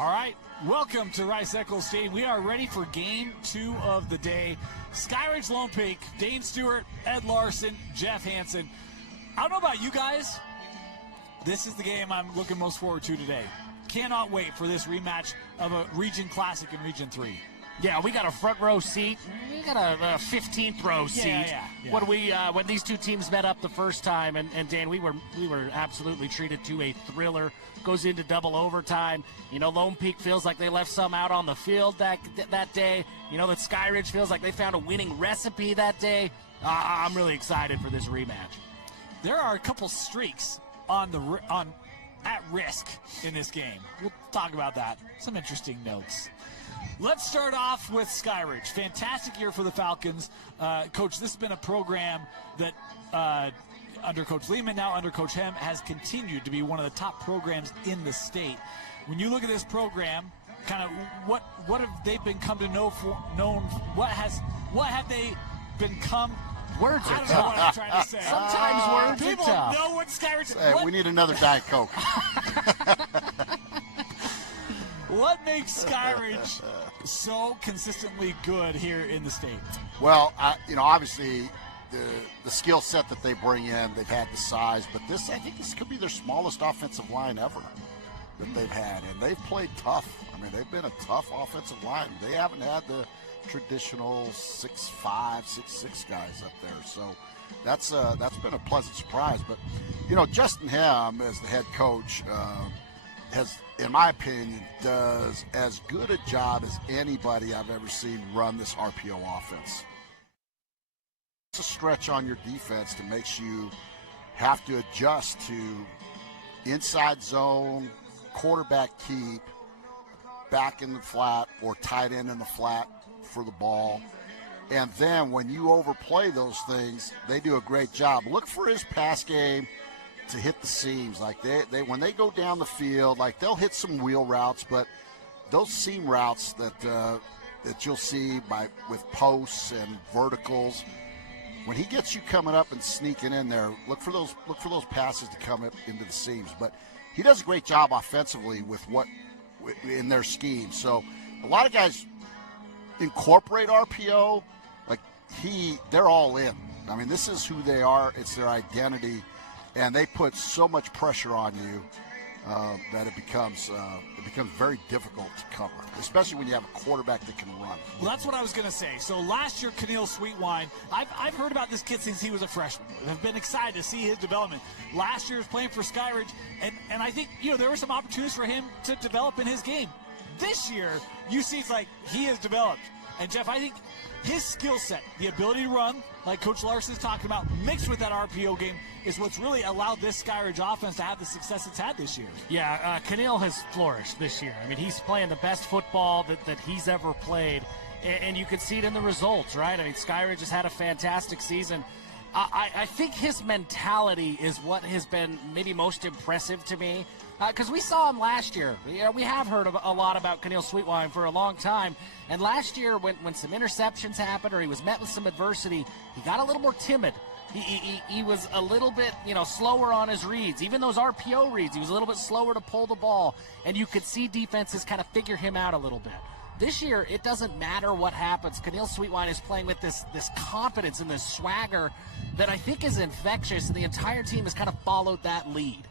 All right, welcome to Rice-Eccles Stadium. We are ready for game 2 of the day. Skyridge Lone Peak, Dane Stewart, Ed Larson, Jeff Hansen. I don't know about you guys. This is the game I'm looking most forward to today. Cannot wait for this rematch of a Region Classic in Region 3. Yeah, we got a front row seat. We got a 15th row seat. Yeah. When these two teams met up the first time, and Dan, we were absolutely treated to a thriller. Goes into double overtime. You know, Lone Peak feels like they left some out on the field that day. You know that Skyridge feels like they found a winning recipe that day. I'm really excited for this rematch. There are a couple streaks at risk in this game. We'll talk about that. Some interesting notes. Let's start off with Skyridge. Fantastic year for the Falcons. Coach, this has been a program that under Coach Lehman, now under Coach Hem, has continued to be one of the top programs in the state. When you look at this program, kind of what have they become to know? What have they become? Words are I don't know tough. what I'm trying to say. Sometimes words People are tough. know what Skyridge. Hey, we need another Diet Coke. What makes Skyridge so consistently good here in the state? Well, obviously the skill set that they bring in, they've had the size, but I think this could be their smallest offensive line ever that they've had, and they've played tough. I mean, they've been a tough offensive line. They haven't had the traditional 6'5", 6'6" guys up there, so that's been a pleasant surprise. But Justin Hem as the head coach has, in my opinion, does as good a job as anybody I've ever seen run this RPO offense. It's a stretch on your defense that makes you have to adjust to inside zone, quarterback keep, back in the flat, or tight end in the flat for the ball. And then when you overplay those things, they do a great job. Look for his pass game to hit the seams. Like they when they go down the field, like they'll hit some wheel routes, but those seam routes that you'll see with posts and verticals, when he gets you coming up and sneaking in there, look for those passes to come up into the seams. But he does a great job offensively with in their scheme. So a lot of guys incorporate RPO, they're all in. I mean, this is who they are. It's their identity. And they put so much pressure on you that it becomes very difficult to cover, especially when you have a quarterback that can run. Well, that's what I was going to say. So last year, Kenan Sweetwine, I've heard about this kid since he was a freshman. I've been excited to see his development. Last year, he was playing for Skyridge, and I think there were some opportunities for him to develop in his game. This year, you see it's like he has developed. And, Jeff, I think his skill set, the ability to run, like Coach Larson's talking about, mixed with that RPO game, is what's really allowed this Skyridge offense to have the success it's had this year. Yeah, Kenan has flourished this year. I mean, he's playing the best football that he's ever played, and you can see it in the results, right? I mean, Skyridge has had a fantastic season. I think his mentality is what has been maybe most impressive to me, because we saw him last year. We have heard a lot about Kenan Sweetwine for a long time, and last year when some interceptions happened or he was met with some adversity, he got a little more timid. He was a little bit, slower on his reads. Even those RPO reads, he was a little bit slower to pull the ball, and you could see defenses kind of figure him out a little bit. This year, it doesn't matter what happens. Kenan Sweetwine is playing with this confidence and this swagger that I think is infectious, and the entire team has kind of followed that lead.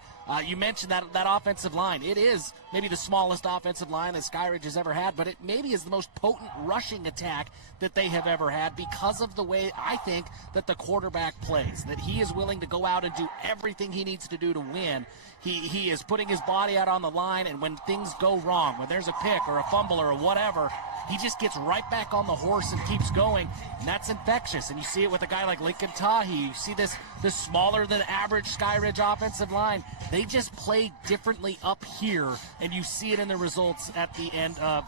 You mentioned that offensive line. It is maybe the smallest offensive line that Skyridge has ever had, but it maybe is the most potent rushing attack that they have ever had because of the way I think that the quarterback plays, that he is willing to go out and do everything he needs to do to win. He is putting his body out on the line, and when things go wrong, when there's a pick or a fumble or whatever, he just gets right back on the horse and keeps going, and that's infectious. And you see it with a guy like Lincoln Tahi. You see this smaller than average Skyridge offensive line. They just play differently up here, and you see it in the results at the end of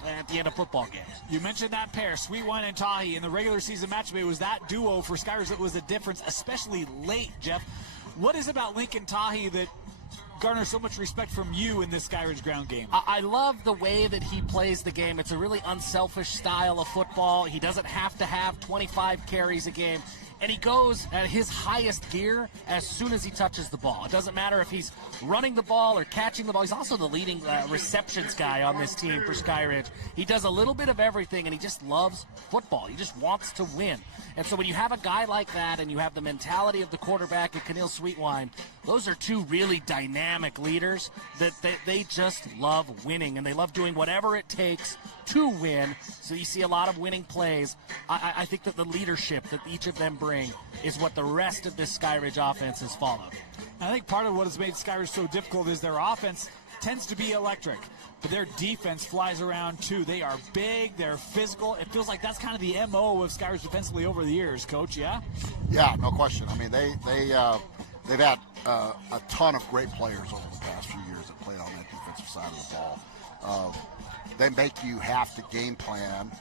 football games. You mentioned that pair, Sweetwine and Tahi, in the regular season matchup. It was that duo for Skyridge that was the difference, especially late, Jeff. What is about Lincoln Tahi that garner so much respect from you in this Skyridge ground game? I love the way that he plays the game. It's a really unselfish style of football. He doesn't have to have 25 carries a game. and he goes at his highest gear as soon as he touches the ball. It doesn't matter if he's running the ball or catching the ball. He's also the leading receptions guy on this team for Skyridge. He does a little bit of everything, and he just loves football. He just wants to win. And so when you have a guy like that and you have the mentality of the quarterback and Kenan Sweetwine, those are two really dynamic leaders that they just love winning, and they love doing whatever it takes to win. So you see a lot of winning plays. I think that the leadership that each of them bring is what the rest of this Skyridge offense has followed. I think part of what has made Skyridge so difficult is their offense tends to be electric, but their defense flies around too. They are big, they're physical. It feels like that's kind of the MO of Skyridge defensively over the years, Coach, yeah? Yeah, no question. I mean, they've had a ton of great players over the past few years that played on that defensive side of the ball. They make you have to game plan,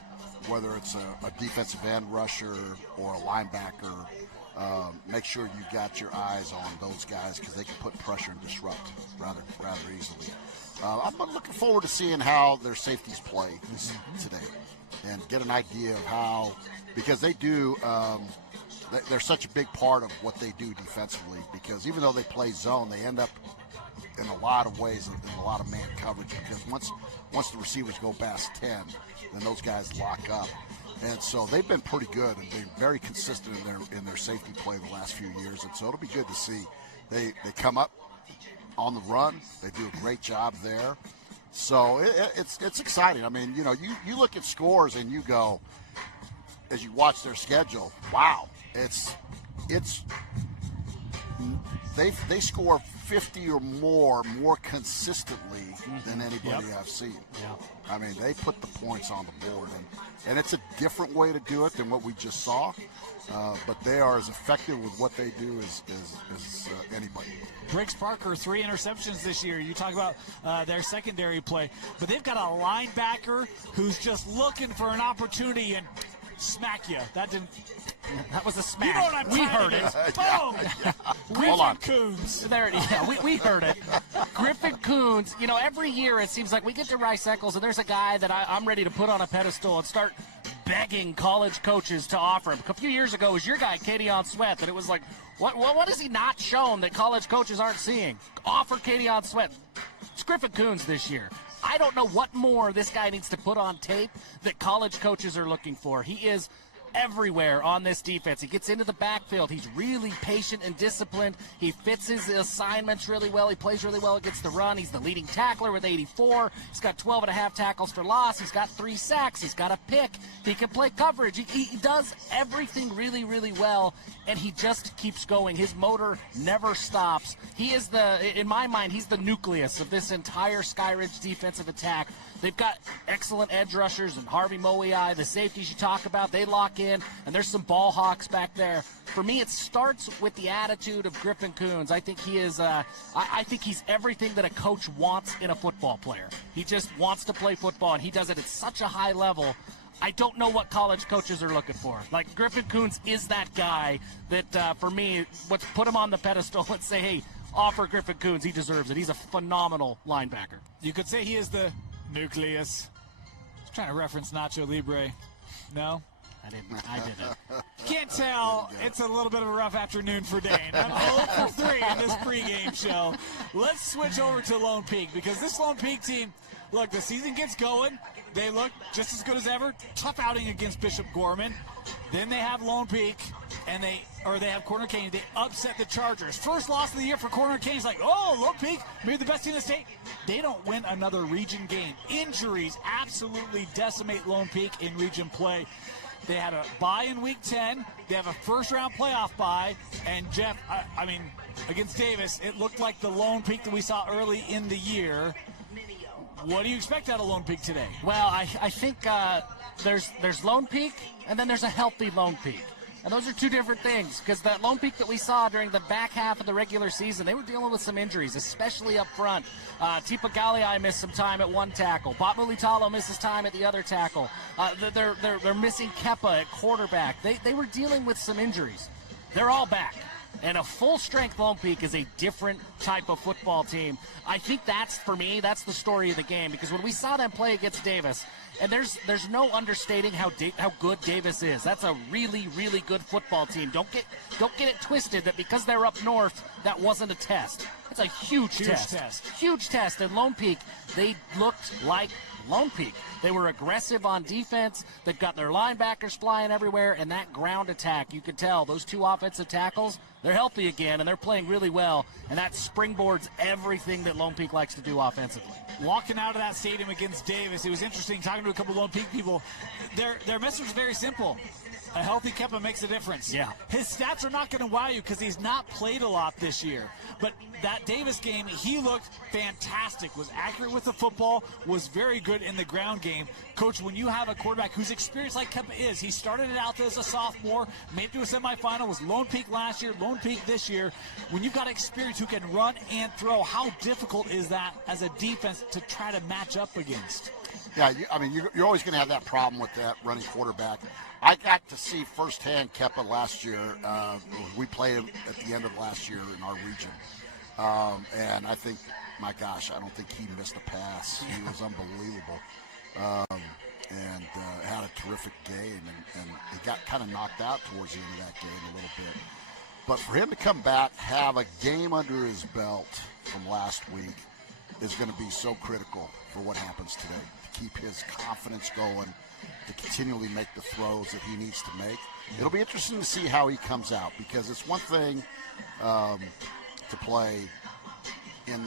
whether it's a defensive end rusher or a linebacker. Make sure you got your eyes on those guys because they can put pressure and disrupt rather easily. I'm looking forward to seeing how their safeties play today and get an idea of how, because they do, they're such a big part of what they do defensively, because even though they play zone, they end up in a lot of ways in a lot of man coverage, because once the receivers go past 10, then those guys lock up. And so they've been pretty good and been very consistent in their safety play the last few years. And so it'll be good to see. They come up on the run. They do a great job there. So it's exciting. I mean, you know, you look at scores and you go, as you watch their schedule, wow, they score 50 or more consistently than anybody I've seen. Yeah. I mean, they put the points on the board, and it's a different way to do it than what we just saw. But they are as effective with what they do as anybody. Briggs Parker, 3 interceptions this year. You talk about their secondary play, but they've got a linebacker who's just looking for an opportunity and smack you. That was a smack. You know what I'm We trying heard to it. do. Boom! Hold on. Coons. There, yeah, we heard it. Griffin Coons, you know, every year it seems like we get to Rice-Eccles and there's a guy that I'm ready to put on a pedestal and start begging college coaches to offer him. A few years ago it was your guy, Kenan Sweat, that it was like, what has he not shown that college coaches aren't seeing? Offer Kenan Sweat. It's Griffin Coons this year. I don't know what more this guy needs to put on tape that college coaches are looking for. He is everywhere on this defense. He gets into the backfield. He's really patient and disciplined. He fits his assignments really well. He plays really well against the run. He's the leading tackler with 84. He's got 12.5 tackles for loss. He's got 3 sacks. He's got a pick. He can play coverage. He does everything really, really well, and he just keeps going. His motor never stops. He is in my mind, he's the nucleus of this entire Skyridge defensive attack. They've got excellent edge rushers and Harvey Moei, the safeties you talk about, they lock in, and there's some ball hawks back there. For me, it starts with the attitude of Griffin Coons. I think he is. I think he's everything that a coach wants in a football player. He just wants to play football, and he does it at such a high level. I don't know what college coaches are looking for. Like, Griffin Coons is that guy that, for me, let's put him on the pedestal and say, hey, offer Griffin Coons. He deserves it. He's a phenomenal linebacker. You could say he is the nucleus. I was trying to reference Nacho Libre. No? I didn't. Can't tell. It's a little bit of a rough afternoon for Dane. I'm 0 for 3 in this pregame show. Let's switch over to Lone Peak, because this Lone Peak team, look, the season gets going. They look just as good as ever. Tough outing against Bishop Gorman. Then they have Lone Peak, and they have Corner Canyon. They upset the Chargers. First loss of the year for Corner Canyon's like, oh, Lone Peak, maybe the best team in the state. They don't win another region game. Injuries absolutely decimate Lone Peak in region play. They had a bye in Week 10. They have a first-round playoff bye. And, Jeff, I mean, against Davis, it looked like the Lone Peak that we saw early in the year. What do you expect out of Lone Peak today? Well, I think there's Lone Peak, and then there's a healthy Lone Peak. And those are two different things, because that Lone Peak that we saw during the back half of the regular season, they were dealing with some injuries, especially up front. Tipa Galliai missed some time at one tackle. Muytalo misses time at the other tackle. They're missing Kepa at quarterback. They were dealing with some injuries. They're all back. And a full-strength Lone Peak is a different type of football team. I think that's, for me, that's the story of the game. Because when we saw them play against Davis, and there's no understating how good Davis is. That's a really, really good football team. Don't get it twisted that because they're up north, that wasn't a test. It's a huge test. Huge test. And Lone Peak, they looked like Lone Peak. They were aggressive on defense. They've got their linebackers flying everywhere, and that ground attack, you could tell those 2 offensive tackles, they're healthy again, and they're playing really well, and that springboards everything that Lone Peak likes to do offensively. Walking out of that stadium against Davis, it was interesting talking to a couple of Lone Peak people. Their message was very simple. A healthy Kepa makes a difference. Yeah. His stats are not going to wow you because he's not played a lot this year. But that Davis game, he looked fantastic, was accurate with the football, was very good in the ground game. Coach, when you have a quarterback who's experienced like Kepa is, he started it out as a sophomore, made it to a semifinal, was Lone Peak last year, Lone Peak this year. When you've got experience who can run and throw, how difficult is that as a defense to try to match up against? Yeah, you're always going to have that problem with that running quarterback. I got to see firsthand Kepa last year. We played him at the end of last year in our region. And I think, my gosh, I don't think he missed a pass. He was unbelievable. And had a terrific game. And he got kind of knocked out towards the end of that game a little bit. But for him to come back, have a game under his belt from last week is going to be so critical for what happens today. To keep his confidence going, to continually make the throws that he needs to make. It'll be interesting to see how he comes out, because it's one thing to play in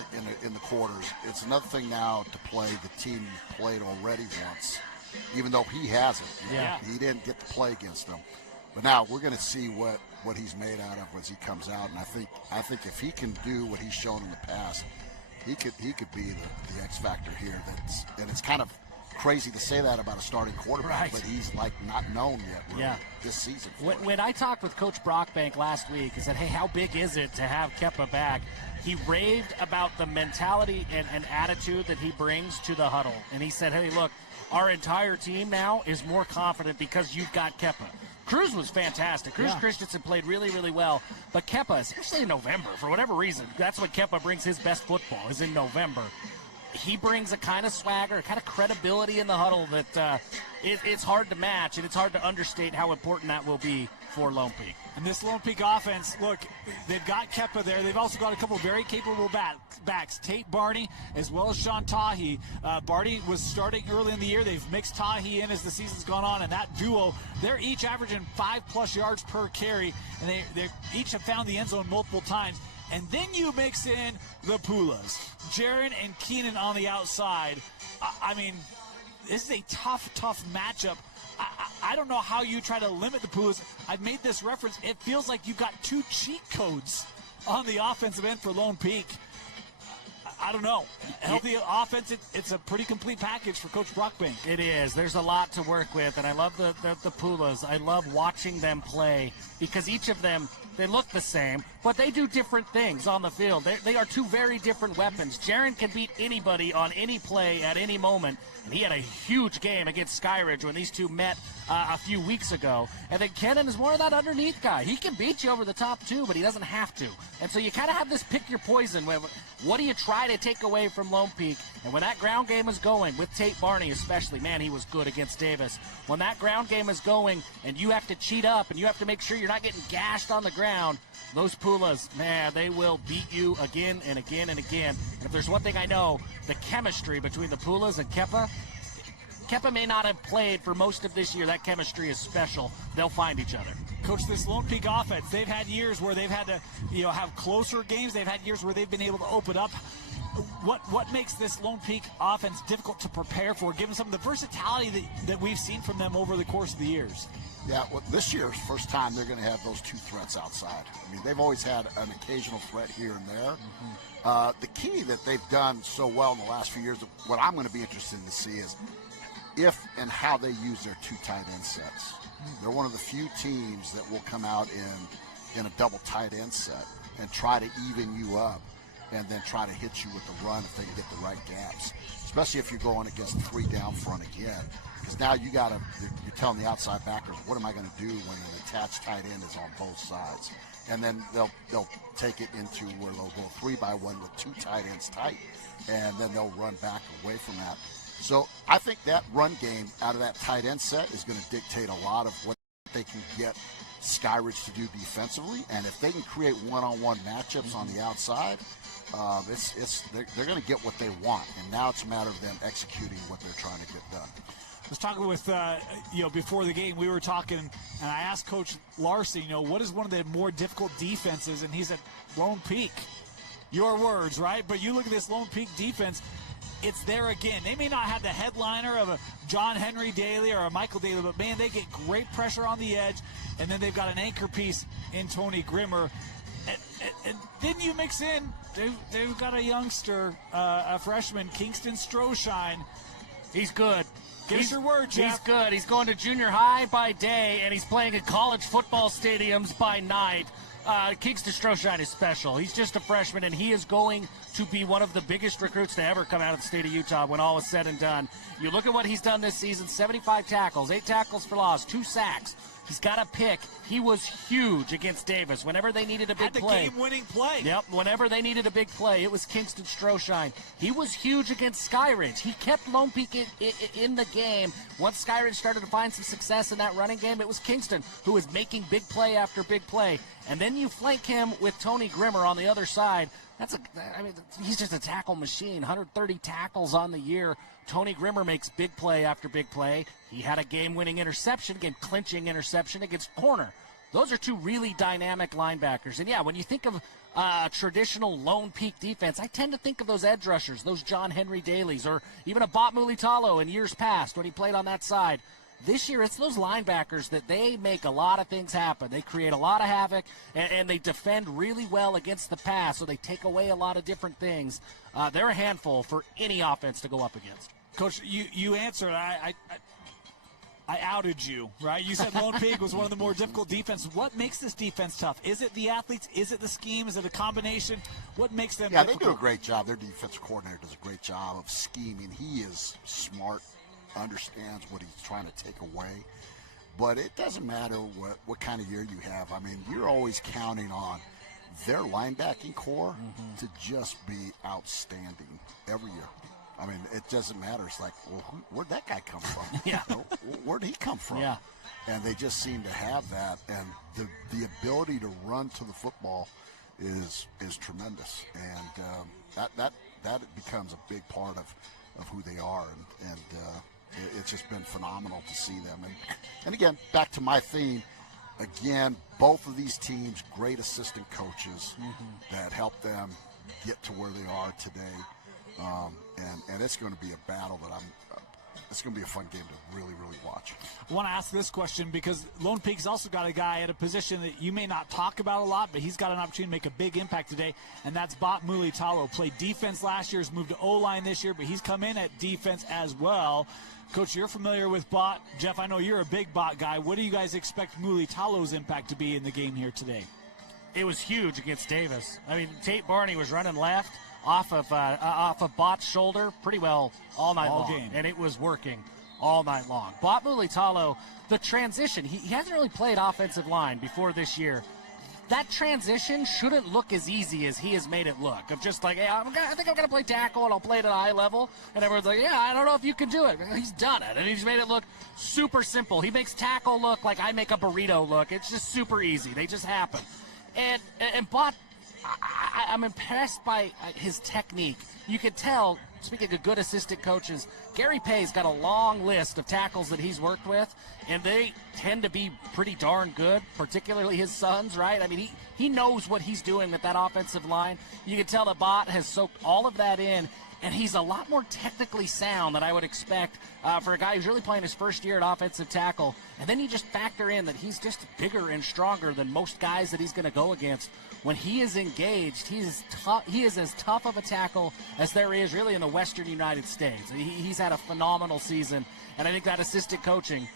the quarters. It's another thing now to play the team you've played already once, even though he hasn't. Yeah. He didn't get to play against them. But now we're going to see what he's made out of as he comes out, and I think if he can do what he's shown in the past, he could be the X factor here. And it's kind of crazy to say that about a starting quarterback, right, but he's like not known yet really this season. When I talked with Coach Brockbank last week, he said, hey, how big is it to have Kepa back? He raved about the mentality and attitude that he brings to the huddle. And he said, hey, look, our entire team now is more confident because you've got Kepa. Cruz was fantastic. Cruz Christensen played really, really well. But Kepa, especially in November, for whatever reason, that's when Kepa brings his best football, is in November. He brings a kind of swagger, a kind of credibility in the huddle that it's hard to match, and it's hard to understate how important that will be for Lone Peak. And this Lone Peak offense, look, they've got Kepa there. They've also got a couple of very capable backs, Tate Barney as well as Sean Tahi. Barney was starting early in the year. They've mixed Tahi in as the season's gone on, and that duo, they're each averaging 5+ yards per carry, and they each have found the end zone multiple times. And then you mix in the Pulas, Jaron and Kenan on the outside. I mean, this is a tough matchup. I don't know how you try to limit the Pulas. I've made this reference. It feels like you've got 2 cheat codes on the offensive end for Lone Peak. I don't know. Healthy offense, it's a pretty complete package for Coach Brockbank. It is. There's a lot to work with, and I love the Pulas. I love watching them play because each of them, they look the same, but they do different things on the field. They are 2 very different weapons. Jaron can beat anybody on any play at any moment, and he had a huge game against Skyridge when these two met a few weeks ago. And then Kenan is more of that underneath guy. He can beat you over the top, too, but he doesn't have to. And so you kind of have this pick your poison. What do you try to take away from Lone Peak? And when that ground game is going, with Tate Barney especially, man, he was good against Davis. When that ground game is going and you have to cheat up and you have to make sure you're not getting gashed on the ground, those Pulas, man, they will beat you again and again and again. And if there's one thing I know, the chemistry between the Pulas and Kepa may not have played for most of this year. That chemistry is special. They'll find each other. Coach, this Lone Peak offense, they've had years where they've had to, have closer games. They've had years where they've been able to open up. What makes this Lone Peak offense difficult to prepare for, given some of the versatility that we've seen from them over the course of the years? Yeah, well, this year's first time they're going to have those 2 threats outside. I mean, they've always had an occasional threat here and there. Mm-hmm. The key that they've done so well in the last few years, what I'm going to be interested to see is if and how they use their 2 tight end sets. They're one of the few teams that will come out in a double tight end set and try to even you up and then try to hit you with the run if they can get the right gaps, especially if you're going against 3 down front again. Because now you're telling the outside backer, what am I going to do when an attached tight end is on both sides? and then they'll take it into where they'll go 3-by-1 with 2 tight ends tight, and then they'll run back away from that. So I think that run game out of that tight end set is going to dictate a lot of what they can get Skyridge to do defensively, and if they can create one-on-one matchups on the outside, they're going to get what they want, and now it's a matter of them executing what they're trying to get done. I was talking with, before the game, we were talking, and I asked Coach Larson, what is one of the more difficult defenses? And he said, Lone Peak. Your words, right? But you look at this Lone Peak defense, it's there again. They may not have the headliner of a John Henry Daly or a Michael Daly, but, man, they get great pressure on the edge, and then they've got an anchor piece in Tony Grimmer. And then you mix in, they've got a youngster, a freshman, Kingston Stroshine. He's good. Give us your word, Jeff. He's good. He's going to junior high by day, and he's playing at college football stadiums by night. Kingston Stroshine is special. He's just a freshman, and he is going to be one of the biggest recruits to ever come out of the state of Utah when all is said and done. You look at what he's done this season, 75 tackles, 8 tackles for loss, 2 sacks. He's got a pick. He was huge against Davis. Whenever they needed a big play. Had the game-winning play. Yep, whenever they needed a big play, it was Kingston Stroshine. He was huge against Skyridge. He kept Lone Peak in the game. Once Skyridge started to find some success in that running game, it was Kingston who was making big play after big play. And then you flank him with Tony Grimmer on the other side. He's just a tackle machine. 130 tackles on the year. Tony Grimmer makes big play after big play. He had a game-winning interception, clinching interception against corner. Those are 2 really dynamic linebackers. And, yeah, when you think of traditional Lone Peak defense, I tend to think of those edge rushers, those John Henry Dailies, or even a Bot Muytalo in years past when he played on that side. This year, it's those linebackers that they make a lot of things happen. They create a lot of havoc, and they defend really well against the pass, so they take away a lot of different things. They're a handful for any offense to go up against. Coach, you answered. I outed you, right? You said Lone Peak was one of the more difficult defenses. What makes this defense tough? Is it the athletes? Is it the scheme? Is it a combination? What makes them difficult? They do a great job. Their defensive coordinator does a great job of scheming. He is smart, understands what he's trying to take away. But it doesn't matter what kind of year you have. I mean, you're always counting on their linebacking core to just be outstanding every year. I mean, it doesn't matter. It's like, well, where'd that guy come from? Yeah. Where'd he come from? Yeah. And they just seem to have that. And the ability to run to the football is tremendous. And that becomes a big part of who they are. And it's just been phenomenal to see them. And again, back to my theme, again, both of these teams, great assistant coaches that help them get to where they are today. And it's going to be a battle that it's going to be a fun game to really, really watch. I want to ask this question because Lone Peak's also got a guy at a position that you may not talk about a lot, but he's got an opportunity to make a big impact today, and that's Bot Muytalo. Played defense last year, has moved to O-line this year, but he's come in at defense as well. Coach, you're familiar with Bot. Jeff, I know you're a big Bot guy. What do you guys expect Muytalo's impact to be in the game here today? It was huge against Davis. I mean, Tate Barney was running left off of Bot's shoulder pretty well all night long. Game. And it was working all night long. Bot Muytalo, the transition, he hasn't really played offensive line before this year. That transition shouldn't look as easy as he has made it look. Of just like, hey, I think I'm going to play tackle and I'll play it at a high level. And everyone's like, yeah, I don't know if you can do it. He's done it. And he's made it look super simple. He makes tackle look like I make a burrito look. It's just super easy. They just happen. And Bot, I'm impressed by his technique. You could tell, speaking of good assistant coaches, Gary Pay's got a long list of tackles that he's worked with, and they tend to be pretty darn good, particularly his sons, right? I mean, he knows what he's doing with that offensive line. You can tell the Bot has soaked all of that in, and he's a lot more technically sound than I would expect for a guy who's really playing his first year at offensive tackle. And then you just factor in that he's just bigger and stronger than most guys that he's going to go against. When he is engaged, he is as tough of a tackle as there is really in the Western United States. He's had a phenomenal season, and I think that assistant coaching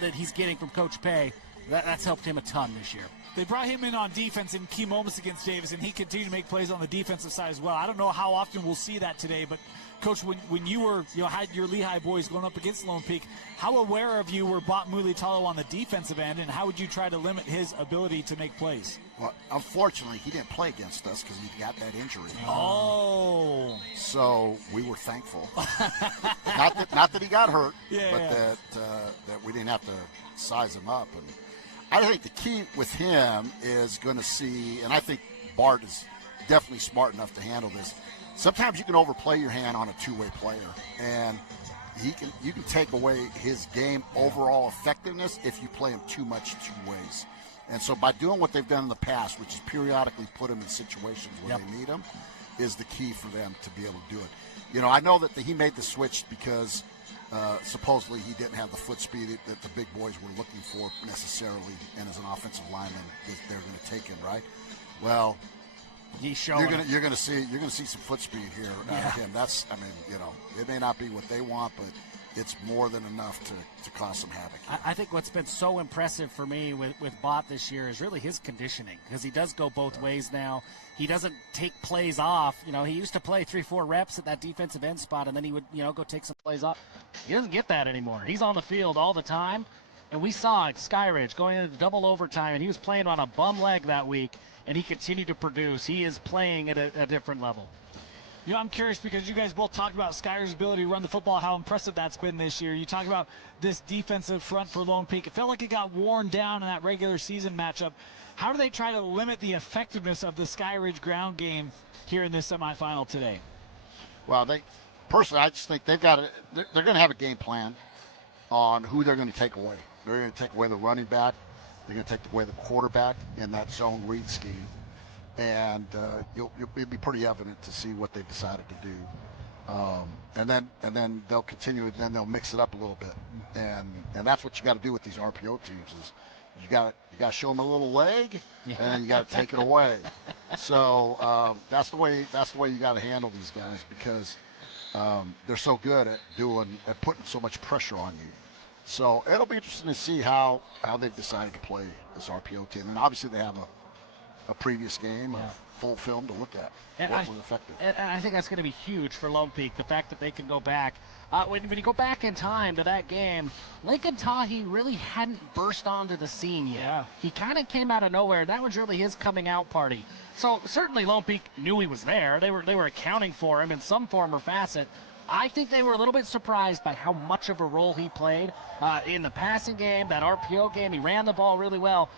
that he's getting from Coach Pay, that's helped him a ton this year. They brought him in on defense in key moments against Davis, and he continued to make plays on the defensive side as well. I don't know how often we'll see that today, but Coach, when you were, had your Lehigh boys going up against Lone Peak, how aware of you were Muytalo on the defensive end, and how would you try to limit his ability to make plays? Well, unfortunately, he didn't play against us because he got that injury. Oh. So we were thankful. not that he got hurt, yeah, but that we didn't have to size him up. And I think the key with him is going to see, and I think Bart is definitely smart enough to handle this. Sometimes you can overplay your hand on a two-way player, and you can take away his game overall effectiveness if you play him too much two ways. And so by doing what they've done in the past, which is periodically put him in situations where they need him, is the key for them to be able to do it. I know that he made the switch because supposedly he didn't have the foot speed that the big boys were looking for necessarily, and as an offensive lineman, they're going to take him, right? Well, he's showing. You're going to see some foot speed here out of him. That's, it may not be what they want, but it's more than enough to cause some havoc. I think what's been so impressive for me with Bott this year is really his conditioning, because he does go both ways now. He doesn't take plays off. He used to play 3-4 reps at that defensive end spot, and then he would, go take some plays off. He doesn't get that anymore. He's on the field all the time, and we saw at Skyridge going into double overtime, and he was playing on a bum leg that week, and he continued to produce. He is playing at a different level. I'm curious because you guys both talked about Skyridge's ability to run the football, how impressive that's been this year. You talk about this defensive front for Lone Peak. It felt like it got worn down in that regular season matchup. How do they try to limit the effectiveness of the Skyridge ground game here in this semifinal today? Well, personally, I just think they're going to have a game plan on who they're going to take away. They're going to take away the running back. They're going to take away the quarterback in that zone read scheme. And it'll be pretty evident to see what they've decided to do, and then they'll continue. And then they'll mix it up a little bit, and that's what you got to do with these RPO teams. Is you got to show them a little leg, and then you got to take it away. So that's the way you got to handle these guys, because they're so good at putting so much pressure on you. So it'll be interesting to see how they've decided to play this RPO team, and obviously they have a previous game, a full film to look at. And what was effective. And I think that's going to be huge for Lone Peak, the fact that they can go back. When you go back in time to that game, Lincoln Tahi really hadn't burst onto the scene yet. Yeah. He kind of came out of nowhere. That was really his coming out party. So certainly Lone Peak knew he was there. They were accounting for him in some form or facet. I think they were a little bit surprised by how much of a role he played in the passing game, that RPO game. He ran the ball really well.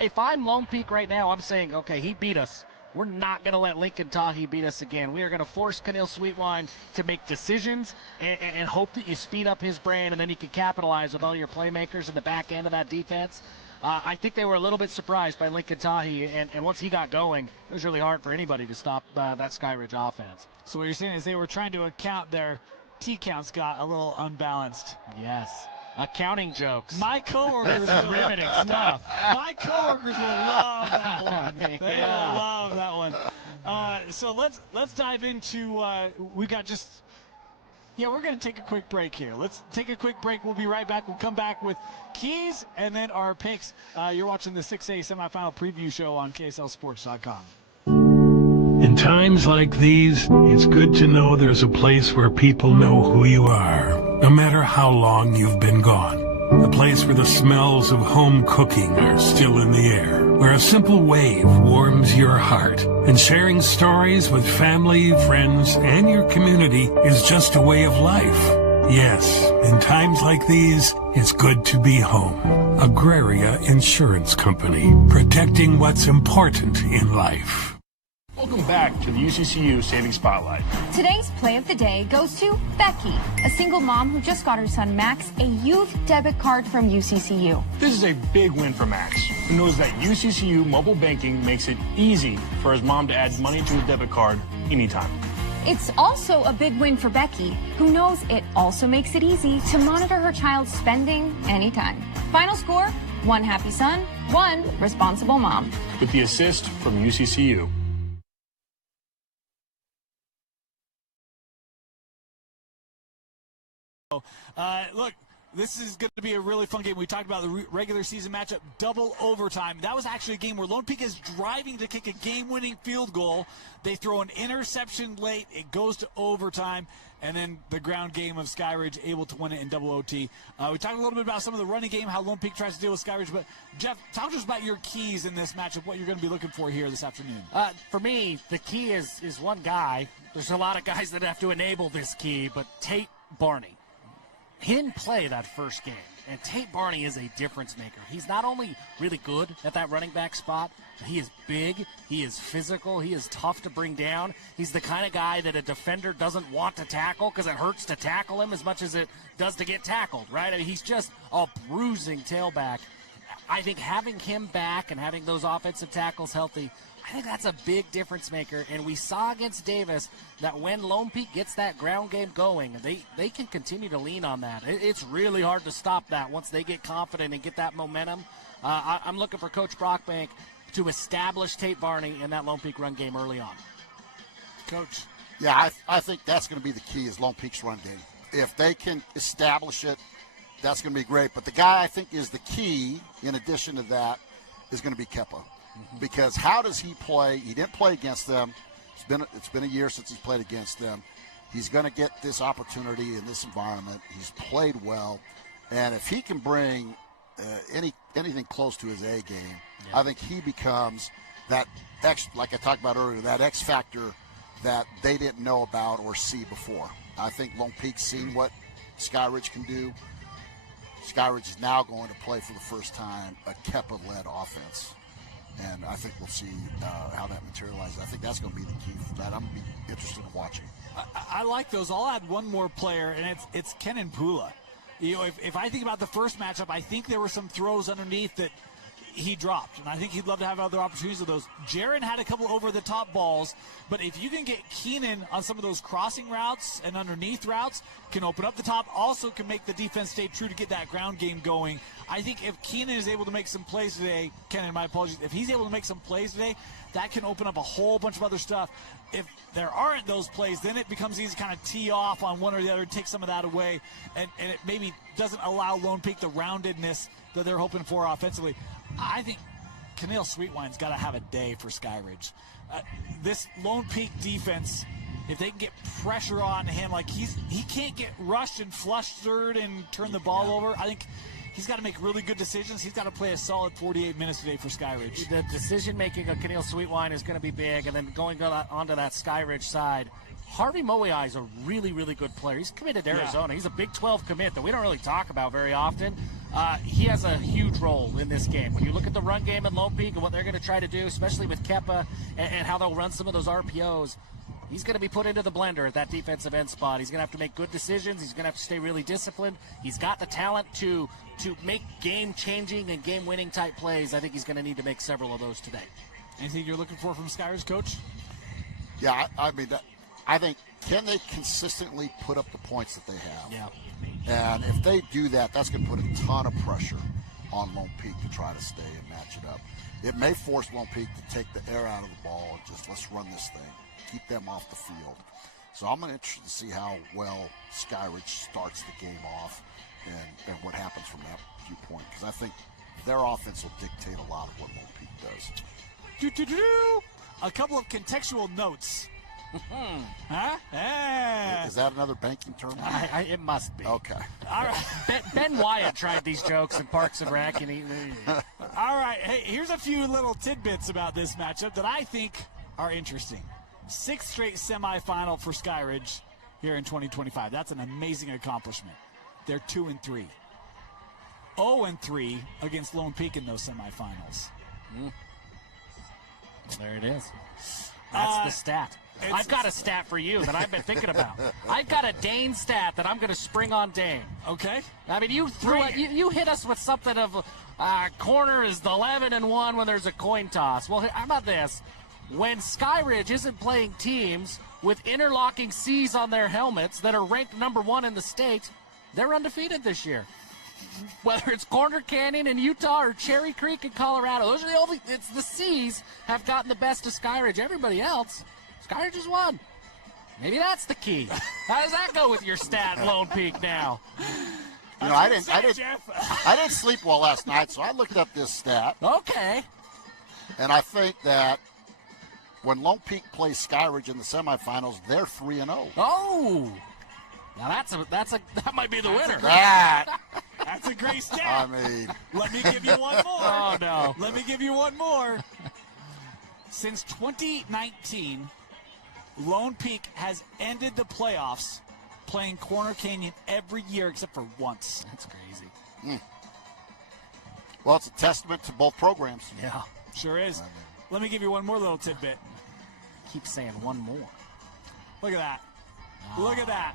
If I'm Lone Peak right now, I'm saying, okay, he beat us. We're not going to let Lincoln Tahi beat us again. We are going to force Kenan Sweetwine to make decisions and hope that you speed up his brain, and then he can capitalize with all your playmakers in the back end of that defense. I think they were a little bit surprised by Lincoln Tahi, and once he got going, it was really hard for anybody to stop that Skyridge offense. So what you're saying is they were trying to account their T-counts got a little unbalanced. Yes. Accounting jokes. My coworkers riveting stuff. My coworkers will love that one. They will love that one. So let's dive into. We're going to take a quick break here. Let's take a quick break. We'll be right back. We'll come back with keys and then our picks. You're watching the 6A semifinal preview show on KSLSports.com. In times like these, it's good to know there's a place where people know who you are, no matter how long you've been gone. A place where the smells of home cooking are still in the air, where a simple wave warms your heart, and sharing stories with family, friends, and your community is just a way of life. Yes, in times like these, it's good to be home. Agraria Insurance Company, protecting what's important in life. Welcome back to the UCCU Savings Spotlight. Today's play of the day goes to Becky, a single mom who just got her son Max a youth debit card from UCCU. This is a big win for Max, who knows that UCCU mobile banking makes it easy for his mom to add money to his debit card anytime. It's also a big win for Becky, who knows it also makes it easy to monitor her child's spending anytime. Final score, 1 happy son, 1 responsible mom. With the assist from UCCU. Look, This is going to be a really fun game. We talked about the regular season matchup, double overtime. That was actually a game where Lone Peak is driving to kick a game-winning field goal. They throw an interception late. It goes to overtime. And then the ground game of Skyridge able to win it in double OT. We talked a little bit about some of the running game, how Lone Peak tries to deal with Skyridge. But, Jeff, talk to us about your keys in this matchup, what you're going to be looking for here this afternoon. For me, the key is one guy. There's a lot of guys that have to enable this key, but Tate Barney. He didn't play that first game. And Tate Barney is a difference maker. He's not only really good at that running back spot, he is big, he is physical, he is tough to bring down. He's the kind of guy that a defender doesn't want to tackle because it hurts to tackle him as much as it does to get tackled, right? I mean, he's just a bruising tailback. I think having him back and having those offensive tackles healthy, I think that's a big difference maker. And we saw against Davis that when Lone Peak gets that ground game going, they can continue to lean on that. It's really hard to stop that once they get confident and get that momentum. I'm looking for Coach Brockbank to establish Tate Barney in that Lone Peak run game early on. Coach. Yeah, I think that's going to be the key is Lone Peak's run game. If they can establish it, that's going to be great. But the guy I think is the key, in addition to that, is going to be Kepa. Because how does he play? He didn't play against them. It's been a year since he's played against them. He's going to get this opportunity in this environment. He's played well. And if he can bring anything close to his A game, I think he becomes that like I talked about earlier, that X factor that they didn't know about or see before. I think Lone Peak's seen what Skyridge can do. Skyridge is now going to play for the first time a Kepa-led offense. And I think we'll see how that materializes. I think that's going to be the key for that. I'm going to be interested in watching. I like those. I'll add one more player, and it's Kenan Pula. You know, if I think about the first matchup, I think there were some throws underneath that he dropped, and I think he'd love to have other opportunities of those. Jaron had a couple over-the-top balls, but if you can get Kenan on some of those crossing routes and underneath routes, can open up the top, also can make the defense stay true to get that ground game going. I think if Kenan is able to make some plays today, Kenan, my apologies, if he's able to make some plays today, that can open up a whole bunch of other stuff. If there aren't those plays, then it becomes easy to kind of tee off on one or the other, take some of that away, and it maybe doesn't allow Lone Peak the roundedness that they're hoping for offensively. I think Kenan Sweetwine's got to have a day for Skyridge. This Lone Peak defense, if they can get pressure on him, like he can't get rushed and flustered and turn the ball over. I think he's got to make really good decisions. He's got to play a solid 48 minutes today for Skyridge. The decision-making of Kenan Sweetwine is going to be big, and then going onto that Skyridge side, Harvey Moai is a really, really good player. He's committed to Arizona. He's a Big 12 commit that we don't really talk about very often. He has a huge role in this game. When you look at the run game at Lone Peak and what they're going to try to do, especially with Kepa and how they'll run some of those RPOs, he's going to be put into the blender at that defensive end spot. He's going to have to make good decisions. He's going to have to stay really disciplined. He's got the talent to make game-changing and game-winning type plays. I think he's going to need to make several of those today. Anything you're looking for from Skyridge, Coach? Yeah, I mean, I think, can they consistently put up the points that they have? Yeah. And if they do that, that's going to put a ton of pressure on Lone Peak to try to stay and match it up. It may force Lone Peak to take the air out of the ball and just let's run this thing, keep them off the field. So I'm interested to see how well Skyridge starts the game off and what happens from that viewpoint, because I think their offense will dictate a lot of what Lone Peak does. A couple of contextual notes. Huh? Is that another banking term? It must be. Okay. All right. Ben Wyatt tried these jokes in Parks and Rec. And All right. Hey, here's a few little tidbits about this matchup that I think are interesting. 6th straight semifinal for Skyridge here in 2025. That's an amazing accomplishment. They're 2-3. 0-3 against Lone Peak in those semifinals. There it is. That's the stat. I've got a stat for you that I've been thinking about. I've got a Dane stat that I'm going to spring on Dane. Okay. I mean, you hit us with something of corner is 11-1 when there's a coin toss. Well, how about this? When Skyridge isn't playing teams with interlocking C's on their helmets that are ranked number 1 in the state, they're undefeated this year. Whether it's Corner Canyon in Utah or Cherry Creek in Colorado, those are it's the C's have gotten the best of Skyridge. Everybody else, Skyridge has won. Maybe that's the key. How does that go with your stat, Lone Peak now? You know, I didn't sleep well last night, so I looked up this stat. Okay. And I think that when Lone Peak plays Skyridge in the semifinals, they're 3-0. Oh. Now that might be the winner. That's a great stat. I mean, let me give you one more. Oh, no. Let me give you one more. Since 2019, Lone Peak has ended the playoffs playing Corner Canyon every year except for once. That's crazy. Well, it's a testament to both programs. Yeah. Sure is. Let me give you one more little tidbit. Keep saying one more. Look at that. Look at that.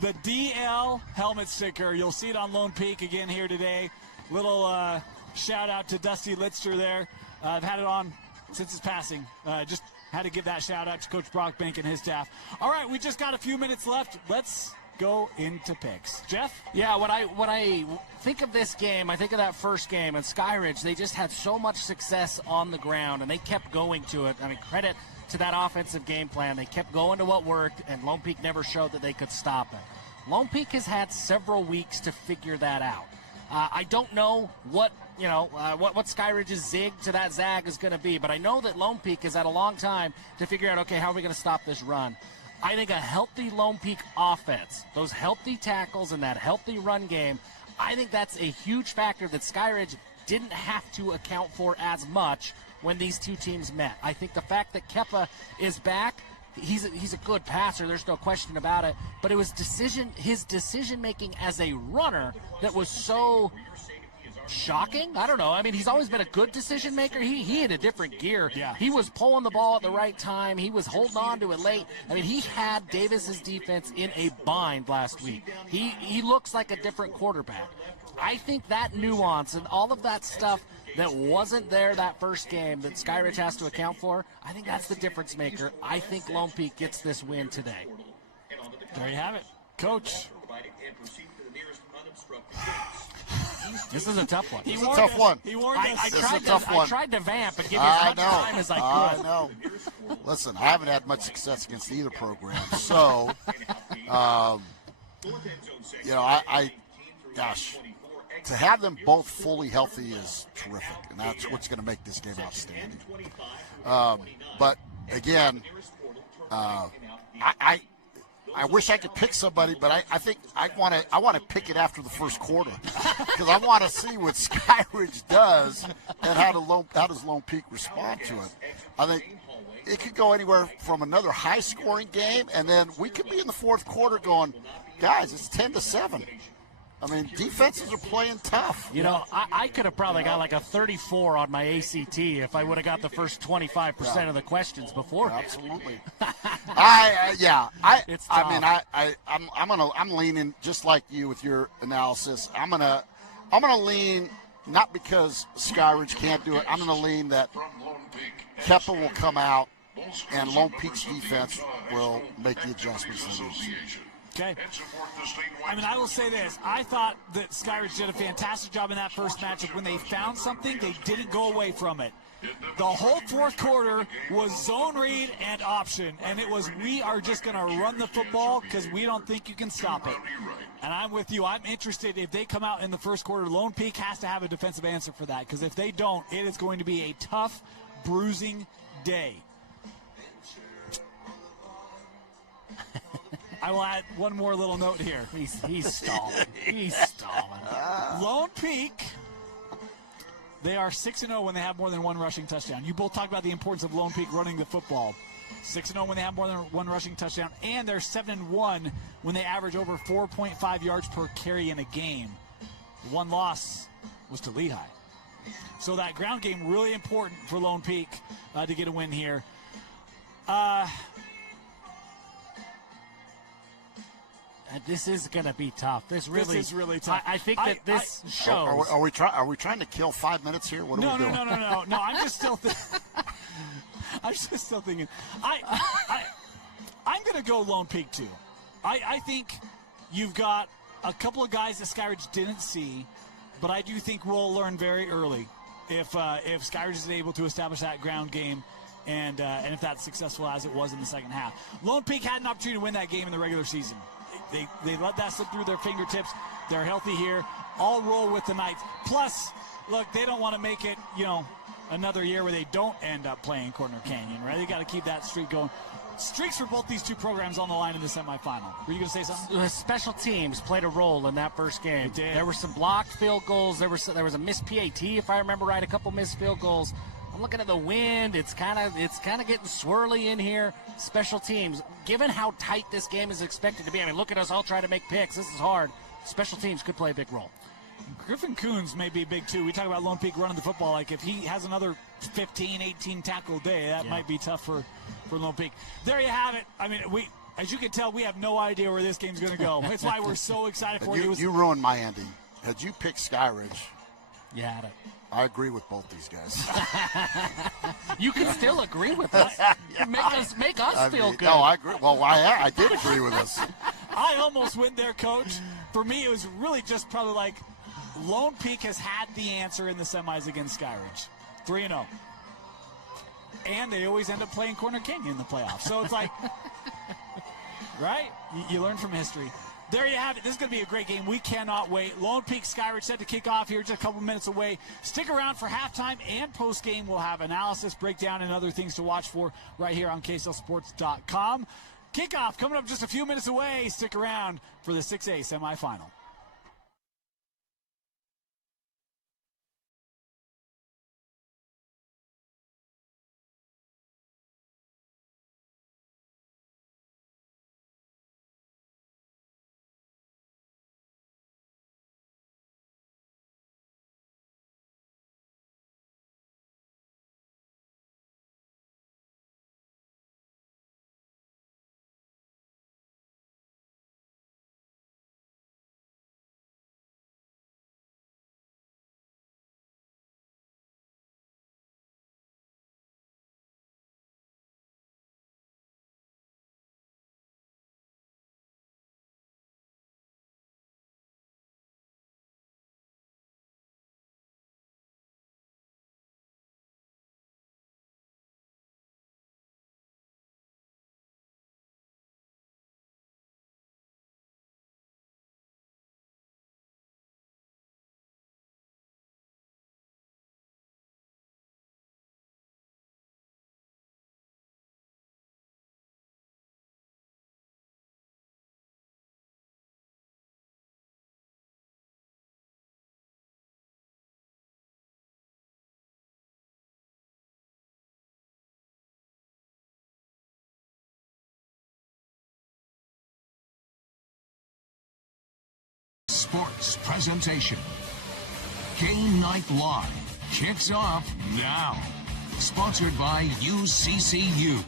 The DL helmet sticker. You'll see it on Lone Peak again here today. Little shout out to Dusty Litster there. I've had it on since his passing. Just had to give that shout out to Coach Brockbank and his staff. All right, we just got a few minutes left. Let's go into picks. Jeff? Yeah, when I think of this game, I think of that first game, and Skyridge, they just had so much success on the ground, and they kept going to it. I mean, credit to that offensive game plan. They kept going to what worked, and Lone Peak never showed that they could stop it. Lone Peak has had several weeks to figure that out. I don't know what Skyridge's zig to that zag is going to be, but I know that Lone Peak has had a long time to figure out, okay, how are we going to stop this run? I think a healthy Lone Peak offense, those healthy tackles and that healthy run game, I think that's a huge factor that Skyridge didn't have to account for as much when these two teams met. I think the fact that Kepa is back, he's a good passer, there's no question about it, but it was his decision-making as a runner that was so shocking. I don't know. I mean, he's always been a good decision maker. He had a different gear. Yeah. He was pulling the ball at the right time. He was holding on to it late. I mean, he had Davis's defense in a bind last week. He looks like a different quarterback. I think that nuance and all of that stuff that wasn't there that first game that Skyridge has to account for, I think that's the difference maker. I think Lone Peak gets this win today. There you have it. Coach. This is a tough one. It's a tough one. He warned us. I tried to vamp and give you as much time as I could. I know. Listen, I haven't had much success against either program. So, gosh, to have them both fully healthy is terrific, and that's what's going to make this game outstanding. But, again, I wish I could pick somebody, but I think I want to pick it after the first quarter because I want to see what Skyridge does and how does Lone Peak respond to it. I think it could go anywhere from another high-scoring game, and then we could be in the fourth quarter going, guys, it's 10-7. I mean, defenses are playing tough. You know, I could have probably got like a 34 on my ACT if I would have got the first 25% of the questions before. Absolutely. It's tough. I'm leaning just like you with your analysis. I'm gonna lean not because Skyridge can't do it. I'm gonna lean that Kepa will come out and Lone Peak's defense will make the adjustments they need. Okay. I mean, I will say this. I thought that Skyridge did a fantastic job in that first matchup. When they found something, they didn't go away from it. The whole fourth quarter was zone read and option, and it was we are just going to run the football because we don't think you can stop it. And I'm with you. I'm interested if they come out in the first quarter. Lone Peak has to have a defensive answer for that because if they don't, it is going to be a tough, bruising day. I will add one more little note here. He's stalling. He's stalling. Lone Peak, they are 6-0 when they have more than one rushing touchdown. You both talked about the importance of Lone Peak running the football. 6-0 when they have more than one rushing touchdown, and they're 7-1 when they average over 4.5 yards per carry in a game. The one loss was to Lehigh. So that ground game really important for Lone Peak to get a win here. This is going to be tough. This is really tough. I think that this shows. Are we trying to kill 5 minutes here? What are we doing? No. I'm just still thinking. I'm going to go Lone Peak too. I think you've got a couple of guys that Skyridge didn't see, but I do think we'll learn very early if Skyridge is able to establish that ground game. And if that's successful as it was in the second half. Lone Peak had an opportunity to win that game in the regular season. They let that slip through their fingertips. They're healthy here. All roll with the Knights. Plus, look, they don't want to make it, another year where they don't end up playing Corner Canyon, right? They got to keep that streak going. Streaks for both these two programs on the line in the semifinal. Were you going to say something? Special teams played a role in that first game. It did. There were some blocked field goals. There was a missed PAT, if I remember right, a couple missed field goals. I'm looking at the wind. It's kind of getting swirly in here. Special teams, given how tight this game is expected to be. I mean, look at us all trying to make picks. This is hard. Special teams could play a big role. Griffin Coons may be big, too. We talk about Lone Peak running the football. Like, if he has another 15, 18 tackle day, that might be tough for Lone Peak. There you have it. I mean, as you can tell, we have no idea where this game's going to go. That's why we're so excited for you. You ruined my ending. Had you picked Skyridge, you had it. I agree with both these guys. You can still agree with us. Make us feel good. No, I agree. Well, I did agree with us. I almost went there, Coach. For me, it was really just probably like Lone Peak has had the answer in the semis against Skyridge. 3-0. And they always end up playing Corner Canyon in the playoffs. So it's like, right? You learn from history. There you have it. This is going to be a great game. We cannot wait. Lone Peak Skyridge set to kick off here just a couple minutes away. Stick around for halftime and postgame. We'll have analysis, breakdown, and other things to watch for right here on KSLSports.com. Kickoff coming up just a few minutes away. Stick around for the 6A semifinal. Sports presentation. Game Night Live kicks off now. Sponsored by UCCU.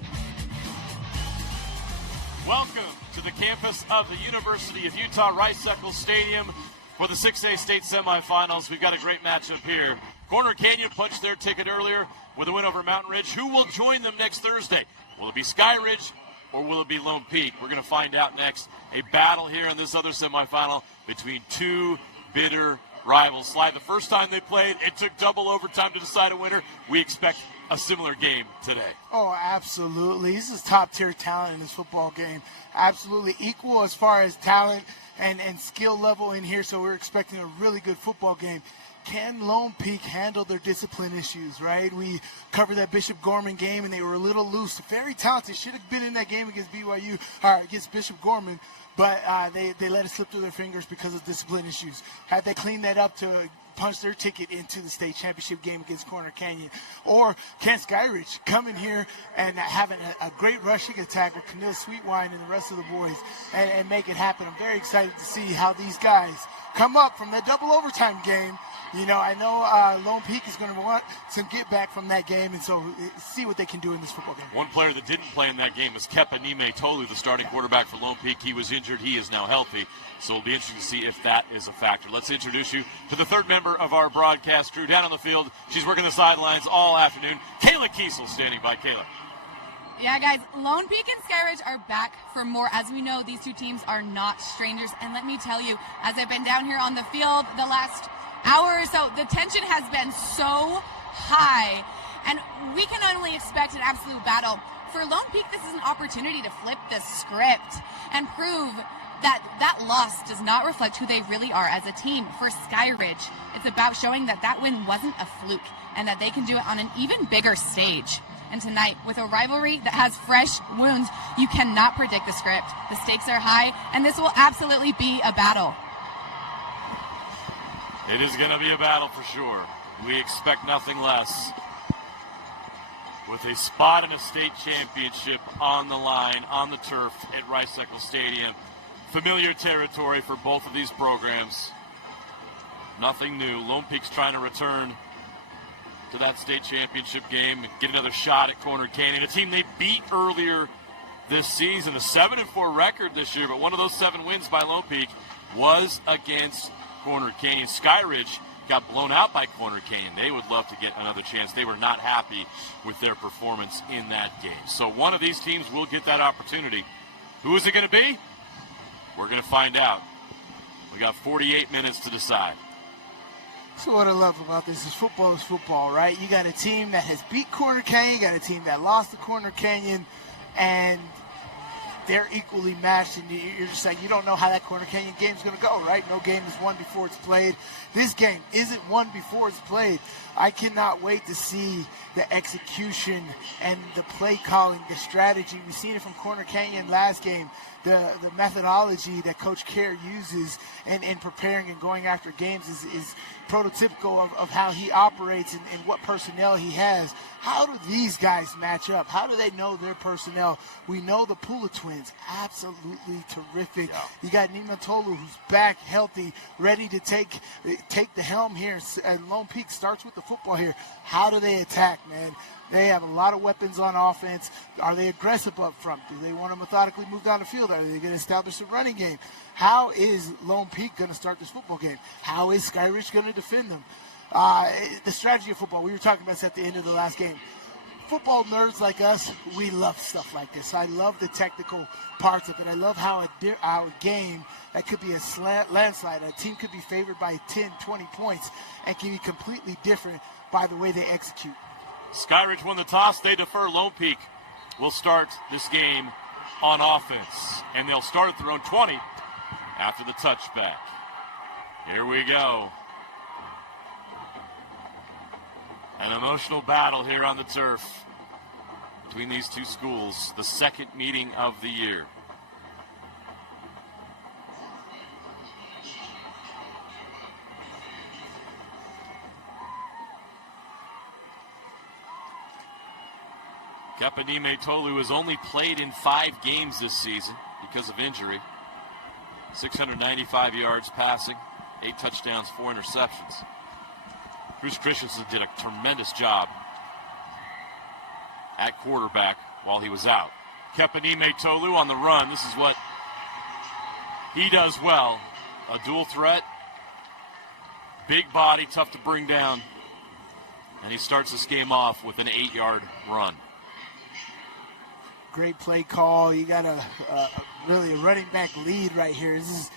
Welcome to the campus of the University of Utah Rice-Eccles Stadium for the 6A state semifinals. We've got a great matchup here. Corner Canyon punched their ticket earlier with a win over Mountain Ridge. Who will join them next Thursday? Will it be Skyridge or will it be Lone Peak? We're going to find out next. A battle here in this other semifinal between two bitter rivals. Sly, the first time they played, it took double overtime to decide a winner. We expect a similar game today. Oh, absolutely. This is top-tier talent in this football game. Absolutely equal as far as talent and skill level in here, so we're expecting a really good football game. Can Lone Peak handle their discipline issues, right? We covered that Bishop Gorman game, and they were a little loose. Very talented. Should have been in that game against BYU, or against Bishop Gorman, but they let it slip through their fingers because of discipline issues. Had they cleaned that up to punch their ticket into the state championship game against Corner Canyon? Or can Skyridge come in here and have a great rushing attack with Camille Sweetwine and the rest of the boys and make it happen? I'm very excited to see how these guys come up from that double overtime game. You know, I know Lone Peak is going to want some get back from that game, and so see what they can do in this football game. One player that didn't play in that game was Kepanime Tolu, the starting quarterback for Lone Peak. He was injured. He is now healthy, so it'll be interesting to see if that is a factor. Let's introduce you to the third member of our broadcast crew down on the field. She's working the sidelines all afternoon. Kayla Kiesel standing by. Kayla. Yeah, guys, Lone Peak and Skyridge are back for more. As we know, these two teams are not strangers, and let me tell you, as I've been down here on the field the last hour or so, the tension has been so high, and we can only expect an absolute battle. For Lone Peak, this is an opportunity to flip the script and prove that loss does not reflect who they really are as a team. For Skyridge, it's about showing that win wasn't a fluke and that they can do it on an even bigger stage. And tonight, with a rivalry that has fresh wounds, you cannot predict the script. The stakes are high, and this will absolutely be a battle. It is going to be a battle for sure. We expect nothing less. With a spot in a state championship on the line, on the turf at Rice-Eccles Stadium. Familiar territory for both of these programs. Nothing new. Lone Peak's trying to return to that state championship game and get another shot at Corner Canyon, a team they beat earlier this season. A 7-4 record this year, but one of those 7 wins by Lone Peak was against Corner Canyon. Skyridge got blown out by Corner Canyon. They would love to get another chance. They were not happy with their performance in that game. So one of these teams will get that opportunity. Who is it going to be? We're going to find out. We got 48 minutes to decide. So what I love about this is football, right? You got a team that has beat Corner Canyon, you got a team that lost to Corner Canyon, and they're equally matched, and you're just like, you don't know how that Corner Canyon game's going to go, right? No game is won before it's played. This game isn't won before it's played. I cannot wait to see the execution and the play calling, the strategy. We've seen it from Corner Canyon last game, the methodology that Coach Kerr uses in preparing and going after games is prototypical of how he operates and what personnel he has. How do these guys match up? How do they know their personnel? We know the Pula twins, absolutely terrific. Yeah. You got Muytalo, who's back, healthy, ready to take the helm here. And Lone Peak starts with the football here. How do they attack, man? They have a lot of weapons on offense. Are they aggressive up front? Do they want to methodically move down the field? Are they going to establish a running game? How is Lone Peak going to start this football game? How is Skyridge going to defend them? The strategy of football, we were talking about this at the end of the last game. Football nerds like us, we love stuff like this. I love the technical parts of it. I love how a game that could be a landslide, a team could be favored by 10, 20 points, and can be completely different by the way they execute. Skyridge won the toss. They defer. Lone Peak will start this game on offense, and they'll start at their own 20 after the touchback. Here we go. An emotional battle here on the turf between these two schools, the second meeting of the year. Kenan Pula has only played in 5 games this season because of injury. 695 yards passing, 8 touchdowns, 4 interceptions. Bruce Christensen did a tremendous job at quarterback while he was out. Kenan Pula on the run. This is what he does well. A dual threat, big body, tough to bring down. And he starts this game off with an 8-yard run. Great play call. You got really a running back lead right here. This is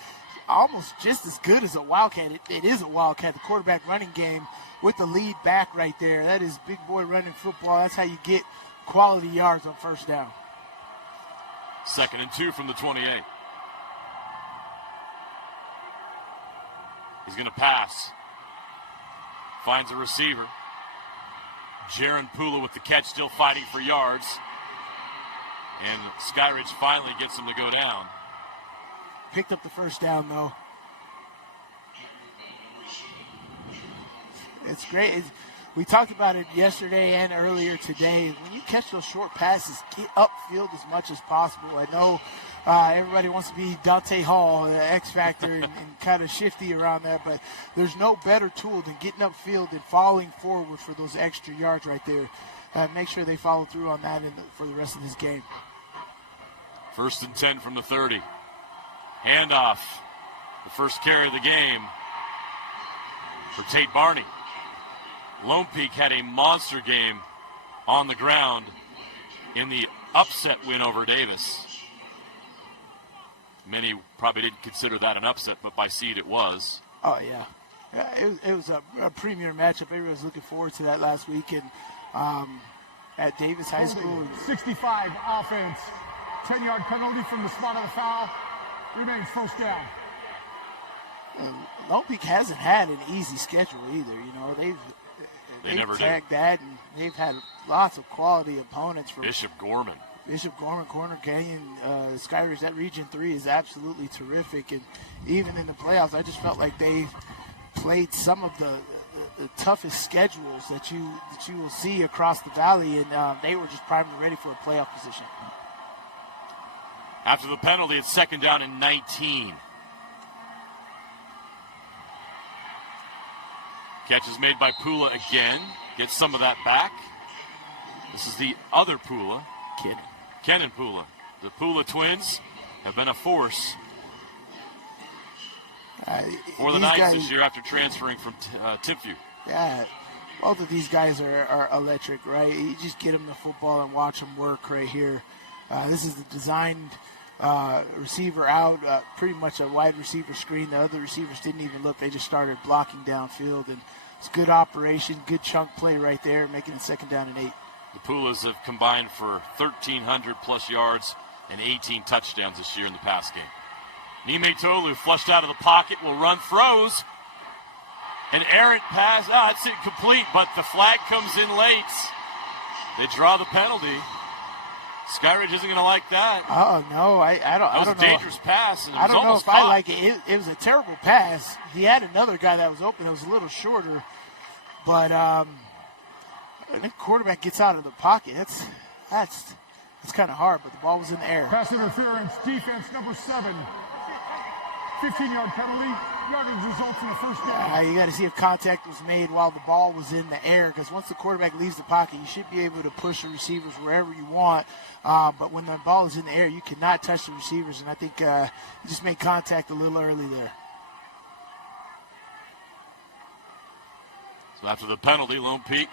almost just as good as a Wildcat. It is a Wildcat, the quarterback running game with the lead back right there. That is big boy running football. That's how you get quality yards on first down. 2nd and 2 from the 28. He's going to pass. Finds a receiver. Kenan Pula with the catch, still fighting for yards. And Skyridge finally gets him to go down. Picked up the first down, though. It's great. We talked about it yesterday and earlier today. When you catch those short passes, get upfield as much as possible. I know everybody wants to be Dante Hall, the X Factor, and kind of shifty around that, but there's no better tool than getting upfield and falling forward for those extra yards right there. Make sure they follow through on that for the rest of this game. 1st and 10 from the 30. Handoff. The first carry of the game for Tate Barney. Lone Peak had a monster game on the ground in the upset win over Davis. Many probably didn't consider that an upset, but by seed it was. Oh, yeah. It was a premier matchup. Everybody was looking forward to that last week. And at Davis High School. 65 offense. 10-yard penalty from the spot of the foul. Remains first down. Lone Peak hasn't had an easy schedule either. You know, they've tagged that, and they've had lots of quality opponents. From Bishop Gorman, Corner Canyon, Skyridge. That Region 3 is absolutely terrific, and even in the playoffs, I just felt like they played some of the toughest schedules that you will see across the valley, and they were just primed and ready for a playoff position. After the penalty, it's second down and 19. Catch is made by Pula again. Gets some of that back. This is the other Pula. Kenan Pula. The Pula twins have been a force for the Knights this year after transferring from Tipview. Yeah, both of these guys are electric, right? You just get them the football and watch them work right here. This is the designed receiver out, pretty much a wide receiver screen. The other receivers didn't even look. They just started blocking downfield, and it's good operation, good chunk play right there, making it second down and 8. The Pulas have combined for 1,300-plus yards and 18 touchdowns this year in the pass game. Muytalo flushed out of the pocket, will run, throws. An errant pass. It's incomplete, but the flag comes in late. They draw the penalty. Skyridge isn't going to like that. Oh, no, I don't know. That was a dangerous pass, and it was I don't know almost if caught. I like it. It was a terrible pass. He had another guy that was open. It was a little shorter, but the quarterback gets out of the pocket. That's kind of hard, but the ball was in the air. Pass interference, defense number 7. 15-yard penalty. Yardage results in a first down. You got to see if contact was made while the ball was in the air, because once the quarterback leaves the pocket, you should be able to push the receivers wherever you want. But when the ball is in the air, you cannot touch the receivers, and I think he just made contact a little early there. So after the penalty, Lone Peak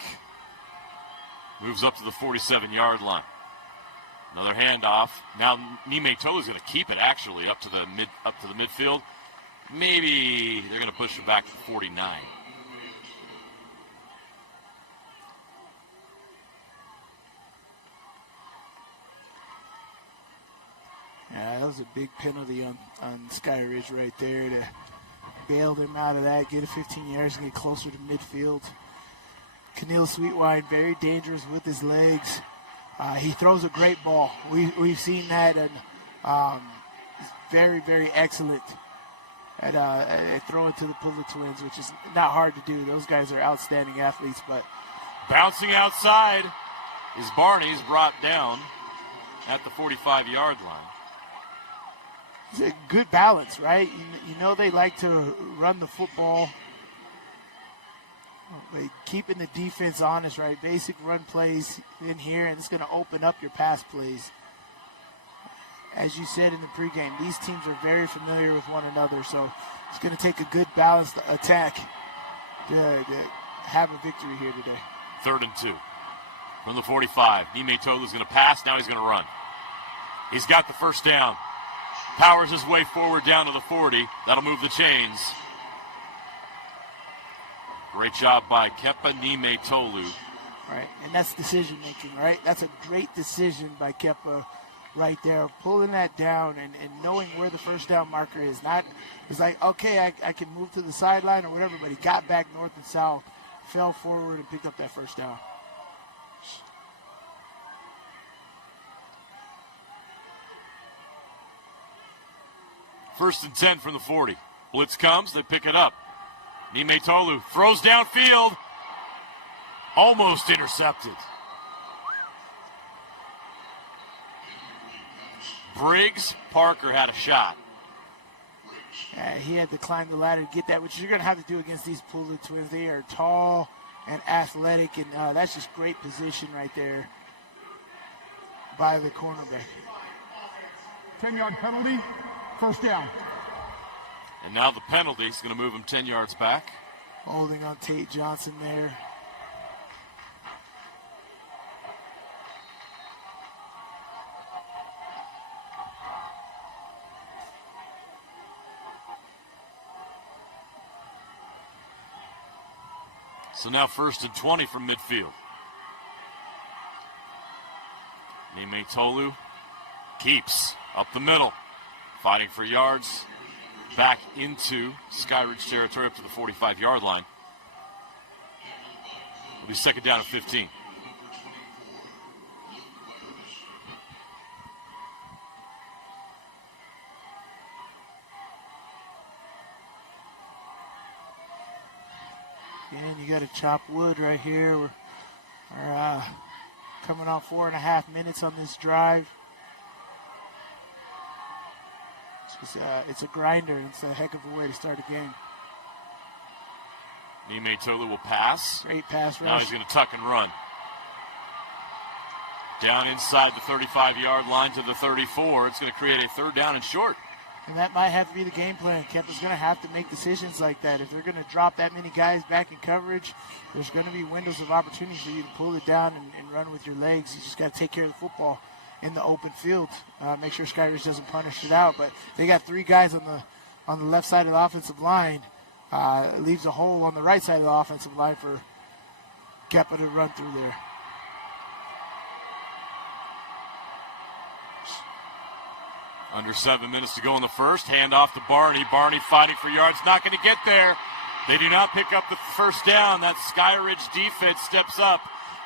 moves up to the 47-yard line. Another handoff. Now Muytalo is going to keep it actually up to the midfield. Maybe they're going to push it back to 49. Yeah, that was a big penalty on Skyridge right there to bail them out of that, get a 15 yards, and get closer to midfield. Keneal Sweetwine, very dangerous with his legs. He throws a great ball. We've seen that, and he's very, very excellent at throwing to the Pula twins, which is not hard to do. Those guys are outstanding athletes. But bouncing outside is Barney's brought down at the 45-yard line. It's a good balance, right? You know they like to run the football. Keeping the defense honest, right? Basic run plays in here, and it's going to open up your pass plays. As you said in the pregame, these teams are very familiar with one another, so it's going to take a good balanced attack to have a victory here today. 3rd and 2 from the 45. Muytalo is going to pass. Now he's going to run. He's got the first down. Powers his way forward down to the 40. That'll move the chains. Great job by Kepa Muytalo. Right, and that's decision making, right? That's a great decision by Kepa right there, pulling that down and knowing where the first down marker is. It's like, okay, I can move to the sideline or whatever, but he got back north and south, fell forward, and picked up that first down. First and 10 from the 40. Blitz comes, they pick it up. Muytalo throws downfield. Almost intercepted. Briggs Parker had a shot. He had to climb the ladder to get that, which you're going to have to do against these Pula twins. They are tall and athletic, and that's just great position right there by the cornerback. 10-yard penalty, first down. And now the penalty is going to move him 10 yards back. Holding on Tate Johnson there. So now 1st and 20 from midfield. Muytalo keeps up the middle. Fighting for yards back into Skyridge territory up to the 45-yard line. It'll be second down and 15. And you got to chop wood right here. We're coming off 4.5 minutes on this drive. It's a grinder. It's a heck of a way to start a game. Muytalo will pass. Great pass rush. Now he's going to tuck and run. Down inside the 35-yard line to the 34. It's going to create a third down and short. And that might have to be the game plan. Kepa's going to have to make decisions like that. If they're going to drop that many guys back in coverage, there's going to be windows of opportunity for you to pull it down and run with your legs. You just got to take care of the football in the open field. Make sure Skyridge doesn't punish it out. But they got 3 guys on the left side of the offensive line. It leaves a hole on the right side of the offensive line for Kepa to run through there. Under 7 minutes to go in the first. Hand off to Barney. Barney fighting for yards. Not going to get there. They do not pick up the first down. That Skyridge defense steps up.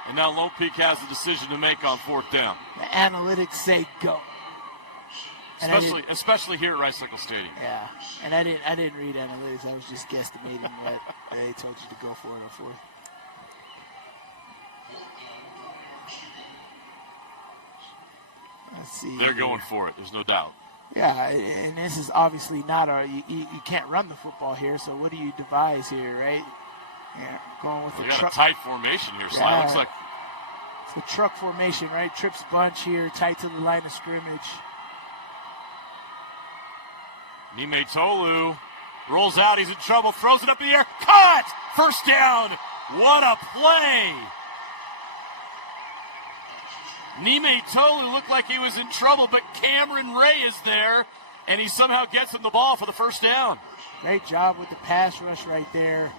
And now Lone Peak has a decision to make on 4th down. The analytics say go. Especially here at Rice-Eccles Stadium. Yeah, and I didn't read analytics. I was just guesstimating what they told you to go for it or for. Let's see. They're going for it. There's no doubt. Yeah, and this is obviously not you can't run the football here. So what do you devise here, right? Yeah, going with the truck. A tight formation here. So it looks like it's a truck formation, right? Trips bunch here, tight to the line of scrimmage. Muytalo rolls out. He's in trouble. Throws it up in the air. Caught! First down. What a play! Muytalo looked like he was in trouble, but Cameron Ray is there, and he somehow gets him the ball for the first down. Great job with the pass rush right there,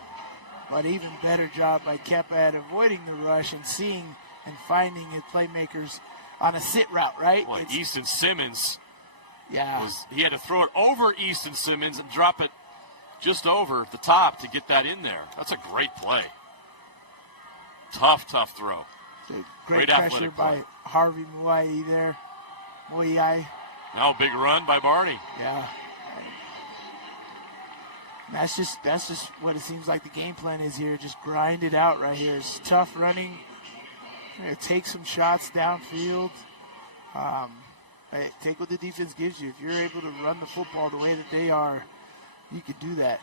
but even better job by Kepa at avoiding the rush and seeing and finding his playmakers on a sit route, right? Well, Easton Simmons, yeah, he had to throw it over Easton Simmons and drop it just over the top to get that in there. That's a great play. Tough throw. Great pressure by Harvey Muyai there. Muyai. Now a big run by Barney. Yeah. That's just what it seems like the game plan is here. Just grind it out right here. It's tough running. Take some shots downfield. Take what the defense gives you. If you're able to run the football the way that they are, you could do that.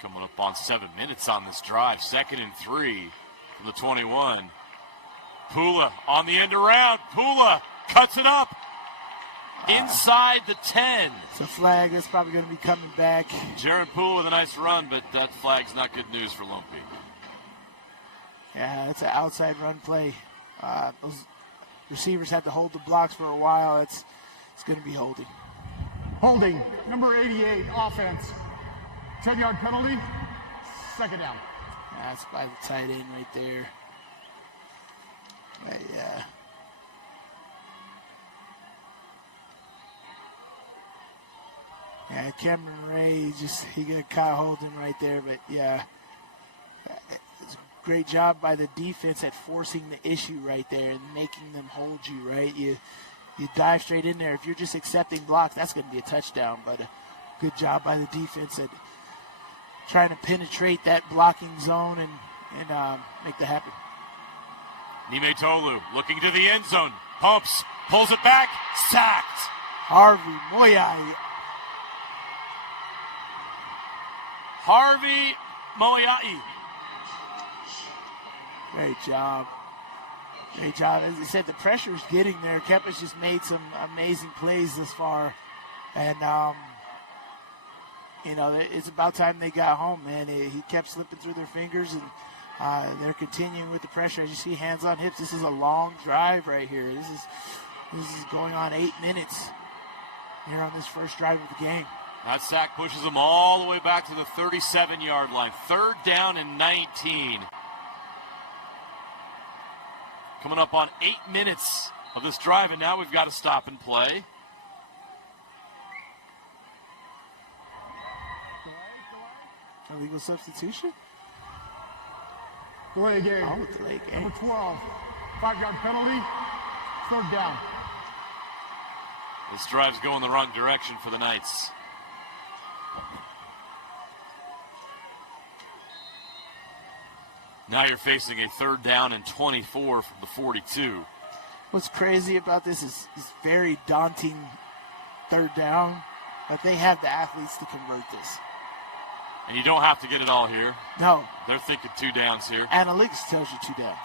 Coming up on 7 minutes on this drive. 2nd and 3 from the 21. Pula on the end around. Pula cuts it up inside the 10. It's a flag that's probably going to be coming back. Jared Pula with a nice run, but that flag's not good news for Lone Peak. Yeah, it's an outside run play. Those receivers had to hold the blocks for a while. It's going to be holding. Holding, number 88, offense. 10-yard penalty, 2nd down. That's by the tight end right there. Yeah. Yeah, Cameron Ray, he got caught holding right there, but yeah. It's a great job by the defense at forcing the issue right there and making them hold you, right? You dive straight in there. If you're just accepting blocks, that's going to be a touchdown, but a good job by the defense at trying to penetrate that blocking zone and make that happen. Muytalo looking to the end zone. Pumps, pulls it back, sacked. Harvey Muyai. Harvey Muyai. Great job. Great job. As I said, the pressure's getting there. Kepa's just made some amazing plays this far. And, it's about time they got home, man. He kept slipping through their fingers, and they're continuing with the pressure. As you see, hands on hips. This is a long drive right here. This is going on 8 minutes here on this first drive of the game. That sack pushes them all the way back to the 37-yard line. 3rd down and 19. Coming up on 8 minutes of this drive, and now we've got to stop and play. Illegal substitution? Delay game. Oh, delay game. Number 12. 5-yard penalty. 3rd down. This drive's going the wrong direction for the Knights. Now you're facing a 3rd down and 24 from the 42. What's crazy about this is very daunting 3rd down, but they have the athletes to convert this. And you don't have to get it all here. No. They're thinking 2 downs here. Analytics tells you 2 downs.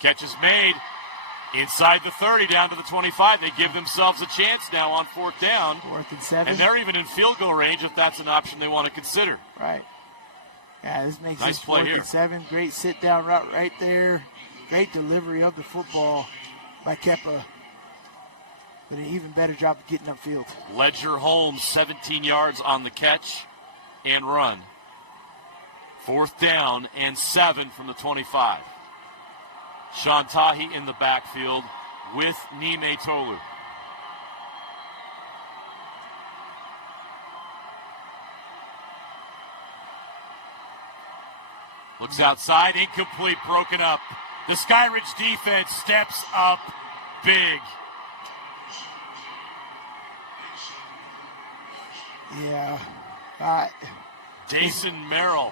Catch is made inside the 30 down to the 25. They give themselves a chance now on 4th down. 4th and 7. And they're even in field goal range if that's an option they want to consider. Right. Yeah, this makes nice this play 4th here. and 7. Great sit-down route right there. Great delivery of the football by Kepa. But an even better job of getting upfield. Ledger Holmes, 17 yards on the catch and run. 4th down and 7 from the 25. Sean Tahi in the backfield with Muytalo. Looks outside, incomplete, broken up. The Skyridge defense steps up big. Yeah. Jason Merrill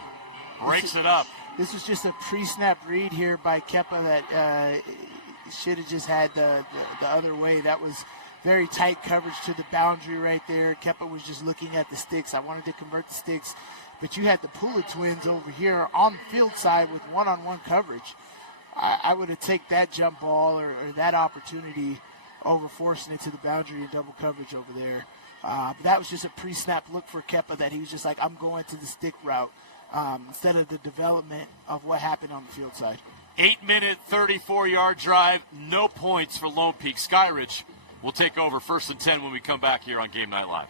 breaks it up. This was just a pre-snap read here by Kepa that should have just had the other way. That was very tight coverage to the boundary right there. Kepa was just looking at the sticks. I wanted to convert the sticks, but you had the Pula twins over here on the field side with one-on-one coverage. I would have taken that jump ball or that opportunity over forcing it to the boundary and double coverage over there. That was just a pre-snap look for Kepa that he was just like, I'm going to the stick route instead of the development of what happened on the field side. 8-minute, 34-yard drive, no points for Lone Peak. Skyridge will take over 1st and 10 when we come back here on Game Night Live.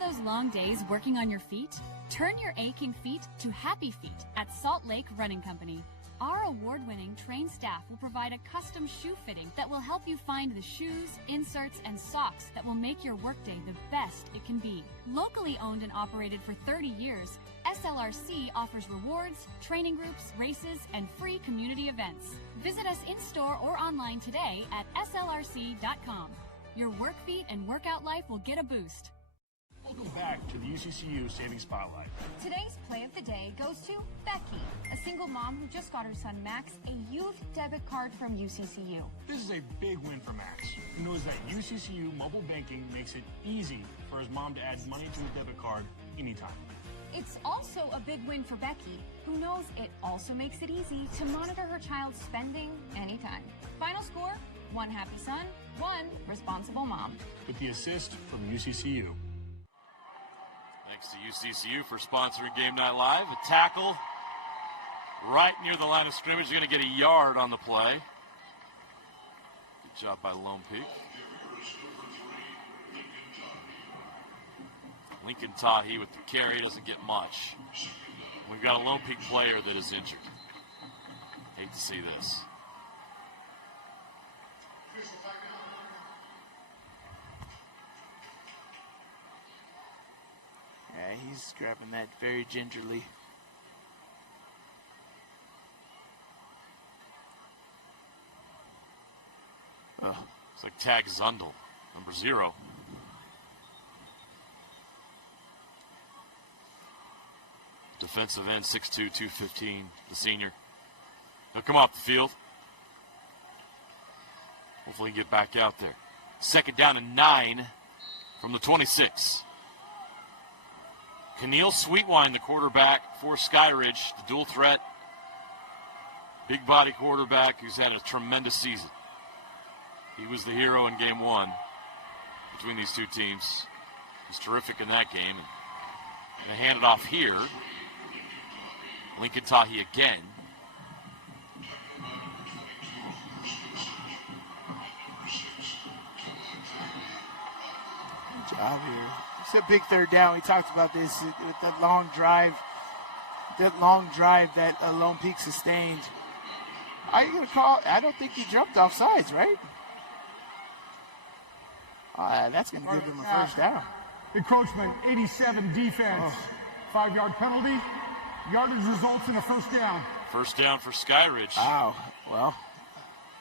Those long days working on your feet? Turn your aching feet to happy feet at Salt Lake Running Company. Our award-winning trained staff will provide a custom shoe fitting that will help you find the shoes, inserts, and socks that will make your workday the best it can be. Locally owned and operated for 30 years, SLRC offers rewards, training groups, races, and free community events. Visit us in-store or online today at slrc.com. Your work feet and workout life will get a boost. Welcome back to the UCCU Savings Spotlight. Today's play of the day goes to Becky, a single mom who just got her son Max a youth debit card from UCCU. This is a big win for Max, who knows that UCCU mobile banking makes it easy for his mom to add money to a debit card anytime. It's also a big win for Becky, who knows it also makes it easy to monitor her child's spending anytime. Final score, 1 happy son, 1 responsible mom. With the assist from UCCU. Thanks to UCCU for sponsoring Game Night Live. A tackle right near the line of scrimmage. You're going to get a yard on the play. Good job by Lone Peak. Lincoln Tahi with the carry doesn't get much. We've got a Lone Peak player that is injured. Hate to see this. Yeah, he's grabbing that very gingerly. Oh, it's like Tag Zundel, number 0. Defensive end, 6'2", 215, the senior. He'll come off the field. Hopefully he can get back out there. 2nd down and 9 from the 26. Keneal Sweetwine, the quarterback for Skyridge, the dual threat. Big body quarterback who's had a tremendous season. He was the hero in game 1 between these two teams. He was terrific in that game. And they hand it off here. Lincoln Tahi again. Good job here. It's a big 3rd down. We talked about this with that long drive that Lone Peak sustained. Are you going to call? I don't think he jumped off sides, right? That's going to give him a first down. Encroachment, 87 defense. 5-yard penalty. Yardage results in a first down. First down for Skyridge. Wow. Well,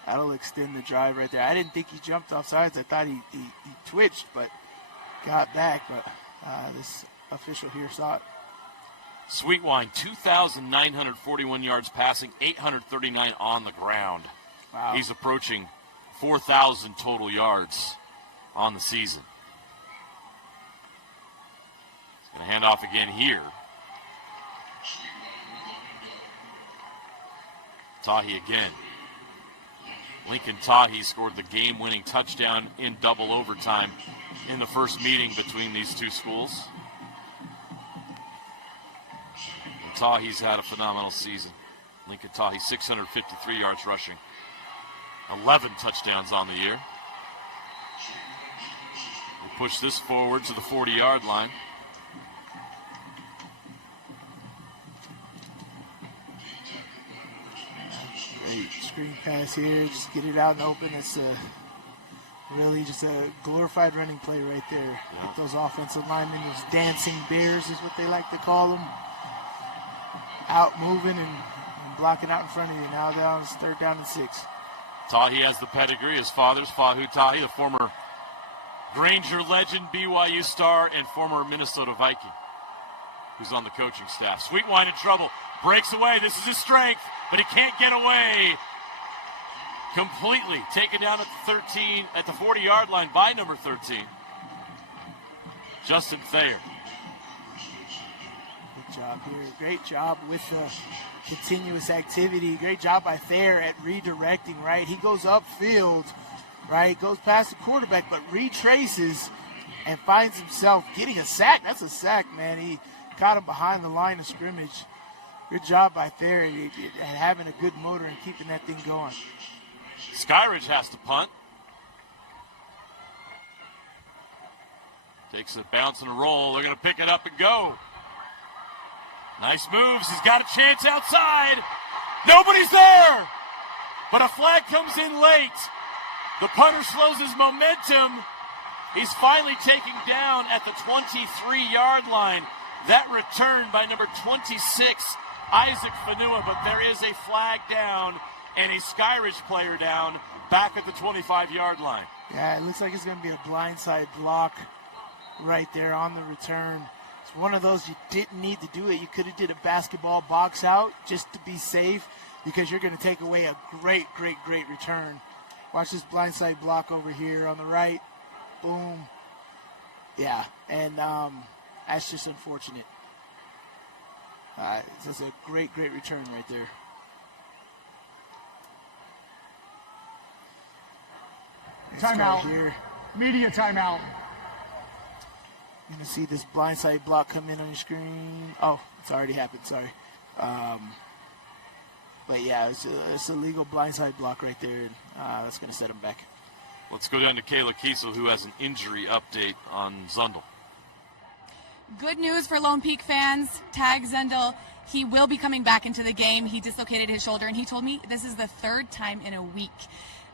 that'll extend the drive right there. I didn't think he jumped off sides. I thought he twitched, but got back. But this official here saw it. Sweetwine, 2,941 yards passing, 839 on the ground. Wow. He's approaching 4,000 total yards on the season. He's going to hand off again here. Tahi again. Lincoln Tahi scored the game-winning touchdown in double overtime in the first meeting between these two schools. Tahi's had a phenomenal season. Lincoln Tahi, 653 yards rushing. 11 touchdowns on the year. We'll push this forward to the 40-yard line. Great screen pass here. Just get it out and open. It's really just a glorified running play right there. Yeah. With those offensive linemen, those dancing bears is what they like to call them. Out moving and blocking out in front of you. Now down, it's 3rd down and 6. Tahi has the pedigree. His father's Fahu Tahi, the former Granger legend, BYU star, and former Minnesota Viking, who's on the coaching staff. Sweetwine in trouble. Breaks away. This is his strength, but he can't get away. Completely taken down at the 13, at the 40-yard line by number 13, Justin Thayer. Good job here. Great job with the continuous activity. Great job by Thayer at redirecting, right? He goes upfield, right? Goes past the quarterback, but retraces and finds himself getting a sack. That's a sack, man. He caught him behind the line of scrimmage. Good job by Thayer at having a good motor and keeping that thing going. Skyridge has to punt. Takes a bounce and a roll. They're going to pick it up and go. Nice moves. He's got a chance outside. Nobody's there. But a flag comes in late. The punter slows his momentum. He's finally taken down at the 23-yard line. That return by number 26, Isaac Fanua. But there is a flag down and a Skyridge player down back at the 25-yard line. Yeah, it looks like it's going to be a blindside block right there on the return. It's one of those you didn't need to do it. You could have did a basketball box out just to be safe because you're going to take away a great, great, great return. Watch this blindside block over here on the right. Boom. Yeah, and that's just unfortunate. It's just a great, great return right there. Timeout. Here. Media timeout. You're going to see this blindside block come in on your screen. Oh, it's already happened. Sorry. But, yeah, it's a legal blindside block right there. And that's going to set him back. Let's go down to Kayla Kiesel, who has an injury update on Zundel. Good news for Lone Peak fans. Tag Zundel, he will be coming back into the game. He dislocated his shoulder, and he told me this is the 3rd time in a week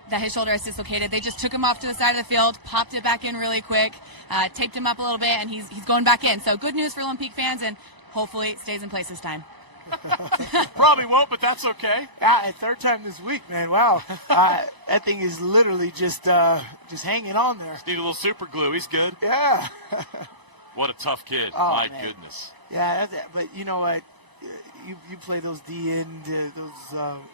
that his shoulder is dislocated. They just took him off to the side of the field, popped it back in really quick, taped him up a little bit, and he's going back in. So good news for Lone Peak fans, and hopefully it stays in place this time. Probably won't, but that's okay. Yeah, 3rd time this week, man. Wow. That thing is literally just hanging on there. Just need a little super glue. He's good. Yeah. What a tough kid. Oh, My man. goodness. Yeah, but you know what? You play those D-end,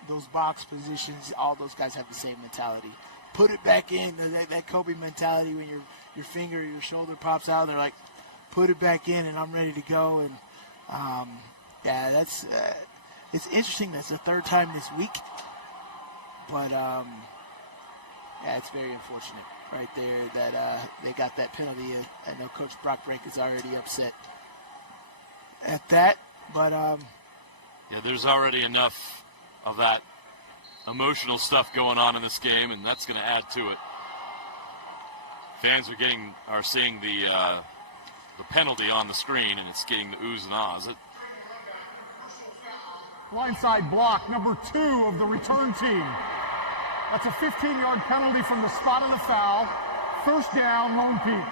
those box positions, all those guys have the same mentality. Put it back in, that Kobe mentality when your finger or your shoulder pops out, they're like, put it back in and I'm ready to go. And, yeah, that's it's interesting. That's the 3rd time this week. But, yeah, it's very unfortunate right there that they got that penalty. I know Coach Brock Brake is already upset at that. But, yeah, there's already enough of that emotional stuff going on in this game, and that's going to add to it. Fans are seeing the penalty on the screen, and it's getting the oohs and ahs. Blindside block, number 2 of the return team. That's a 15-yard penalty from the spot of the foul. First down, Lone Peak.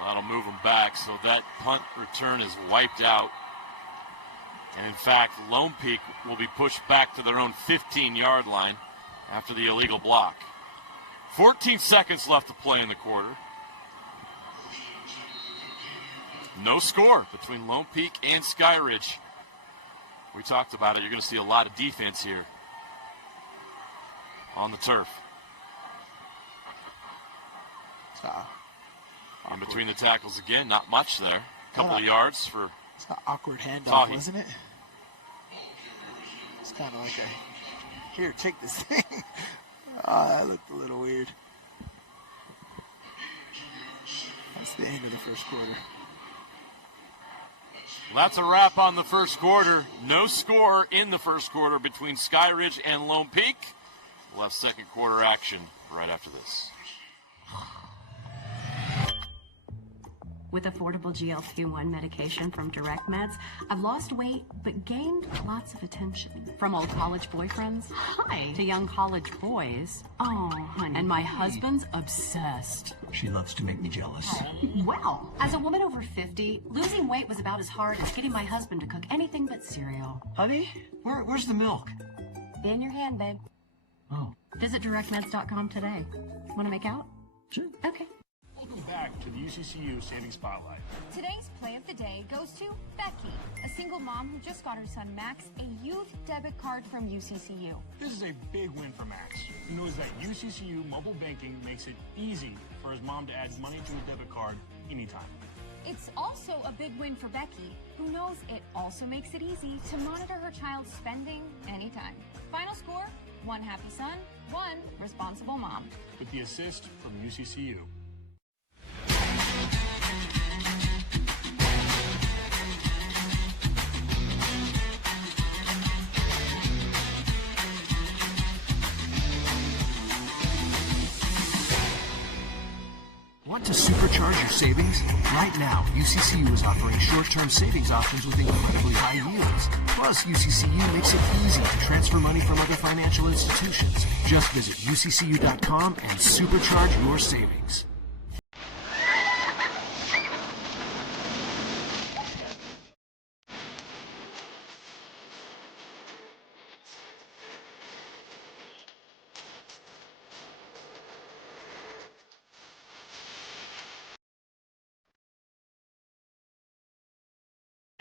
That'll move them back, so that punt return is wiped out. And in fact, Lone Peak will be pushed back to their own 15-yard line after the illegal block. 14 seconds left to play in the quarter. No score between Lone Peak and Skyridge. We talked about it. You're going to see a lot of defense here on the turf. In between the tackles again, not much there. A couple of yards for It's an awkward handoff, Tahi. wasn't it? It's kind of like a, here, take this thing. Oh, that looked a little weird. That's the end of the first quarter. That's a wrap on the first quarter. No score in the first quarter between Skyridge and Lone Peak. We'll have second quarter action right after this. With affordable GLP-1 medication from Direct Meds, I've lost weight but gained lots of attention. From old college boyfriends, hi, to young college boys. Oh, honey. And my husband's obsessed. She loves to make me jealous. Well, as a woman over 50, losing weight was about as hard as getting my husband to cook anything but cereal. Honey, where's the milk? In your hand, babe. Oh. Visit directmeds.com today. Want to make out? Sure. Okay. Welcome back to the UCCU Savings Spotlight. Today's play of the day goes to Becky, a single mom who just got her son Max a youth debit card from UCCU. This is a big win for Max, who knows that UCCU mobile banking makes it easy for his mom to add money to a debit card anytime. It's also a big win for Becky, who knows it also makes it easy to monitor her child's spending anytime. Final score, 1 happy son, 1 responsible mom. With the assist from UCCU. Want to supercharge your savings? Right now, UCCU is offering short-term savings options with incredibly high yields. Plus, UCCU makes it easy to transfer money from other financial institutions. Just visit UCCU.com and supercharge your savings.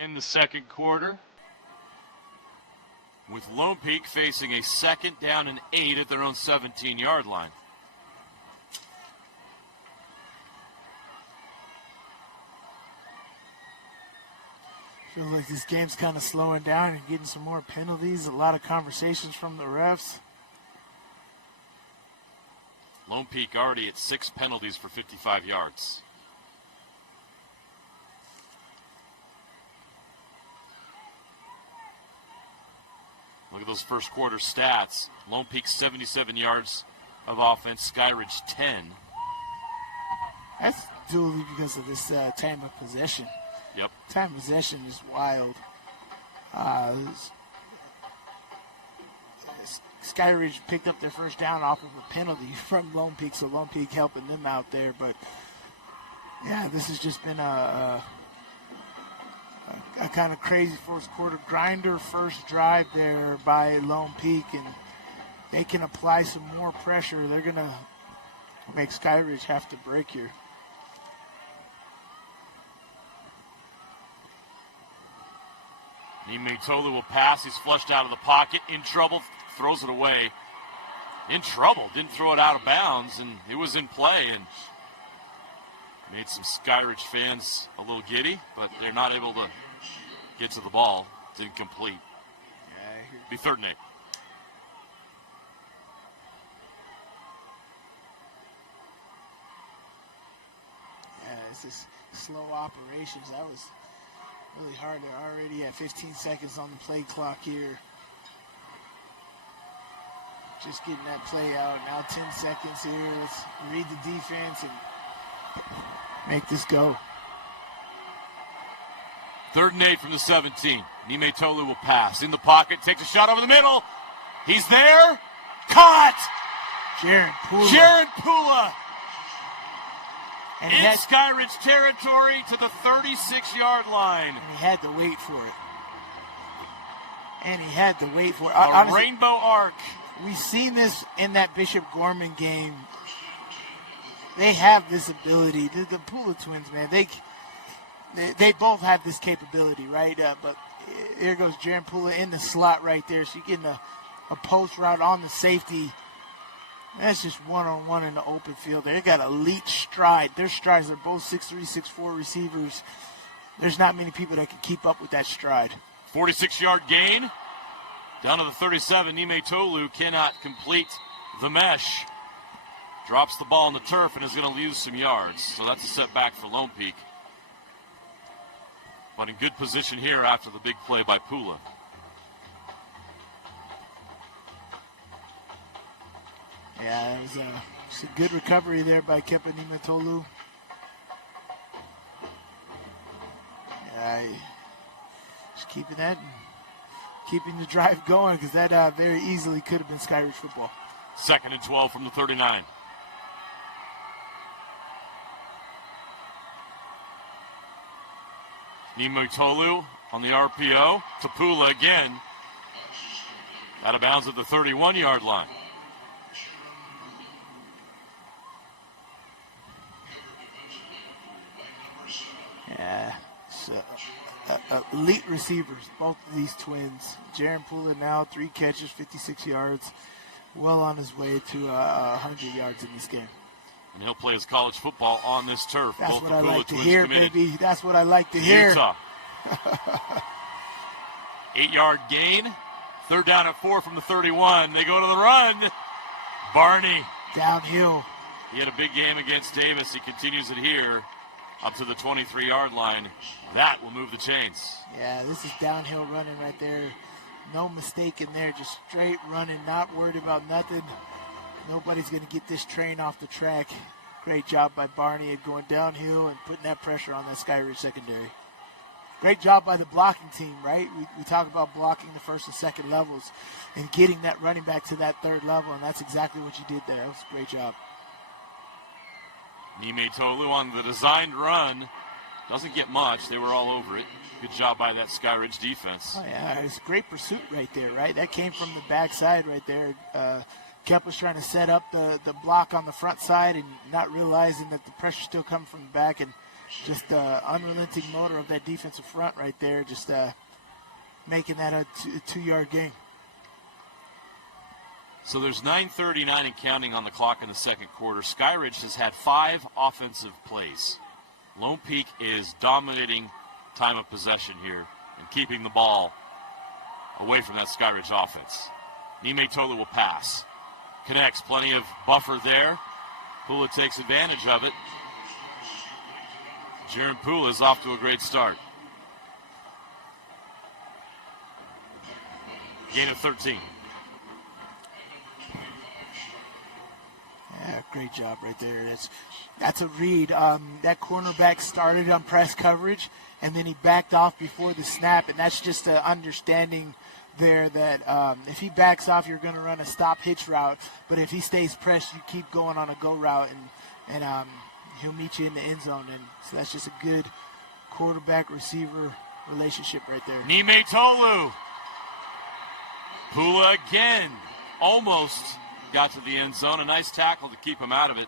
In the second quarter, with Lone Peak facing a 2nd down and 8 at their own 17-yard line. Feels like this game's kind of slowing down and getting some more penalties. A lot of conversations from the refs. Lone Peak already at 6 penalties for 55 yards. Look at those first quarter stats. Lone Peak 77 yards of offense, Skyridge 10. That's duly because of this time of possession. Yep. Time of possession is wild. Skyridge picked up their first down off of a penalty from Lone Peak, so Lone Peak helping them out there. But, yeah, this has just been a kind of crazy first quarter grinder first drive there by Lone Peak, and they can apply some more pressure. They're going to make Skyridge have to break here. Muytalo will pass. He's flushed out of the pocket. In trouble. Throws it away. In trouble. Didn't throw it out of bounds, and it was in play, and made some Skyridge fans a little giddy, but they're not able to get to the ball. It's incomplete. Be 3rd and 8. Yeah, it's just slow operations. That was really hard. They're already at 15 seconds on the play clock here. Just getting that play out. Now 10 seconds here. Let's read the defense and make this go. 3rd and 8 from the 17. Muytalo will pass. In the pocket, takes a shot over the middle. He's there. Caught! Kenan Pula. And in Skyridge territory to the 36-yard line. And he had to wait for it. Honestly, rainbow arc. We've seen this in that Bishop Gorman game. They have this ability. The Pula twins, man, they both have this capability, right? But here goes Kenan Pula in the slot right there. So you're getting a post route on the safety. That's just one-on-one in the open field. They got elite stride. Their strides are both 6'3", 6'4" receivers. There's not many people that can keep up with that stride. 46-yard gain. Down to the 37. Muytalo cannot complete the mesh. Drops the ball on the turf and is going to lose some yards. So that's a setback for Lone Peak. But in good position here after the big play by Pula. Yeah, it was a good recovery there by Kenan Muytalo. Just keeping that and keeping the drive going, because that very easily could have been Skyridge football. 2nd and 12 from the 39. Muytalo on the RPO to Pula again. Out of bounds at the 31-yard line. Yeah, elite receivers, both of these twins. Kenan Pula now 3 catches, 56 yards, well on his way to 100 yards in this game. And he'll play his college football on this turf. That's both what the I Pula like to twins hear, committed. baby. That's what I like to hear. Utah. 8-yard gain. 3rd down at 4 from the 31. They go to the run. Barney. Downhill. He had a big game against Davis. He continues it here up to the 23-yard line. That will move the chains. Yeah, this is downhill running right there. No mistake in there. Just straight running, not worried about nothing. Nobody's going to get this train off the track. Great job by Barney at going downhill and putting that pressure on that Skyridge secondary. Great job by the blocking team, right? We talk about blocking the 1st and 2nd levels and getting that running back to that 3rd level, and that's exactly what you did there. That was a great job. Muytalo on the designed run. Doesn't get much. They were all over it. Good job by that Skyridge defense. Oh, yeah, it's great pursuit right there, right? That came from the backside right there. Kemp was trying to set up the block on the front side and not realizing that the pressure's still coming from the back, and just the unrelenting motor of that defensive front right there, just making that a 2-yard gain. So there's 9:39 and counting on the clock in the 2nd quarter. Skyridge has had 5 offensive plays. Lone Peak is dominating time of possession here and keeping the ball away from that Skyridge offense. Muytalo will pass. Connects, plenty of buffer there. Pula takes advantage of it. Kenan Pula is off to a great start. Gain of 13. Yeah, great job right there. That's a read. That cornerback started on press coverage, and then he backed off before the snap, and that's just an understanding there that if he backs off, you're going to run a stop hitch route, but if he stays pressed, you keep going on a go route, and he'll meet you in the end zone. And so that's just a good quarterback-receiver relationship right there. Muytalo. Pula again. Almost got to the end zone. A nice tackle to keep him out of it.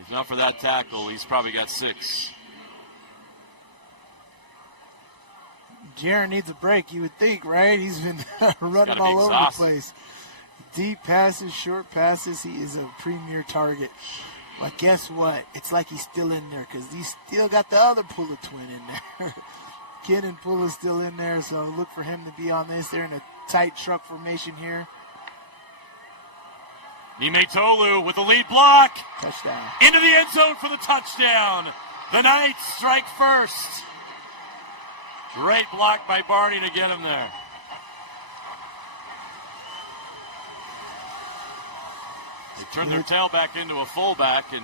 If not for that tackle, he's probably got 6. Jaron needs a break, you would think, right? He's been running all over the place. Deep passes, short passes, he is a premier target. But guess what? It's like he's still in there because he's still got the other Pula twin in there. Kenan Pula is still in there, so look for him to be on this. They're in a tight truck formation here. Muytalo with the lead block. Touchdown. Into the end zone for the touchdown. The Knights strike first. Great block by Barney to get him there. They turned their tailback into a fullback, and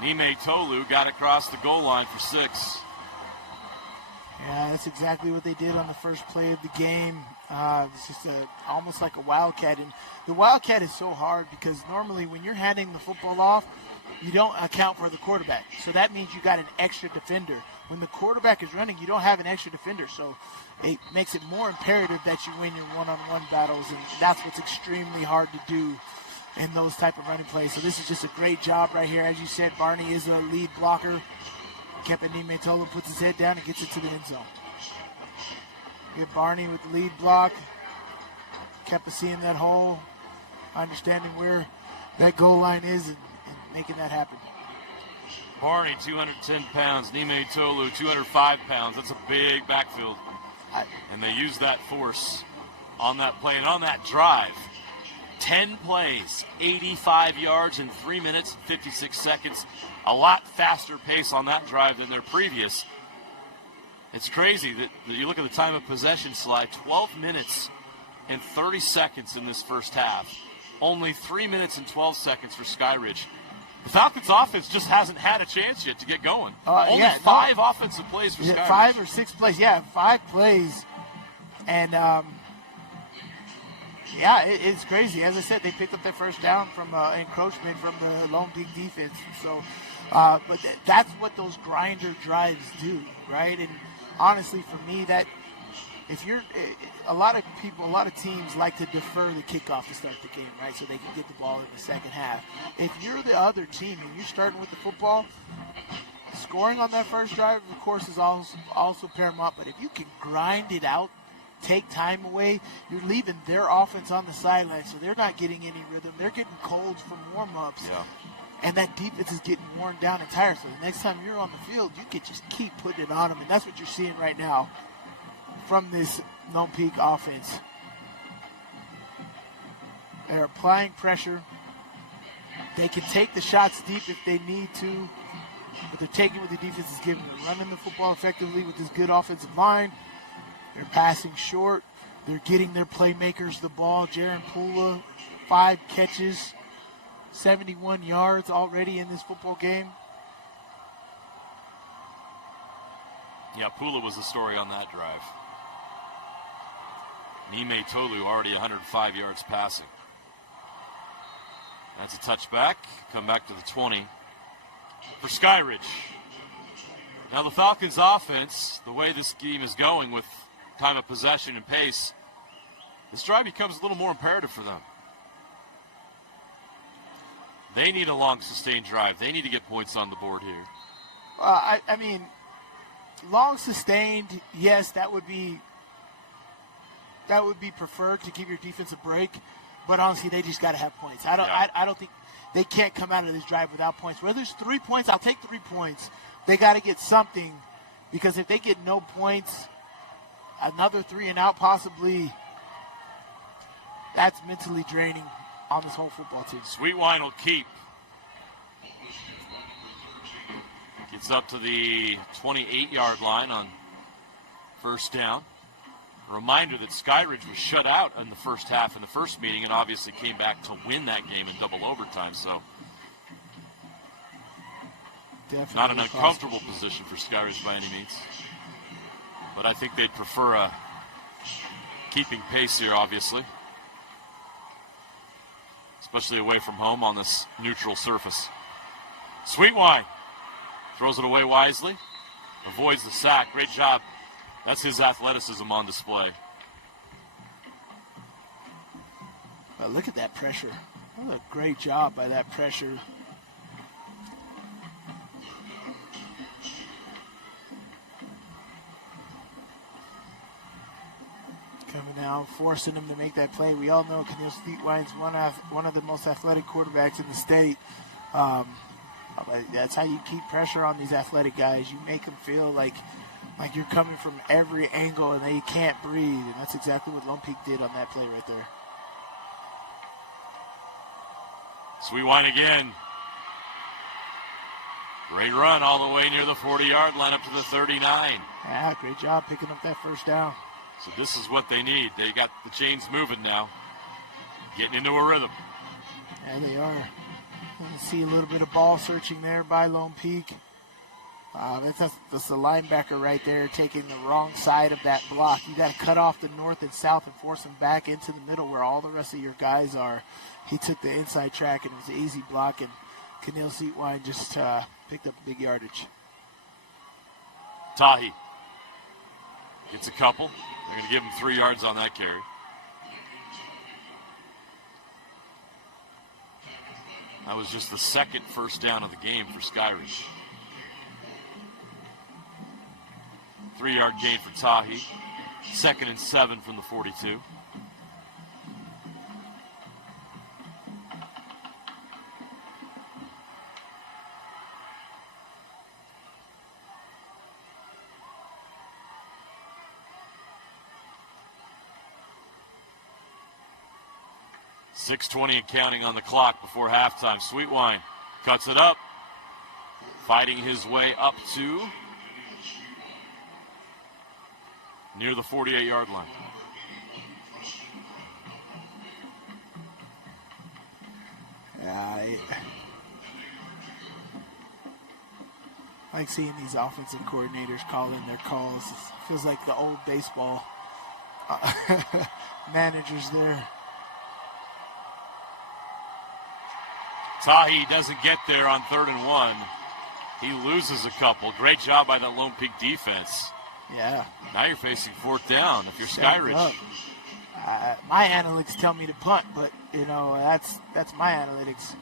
Muytalo got across the goal line for 6. Yeah, that's exactly what they did on the first play of the game. It's just almost like a wildcat. And the wildcat is so hard because normally when you're handing the football off, you don't account for the quarterback. So that means you got an extra defender. When the quarterback is running, you don't have an extra defender. So it makes it more imperative that you win your one-on-one battles. And that's what's extremely hard to do in those type of running plays. So this is just a great job right here. As you said, Barney is a lead blocker. Muytalo puts his head down and gets it to the end zone. Get Barney with the lead block. Kepa seeing that hole, understanding where that goal line is and making that happen. Barney, 210 pounds. Muytalo, 205 pounds. That's a big backfield. And they use that force on that play and on that drive. 10 plays, 85 yards in 3 minutes and 56 seconds. A lot faster pace on that drive than their previous. It's crazy that you look at the time of possession slide, 12 minutes and 30 seconds in this first half. Only 3 minutes and 12 seconds for Skyridge. The Falcons offense just hasn't had a chance yet to get going. Only five offensive plays for Skyridge. 5 or 6 plays. Yeah, 5 plays. And, it's crazy. As I said, they picked up their first down from encroachment from the Lone Peak defense. So, but that's what those grinder drives do, right? And honestly, for me, that if you're a lot of teams like to defer the kickoff to start the game, right? So they can get the ball in the second half. If you're the other team and you're starting with the football, scoring on that first drive, of course, is also paramount. But if you can grind it out, take time away, you're leaving their offense on the sideline, so they're not getting any rhythm. They're getting colds from warm-ups. Yeah. And that defense is getting worn down and tired. So the next time you're on the field, you can just keep putting it on them. And that's what you're seeing right now from this Lone Peak offense. They're applying pressure. They can take the shots deep if they need to, but they're taking what the defense is giving them. Running the football effectively with this good offensive line. They're passing short. They're getting their playmakers the ball. Kenan Pula, 5 catches, 71 yards already in this football game. Yeah, Pula was the story on that drive. Muytalo already 105 yards passing. That's a touchback. Come back to the 20 for Skyridge. Now the Falcons offense, the way this game is going with time of possession and pace, this drive becomes a little more imperative for them. They need a long, sustained drive. They need to get points on the board here. I mean, long, sustained, yes, that would be preferred to give your defense a break. But honestly, they just got to have points. I don't think they can't come out of this drive without points. Whether it's 3 points, I'll take 3 points. They got to get something, because if they get no points, another 3 and out possibly, that's mentally draining on this whole football team. Sweetwine will keep. Gets up to the 28-yard line on first down. A reminder that Skyridge was shut out in the first half in the first meeting and obviously came back to win that game in double overtime. So definitely not an uncomfortable position for Skyridge by any means. But I think they'd prefer keeping pace here, obviously. Especially away from home on this neutral surface. Sweetwine throws it away wisely. Avoids the sack. Great job. That's his athleticism on display. Well, look at that pressure. What a great job by that pressure. Coming out, forcing him to make that play. We all know Kenan Pula's one of the most athletic quarterbacks in the state. That's how you keep pressure on these athletic guys. You make them feel like you're coming from every angle and they can't breathe. And that's exactly what Lone Peak did on that play right there. Sweetwine again. Great run all the way near the 40-yard line up to the 39. Yeah, great job picking up that first down. So this is what they need. They got the chains moving now. Getting into a rhythm. Yeah, they are. You see a little bit of ball searching there by Lone Peak. That's the linebacker right there taking the wrong side of that block. You got to cut off the north and south and force them back into the middle where all the rest of your guys are. He took the inside track, and it was an easy block, and Kenan Pula just picked up big yardage. Tahi gets a couple. They're going to give him 3 yards on that carry. That was just the second first down of the game for Skyridge. 3-yard gain for Tahi. 2nd and 7 from the 42. .6:20 and counting on the clock before halftime. Sweetwine cuts it up, fighting his way up to near the 48-yard line. I like seeing these offensive coordinators calling their calls. It feels like the old baseball managers there. Tahi doesn't get there on 3rd and 1. He loses a couple. Great job by that Lone Peak defense. Yeah. Now you're facing 4th down if you're Skyridge. My analytics tell me to punt, but, you know, that's my analytics.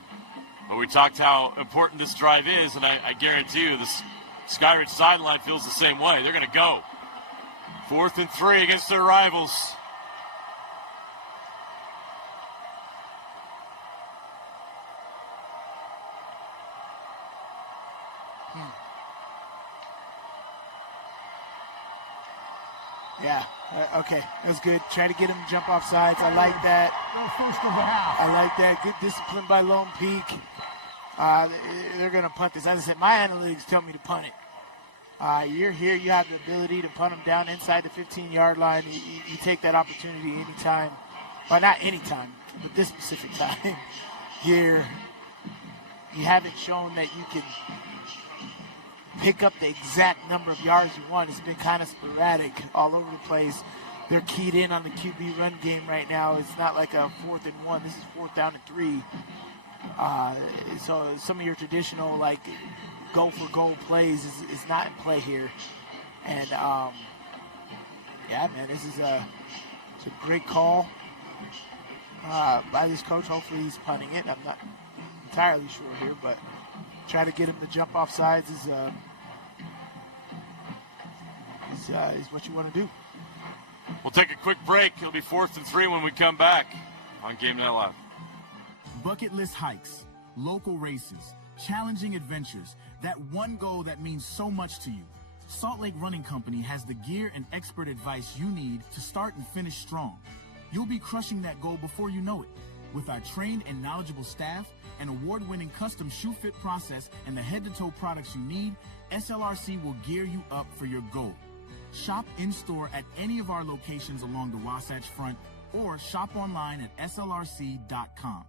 Well, we talked how important this drive is, and I guarantee you this Skyridge sideline feels the same way. They're going to go. 4th and 3 against their rivals. Yeah, okay, that was good. Try to get him to jump off sides. I like that. First of the half. I like that. Good discipline by Lone Peak. They're going to punt this. As I said, my analytics tell me to punt it. You're here. You have the ability to punt them down inside the 15-yard line. You take that opportunity anytime. Well, not anytime, but this specific time. You haven't shown that you can pick up the exact number of yards you want. It's been kind of sporadic all over the place. They're keyed in on the QB run game right now. It's not like a 4th and 1. This is 4th down and 3. So some of your traditional, like, go-for-goal plays is not in play here. And, yeah, man, this is it's a great call by this coach. Hopefully he's punting it. I'm not entirely sure here, but try to get him to jump off sides is what you want to do. We'll take a quick break. It'll be 4th and 3 when we come back on Game Night Live. Bucket list hikes, local races, challenging adventures, that one goal that means so much to you. Salt Lake Running Company has the gear and expert advice you need to start and finish strong. You'll be crushing that goal before you know it. With our trained and knowledgeable staff, an award-winning custom shoe fit process, and the head-to-toe products you need, SLRC will gear you up for your goal. Shop in-store at any of our locations along the Wasatch Front or shop online at slrc.com.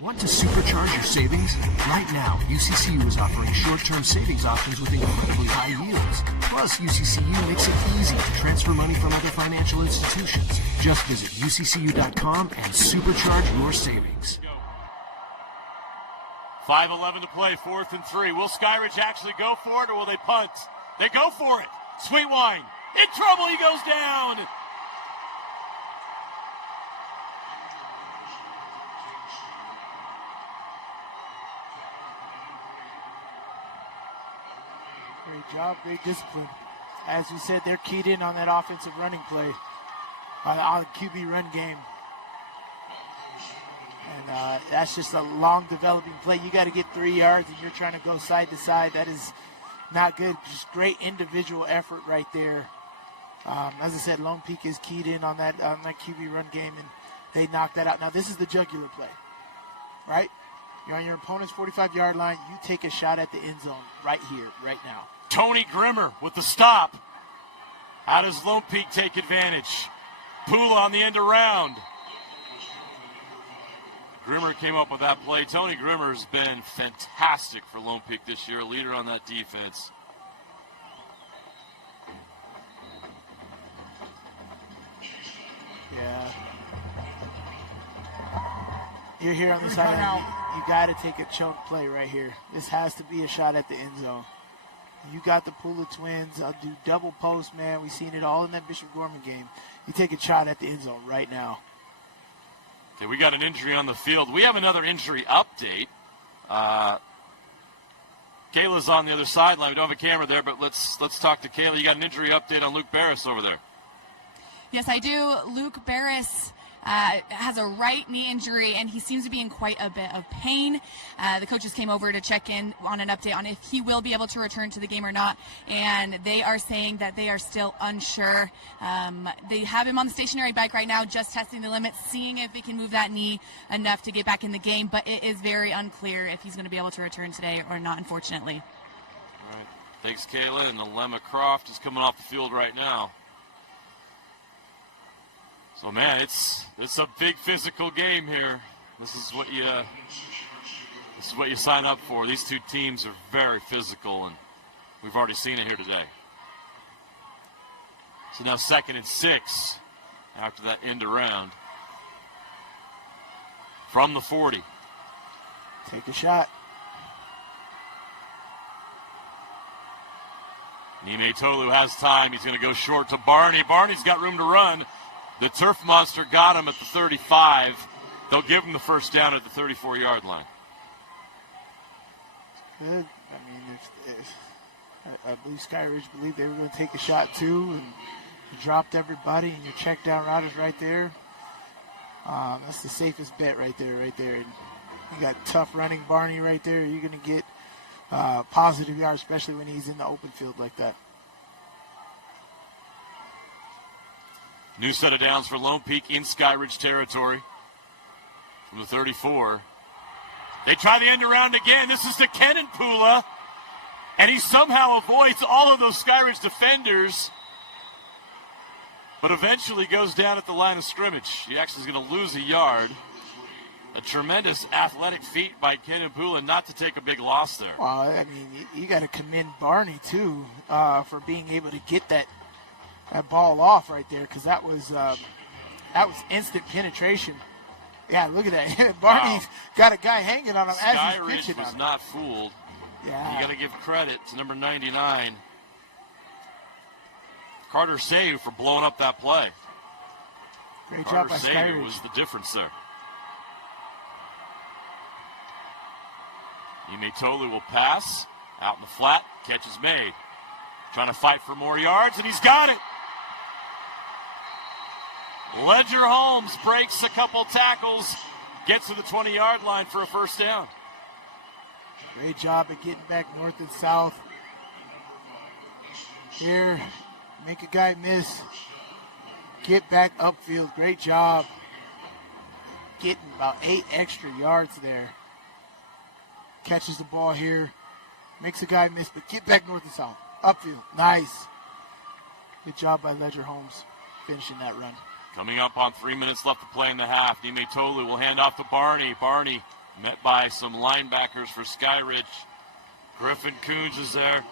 Want to supercharge your savings? Right now, UCCU is offering short-term savings options with incredibly high yields. Plus, UCCU makes it easy to transfer money from other financial institutions. Just visit uccu.com and supercharge your savings. 5:11 to play, 4th and 3. Will Skyridge actually go for it, or will they punt? They go for it. Sweetwine in trouble. He goes down. Great job, great discipline. As we said, they're keyed in on that offensive running play, on the QB run game. And that's just a long developing play. You got to get 3 yards and you're trying to go side to side. That is not good. Just great individual effort right there. As I said, Lone Peak is keyed in on that QB run game, and they knocked that out. Now, this is the jugular play, right? You're on your opponent's 45-yard line. You take a shot at the end zone right here, right now. Tony Grimmer with the stop. How does Lone Peak take advantage? Pula on the end around. Grimmer came up with that play. Tony Grimmer has been fantastic for Lone Peak this year, a leader on that defense. You're here on the sideline. You got to take a choke play right here. This has to be a shot at the end zone. You got the Pula twins. I'll do double post, man. We've seen it all in that Bishop Gorman game. You take a shot at the end zone right now. Okay, we got an injury on the field. We have another injury update. Kayla's on the other sideline. We don't have a camera there, but let's talk to Kayla. You got an injury update on Luke Barris over there. Yes, I do. Luke Barris has a right knee injury, and he seems to be in quite a bit of pain. The coaches came over to check in on an update on if he will be able to return to the game or not, and they are saying that they are still unsure. They have him on the stationary bike right now, just testing the limits, seeing if he can move that knee enough to get back in the game, but it is very unclear if he's going to be able to return today or not, unfortunately. All right. Thanks, Kayla, and the Lemma Croft is coming off the field right now. So, man, it's a big physical game here. This is what you sign up for. These two teams are very physical, and we've already seen it here today. So now 2nd and 6 after that end around from the 40. Take a shot. Muytalo has time. He's going to go short to Barney. Barney's got room to run. The Turf Monster got him at the 35. They'll give him the first down at the 34-yard line. Good. I mean, I believe Skyridge believed they were going to take a shot too, and you dropped everybody, and your check down route is right there. That's the safest bet right there. And you got tough running Barney right there. You're going to get positive yards, especially when he's in the open field like that. New set of downs for Lone Peak in Skyridge territory from the 34. They try the end around again. This is to Kenan Pula, and he somehow avoids all of those Skyridge defenders, but eventually goes down at the line of scrimmage. He actually is going to lose a yard. A tremendous athletic feat by Kenan Pula not to take a big loss there. Well, I mean, you got to commend Barney, too, for being able to get that ball off right there, because that was instant penetration. Yeah, look at that. Barney's got a guy hanging on him as he's pitching. Skyridge was not fooled. Yeah. You got to give credit to number 99, Carter Sayu, for blowing up that play. Great Carter job by Sayu Skyridge. was the difference there. Muytalo will pass out in the flat. Catch is made. Trying to fight for more yards, and he's got it. Ledger Holmes breaks a couple tackles, gets to the 20-yard line for a first down. Great job at getting back north and south. Here, make a guy miss. Get back upfield. Great job. Getting about 8 extra yards there. Catches the ball here. Makes a guy miss, but get back north and south. Upfield. Nice. Good job by Ledger Holmes finishing that run. Coming up on 3 minutes left to play in the half. Muytalo will hand off to Barney. Barney met by some linebackers for Skyridge. Griffin Coons is there.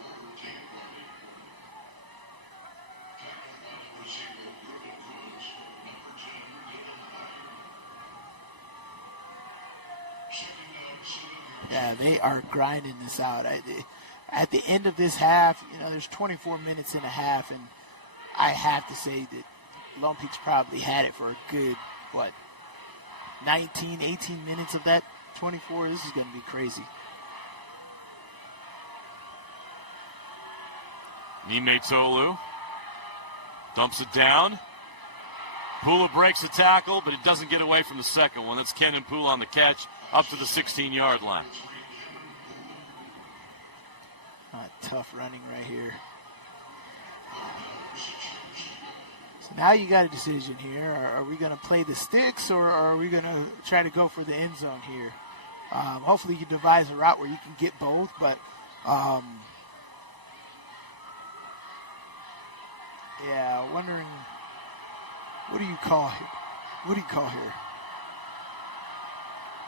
Yeah, they are grinding this out. At the end of this half, there's 24 minutes and a half, and I have to say that Lone Peak's probably had it for a good, 19, 18 minutes of that 24. This is going to be crazy. Muytalo dumps it down. Pula breaks the tackle, but it doesn't get away from the second one. That's Kenan Pula on the catch up to the 16-yard line. Tough running right here. So now you got a decision here. Are we going to play the sticks, or are we going to try to go for the end zone here? Hopefully you devise a route where you can get both, but yeah, wondering, what do you call here? What do you call here?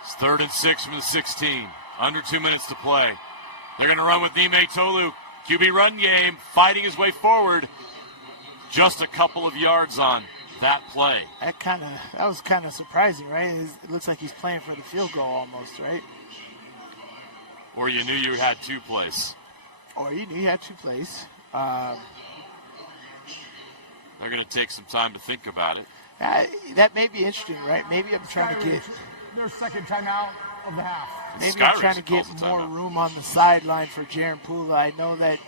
It's 3rd and 6 from the 16. Under 2 minutes to play. They're going to run with Muytalo. QB run game, fighting his way forward. Just a couple of yards on that play. That was kind of surprising, right? It looks like he's playing for the field goal almost, right? Or you knew you had 2 plays. Or you knew you had 2 plays. They're going to take some time to think about it. That may be interesting, right? Maybe I'm trying to get their second timeout of the half. Maybe I'm trying to get more room on the sideline for Kenan Pula. I know that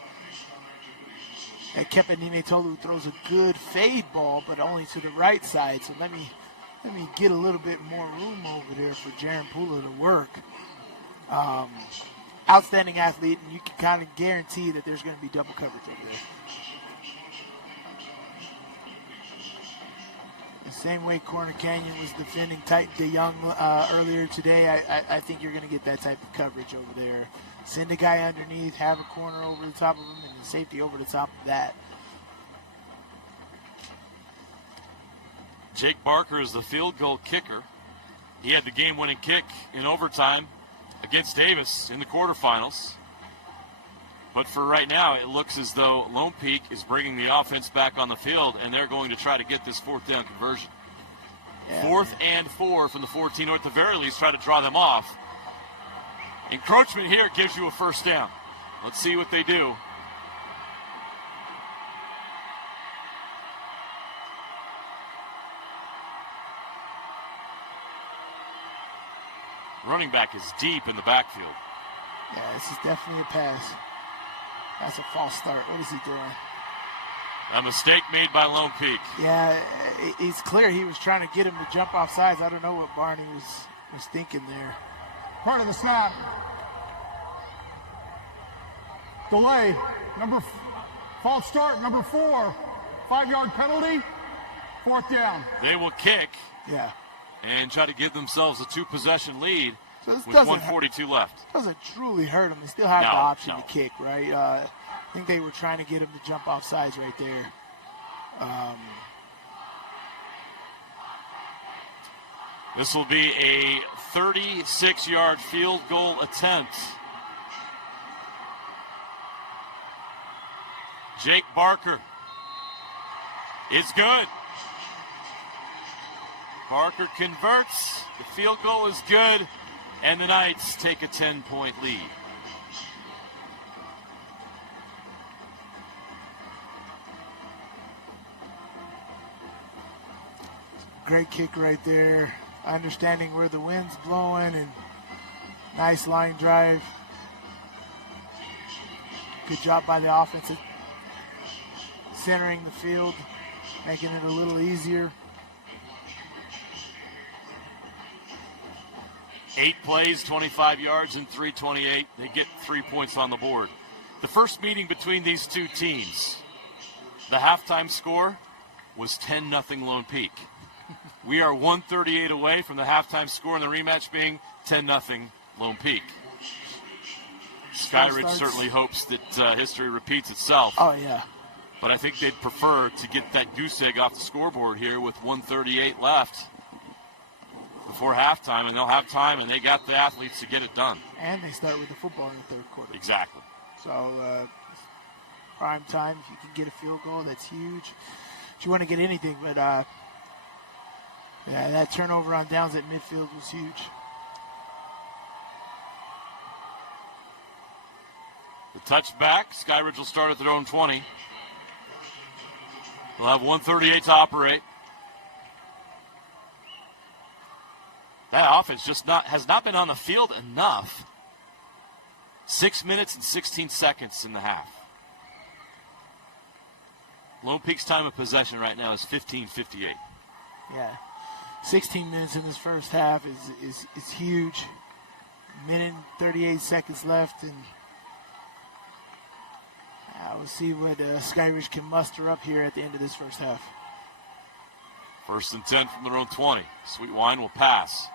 Kenan Muytalo throws a good fade ball, but only to the right side. So let me get a little bit more room over there for Kenan Pula to work. Outstanding athlete, and you can kind of guarantee that there's going to be double coverage over there. The same way Corner Canyon was defending DeYoung earlier today, I think you're going to get that type of coverage over there. Send a guy underneath, have a corner over the top of him, and the safety over the top of that. Jake Barker is the field goal kicker. He had the game-winning kick in overtime against Davis in the quarterfinals. But for right now, it looks as though Lone Peak is bringing the offense back on the field, and they're going to try to get this 4th down conversion. Yeah. 4th and 4 from the 14, or at the very least, try to draw them off. Encroachment here gives you a 1st down. Let's see what they do. Running back is deep in the backfield. Yeah, this is definitely a pass. That's a false start. What is he doing? A mistake made by Lone Peak. Yeah, it's clear he was trying to get him to jump off sides. I don't know what Barney was thinking there. Part of the snap. Delay. False start, number 4. 5-yard penalty. 4th down. They will kick. Yeah. And try to give themselves a 2-possession lead with 1:42 left. Doesn't truly hurt them. They still have the option to kick, right? I think they were trying to get him to jump off sides right there. This will be a 36-yard field goal attempt. Jake Barker. It's good. Barker converts. The field goal is good. And the Knights take a 10-point lead. Great kick right there. Understanding where the wind's blowing and nice line drive. Good job by the offense at centering the field, making it a little easier. 8 plays, 25 yards, and 328. They get 3 points on the board. The first meeting between these two teams, the halftime score was 10-0 Lone Peak. We are 138 away from the halftime score, and the rematch being 10-0 Lone Peak. Skyridge certainly hopes that history repeats itself. Oh, yeah. But I think they'd prefer to get that goose egg off the scoreboard here with 138 left before halftime, and they'll have time, and they got the athletes to get it done. And they start with the football in the 3rd quarter. Exactly. So, prime time, if you can get a field goal, that's huge. If you want to get anything, but yeah, that turnover on downs at midfield was huge. The touchback, Skyridge will start at their own 20. They'll have 138 to operate. That offense has not been on the field enough. 6 minutes and 16 seconds in the half. Lone Peak's time of possession right now is 15:58. Yeah, 16 minutes in this first half is huge. Minute and 38 seconds left, and we'll see what Skyridge can muster up here at the end of this first half. 1st and 10 from their own 20. Sweetwine will pass.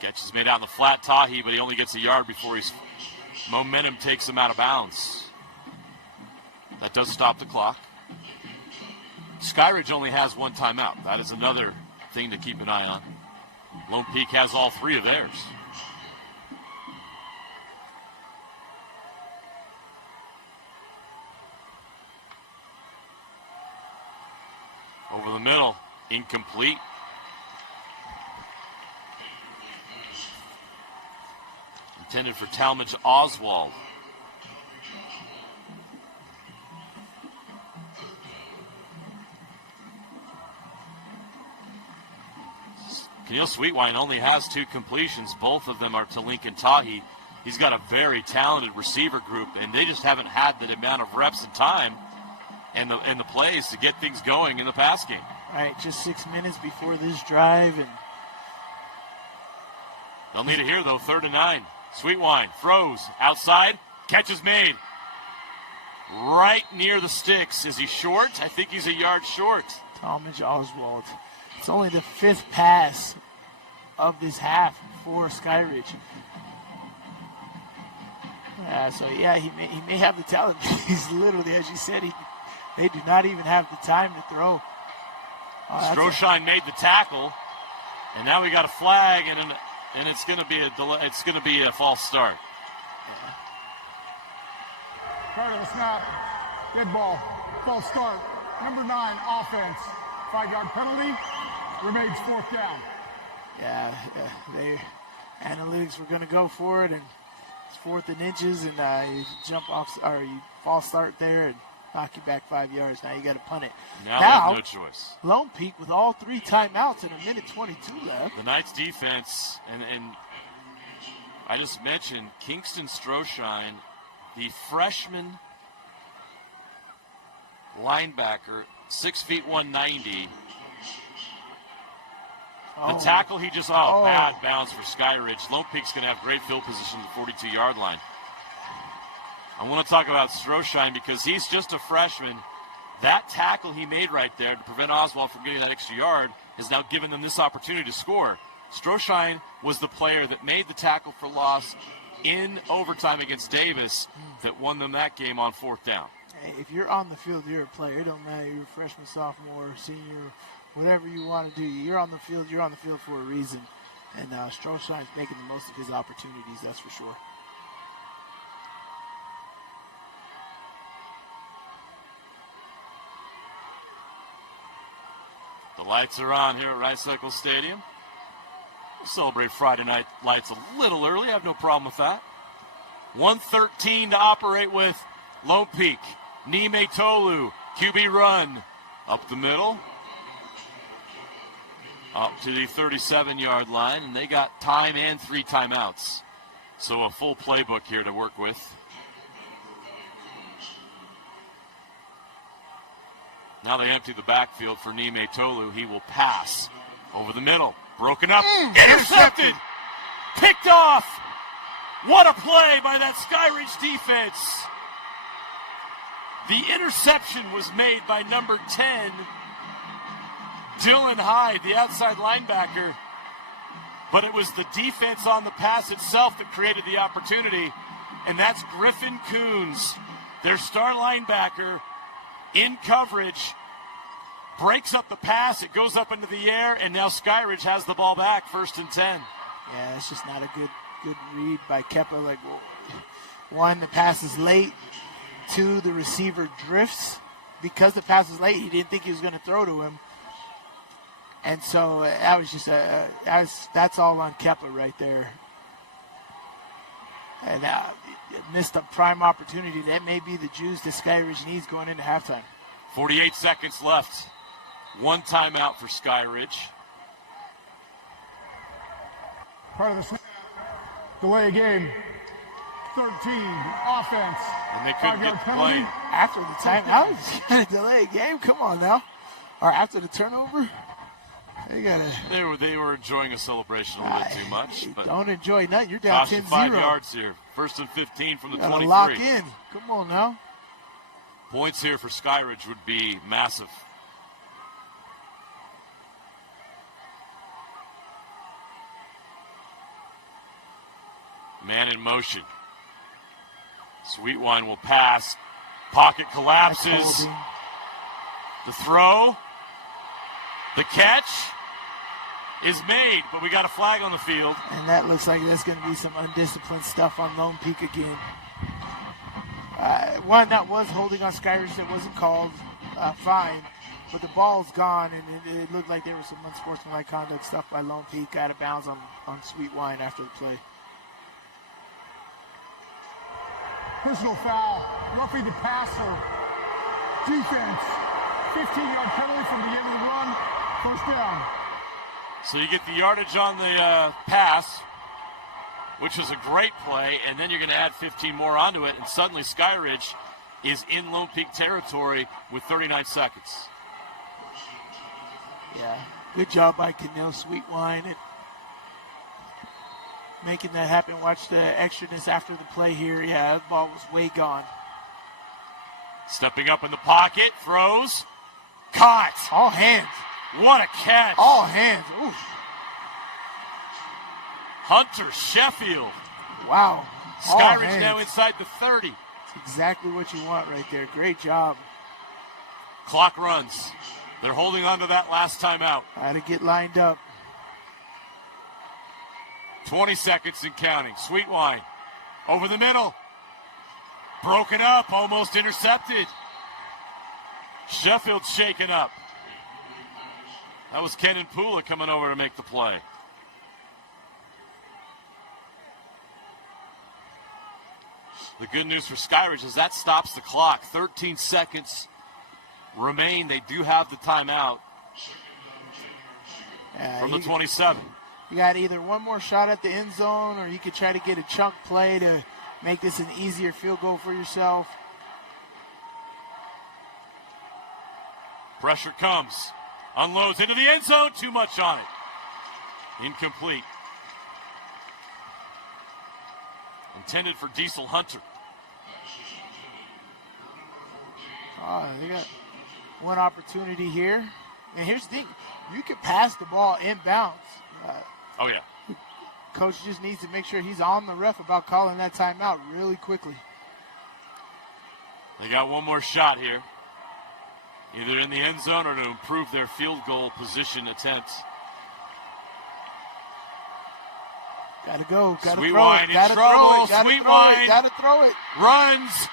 Catch is made out in the flat. Tahi, but he only gets a yard before his momentum takes him out of bounds. That does stop the clock. Skyridge only has 1 timeout. That is another thing to keep an eye on. Lone Peak has all 3 of theirs. the middle, incomplete. Intended for Talmadge Oswald. Keneal Sweetwine only has 2 completions. Both of them are to Lincoln Tahi. He's got a very talented receiver group, and they just haven't had the amount of reps and time and the plays to get things going in the pass game. Right, just 6 minutes before this drive, and they'll need it here though. 3rd and 9. Sweetwine throws outside, catch is made. Right near the sticks. Is he short? I think he's a yard short. Talmadge Oswald. It's only the 5th pass of this half for Skyridge. So yeah, he may have the talent. He's literally, as you said, they do not even have the time to throw. Stroshine made the tackle, and now we got a flag, and it's going to be a delay. It's going to be a false start. Prior to the snap, dead ball, false start. Number 9, offense, 5-yard penalty, remains 4th down. Yeah, analytics were going to go for it, and it's 4th and inches, and you jump off, or you false start there, and knock you back 5 yards. Now you got to punt it. Now no choice. Lone Peak with all 3 timeouts and 1:22 left. The Knights defense, and I just mentioned Kingston Stroshine, the freshman linebacker, 6 feet 190. The tackle he just bad bounce for Skyridge. Lone Peak's going to have great field position at the 42-yard line. I want to talk about Stroshine because he's just a freshman. That tackle he made right there to prevent Oswald from getting that extra yard has now given them this opportunity to score. Stroshine was the player that made the tackle for loss in overtime against Davis that won them that game on 4th down. Hey, if you're on the field, you're a player. It don't matter. You're a freshman, sophomore, senior, whatever you want to do. You're on the field for a reason. And Stroshine's making the most of his opportunities, that's for sure. The lights are on here at Rice-Eccles Stadium. We'll celebrate Friday night lights a little early. I have no problem with that. 1:13 to operate with. Lone Peak. Muytalo. QB run. Up the middle. Up to the 37-yard line. And they got time and 3 timeouts. So a full playbook here to work with. Now they empty the backfield for Muytalo. He will pass over the middle. Broken up. Intercepted. Picked off. What a play by that Skyridge defense. The interception was made by number 10, Dylan Hyde, the outside linebacker. But it was the defense on the pass itself that created the opportunity. And that's Griffin Coons, their star linebacker, in coverage, breaks up the pass, it goes up into the air, and now Skyridge has the ball back, 1st and 10. Yeah, it's just not a good read by Kepler. Like, 1, the pass is late. 2, the receiver drifts. Because the pass is late, he didn't think he was going to throw to him. And so that was just that's all on Kepler right there. And missed a prime opportunity. That may be the juice that Skyridge needs going into halftime. 48 seconds left. 1 timeout for Skyridge. Part of the snap. Delay a game. 13, offense. And they couldn't get the play. After the timeout, you got to delay a game? Come on now. Or after the turnover? They were enjoying a celebration a little bit too much. But don't enjoy nothing. You're down 10-0. 5 yards here. 1st and 15 from the 23. Lock in. Come on now. Points here for Skyridge would be massive. Man in motion. Sweetwine will pass. Pocket collapses. The throw. The catch is made, but we got a flag on the field. And that looks like there's going to be some undisciplined stuff on Lone Peak again. One that was holding on Skyridge that wasn't called fine. but the ball's gone, and it looked like there was some unsportsmanlike conduct stuff by Lone Peak out of bounds on Sweet Wine after the play. Personal foul, roughing the passer. Defense, 15-yard penalty from the end of the run, first down. So you get the yardage on the pass, which was a great play, and then you're going to add 15 more onto it, and suddenly Skyridge is in Lone Peak territory with 39 seconds. Yeah, good job by Kenan Sweetwine and making that happen. Watch the extraness after the play here. Yeah, that ball was way gone. Stepping up in the pocket, throws, caught. All hands. What a catch. All hands. Oof. Hunter Sheffield. Wow. Skyridge now inside the 30. That's exactly what you want right there. Great job. Clock runs. They're holding on to that last timeout. Got to get lined up. 20 seconds and counting. Sweetwine over the middle. Broken up, almost intercepted. Sheffield shaken up. That was Kenan Pula coming over to make the play. The good news for Skyridge is that stops the clock. 13 seconds remain. They do have the timeout from the 27. You got either one more shot at the end zone, or you could try to get a chunk play to make this an easier field goal for yourself. Pressure comes. Unloads into the end zone. Too much on it. Incomplete. Intended for Diesel Hunter. They got one opportunity here. And here's the thing. You can pass the ball inbounds. Oh, yeah. Coach just needs to make sure he's on the ref about calling that timeout really quickly. They got one more shot here. Either in the end zone or to improve their field goal position attempts. Gotta go. Gotta throw Sweetwine it. in Gotta trouble. throw it. Gotta Sweetwine throw it. Gotta throw it. Runs.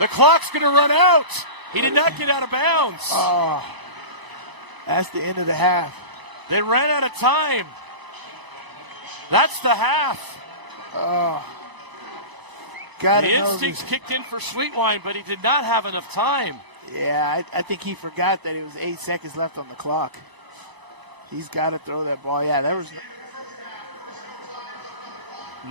The clock's going to run out. He did not get out of bounds. Oh, that's the end of the half. They ran out of time. That's the half. Oh. The instincts kicked in for Sweetwine, but he did not have enough time. Yeah, I think he forgot that it was 8 seconds left on the clock. He's got to throw that ball. Yeah, there was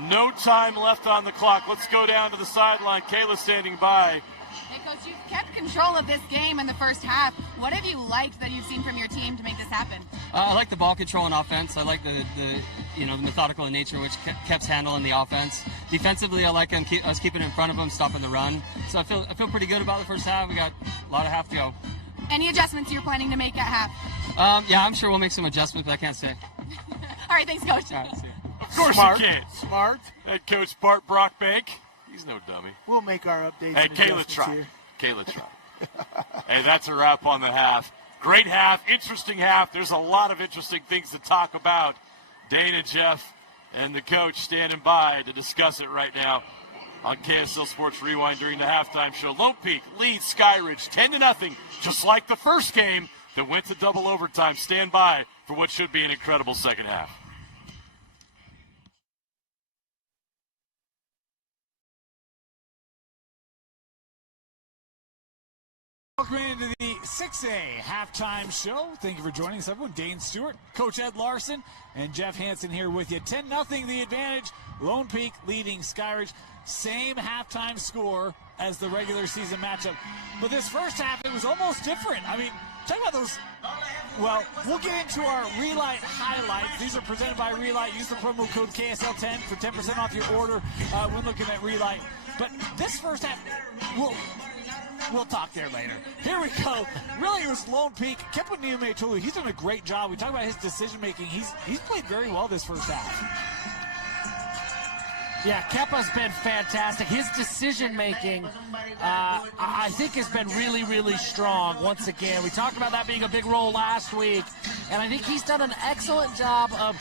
no time left on the clock. Let's go down to the sideline. Kayla standing by. Hey, Coach, you've kept control of this game in the first half. What have you liked that you've seen from your team to make this happen? I like the ball control and offense. I like the methodical in nature, which kept handling the offense. Defensively, I like us keeping it in front of them, stopping the run. So I feel pretty good about the first half. We got a lot of half to go. Any adjustments you're planning to make at half? Yeah, I'm sure we'll make some adjustments, but I can't say. All right, thanks, Coach. All right, see you. Of course Smart. you can. Smart. Head coach Bart Brockbank. He's no dummy. We'll make our updates. Hey, and Kayla adjustments tried. here. Kayla tried. Hey, that's a wrap on the half. Great half, interesting half. There's a lot of interesting things to talk about. Dana, Jeff, and the coach standing by to discuss it right now on KSL Sports Rewind during the halftime show. Lone Peak leads Skyridge 10-0, just like the first game that went to double overtime. Stand by for what should be an incredible second half. Welcome into the 6A halftime show. Thank you for joining us, everyone. Dane Stewart, Coach Ed Larson, and Jeff Hansen here with you. 10-0 the advantage. Lone Peak leading Skyridge. Same halftime score as the regular season matchup. But this first half, it was almost different. I mean, talk about those. Well, we'll get into our Relight highlights. These are presented by Relight. Use the promo code KSL10 for 10% off your order when looking at Relight. But this first half, we'll talk there later. Here we go. Really, it was Lone Peak. Kenan Muytalo, he's done a great job. We talk about his decision making. He's played very well this first half. Yeah, Kepa's been fantastic. His decision-making, I think, has been really, really strong once again. We talked about that being a big role last week, and I think he's done an excellent job of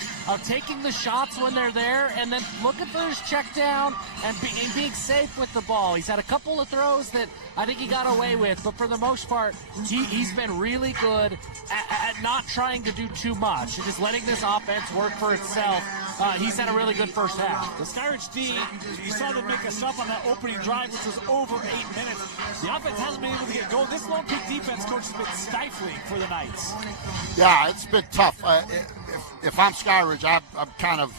taking the shots when they're there and then looking for his check down and being safe with the ball. He's had a couple of throws that I think he got away with, but for the most part, he's been really good at not trying to do too much and just letting this offense work for itself. He's had a really good first half. The Skyridge D, you saw them make a stop on that opening drive, which was over 8 minutes. The offense hasn't been able to get going. This Lone Peak defense, coach, has been stifling for the Knights. Yeah, it's been tough. If I'm Skyridge, I'm kind of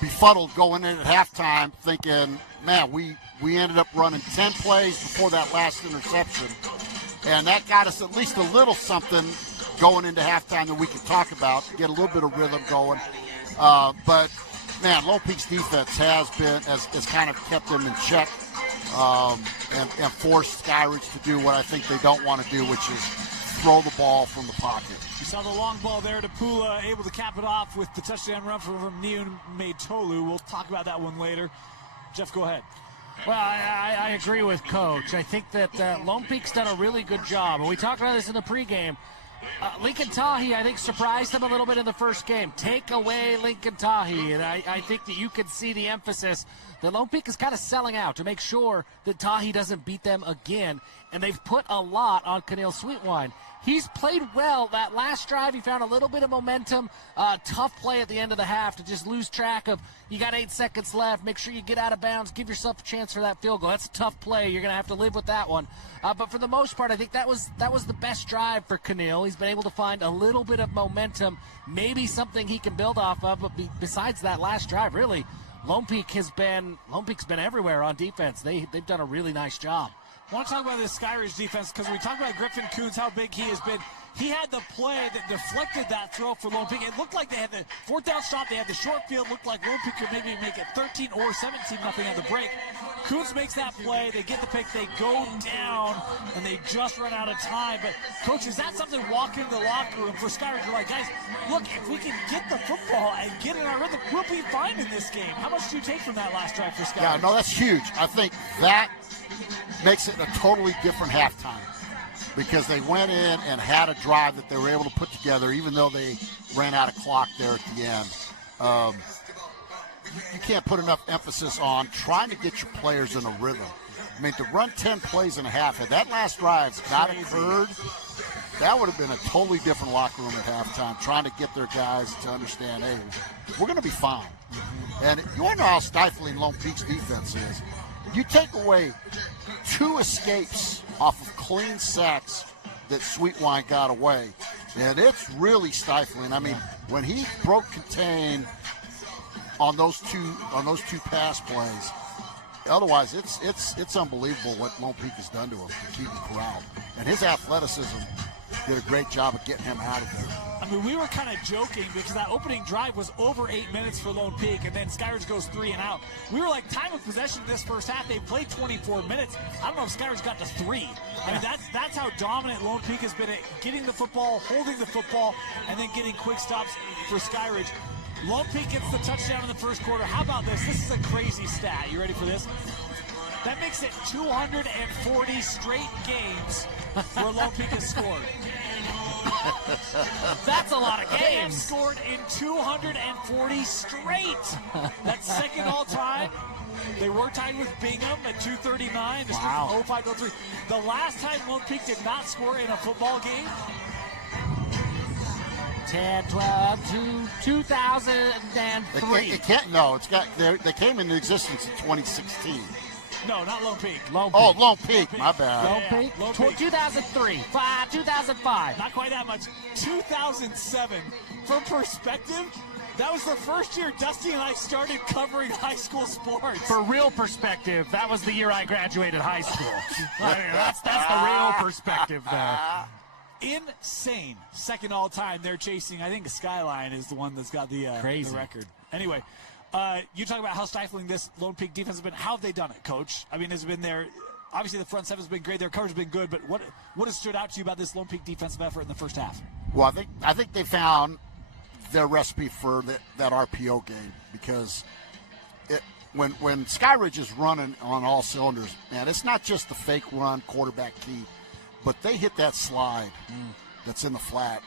befuddled going in at halftime thinking, man, we ended up running 10 plays before that last interception, and that got us at least a little something going into halftime that we can talk about, get a little bit of rhythm going. But, man, Lone Peak's defense has kind of kept them in check and forced Skyridge to do what I think they don't want to do, which is throw the ball from the pocket. You saw the long ball there to Pula, able to cap it off with the touchdown run from Kenan Muytalo. We'll talk about that one later. Jeff, go ahead. Well, I agree with Coach. I think that Lone Peak's done a really good job. And we talked about this in the pregame. Lincoln Tahi, I think, surprised them a little bit in the first game. Take away Lincoln Tahi, and I think that you can see the emphasis that Lone Peak is kind of selling out to make sure that Tahi doesn't beat them again, and they've put a lot on Kenan Sweetwine. He's played well. That last drive, he found a little bit of momentum. Tough play at the end of the half to just lose track of, you got 8 seconds left. Make sure you get out of bounds. Give yourself a chance for that field goal. That's a tough play. You're going to have to live with that one. But for the most part, I think that was the best drive for Kenan. He's been able to find a little bit of momentum, maybe something he can build off of. But besides that last drive, really, Lone Peak's been everywhere on defense. They've done a really nice job. I want to talk about this Skyridge defense because we talked about Griffin Coons, how big he has been. He had the play that deflected that throw for Lone Peak. It looked like they had the fourth down stop. They had the short field. Looked like Lone Peak could maybe make it 13 or 17-0 at the break. Coons makes that play. They get the pick. They go down, and they just run out of time. But, Coach, is that something walking into the locker room for Skyridge? We're like, guys, look, if we can get the football and get in our rhythm, we'll be fine in this game. How much do you take from that last drive for Skyridge? Yeah, no, that's huge. I think that makes it a totally different halftime because they went in and had a drive that they were able to put together even though they ran out of clock there at the end. You can't put enough emphasis on trying to get your players in a rhythm. I mean, to run 10 plays and a half, had that last drive not occurred, that would have been a totally different locker room at halftime, trying to get their guys to understand, hey, we're going to be fine. And you want to know how stifling Lone Peak's defense is. You take away 2 escapes off of clean sacks that Sweetwine got away, and it's really stifling. I mean, when he broke contain on those two pass plays, otherwise it's unbelievable what Lone Peak has done to him to keep him corralled. And his athleticism did a great job of getting him out of there. I mean, we were kind of joking because that opening drive was over 8 minutes for Lone Peak, and then Skyridge goes 3 and out. We were like, time of possession this first half, they played 24 minutes. I don't know if Skyridge got to 3. I mean, that's how dominant Lone Peak has been at getting the football, holding the football, and then getting quick stops for Skyridge. Lone Peak gets the touchdown in the first quarter. How about this? This is a crazy stat. You ready for this? That makes it 240 straight games where Lone Peak has scored. That's a lot of games. They have scored in 240 straight. That's second all time. They were tied with Bingham at 239. Wow. 05-03. The last time Lone Peak did not score in a football game, 10, 12, 2003. They came into existence in 2016. No, not Lone Peak. Lone Peak. My bad. Lone Peak. 2003, 2005. Not quite that much. 2007. For perspective, that was the first year Dusty and I started covering high school sports. For real perspective, that was the year I graduated high school. I mean, that's the real perspective there. Insane. Second all time. They're chasing, I think Skyline is the one that's got the record. Anyway, you talk about how stifling this Lone Peak defense has been. How have they done it, Coach? I mean, has it been there? Obviously, the front seven's been great. Their coverage has been good. But what has stood out to you about this Lone Peak defensive effort in the first half? Well, I think they found their recipe for that RPO game because when Skyridge is running on all cylinders, man, it's not just the fake run, quarterback keep, but they hit that slide that's in the flat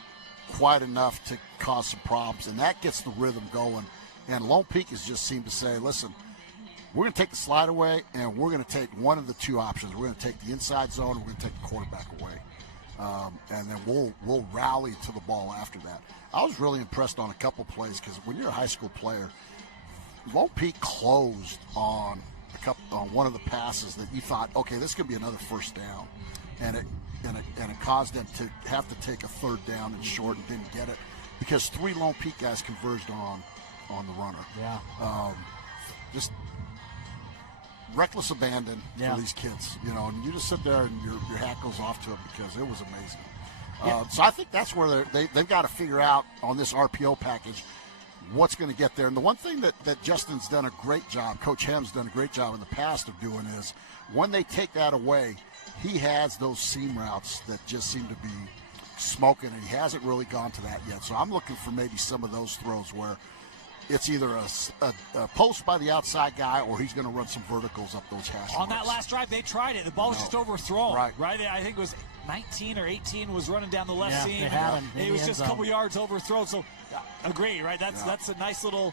quite enough to cause some problems, and that gets the rhythm going. And Lone Peak has just seemed to say, listen, we're going to take the slide away, and we're going to take one of the two options. We're going to take the inside zone, and we're going to take the quarterback away. And then we'll rally to the ball after that. I was really impressed on a couple plays because when you're a high school player, Lone Peak closed on one of the passes that you thought, okay, this could be another first down, and it caused them to have to take a third down and short and didn't get it because 3 Lone Peak guys converged on the runner. Yeah. Just reckless abandon for these kids, and you just sit there and your hat goes off to it because it was amazing. So I think that's where they've got to figure out on this RPO package what's going to get there. And the one thing that Justin's done a great job, Coach Ham's done a great job in the past of doing is when they take that away, he has those seam routes that just seem to be smoking, and he hasn't really gone to that yet. So I'm looking for maybe some of those throws where it's either a post by the outside guy or he's going to run some verticals up those hash On marks. that last drive, they tried it. The ball was just overthrown. Right? I think it was 19 or 18 was running down the left seam. They had him it was just a couple yards overthrown. So, agree, right? That's a nice little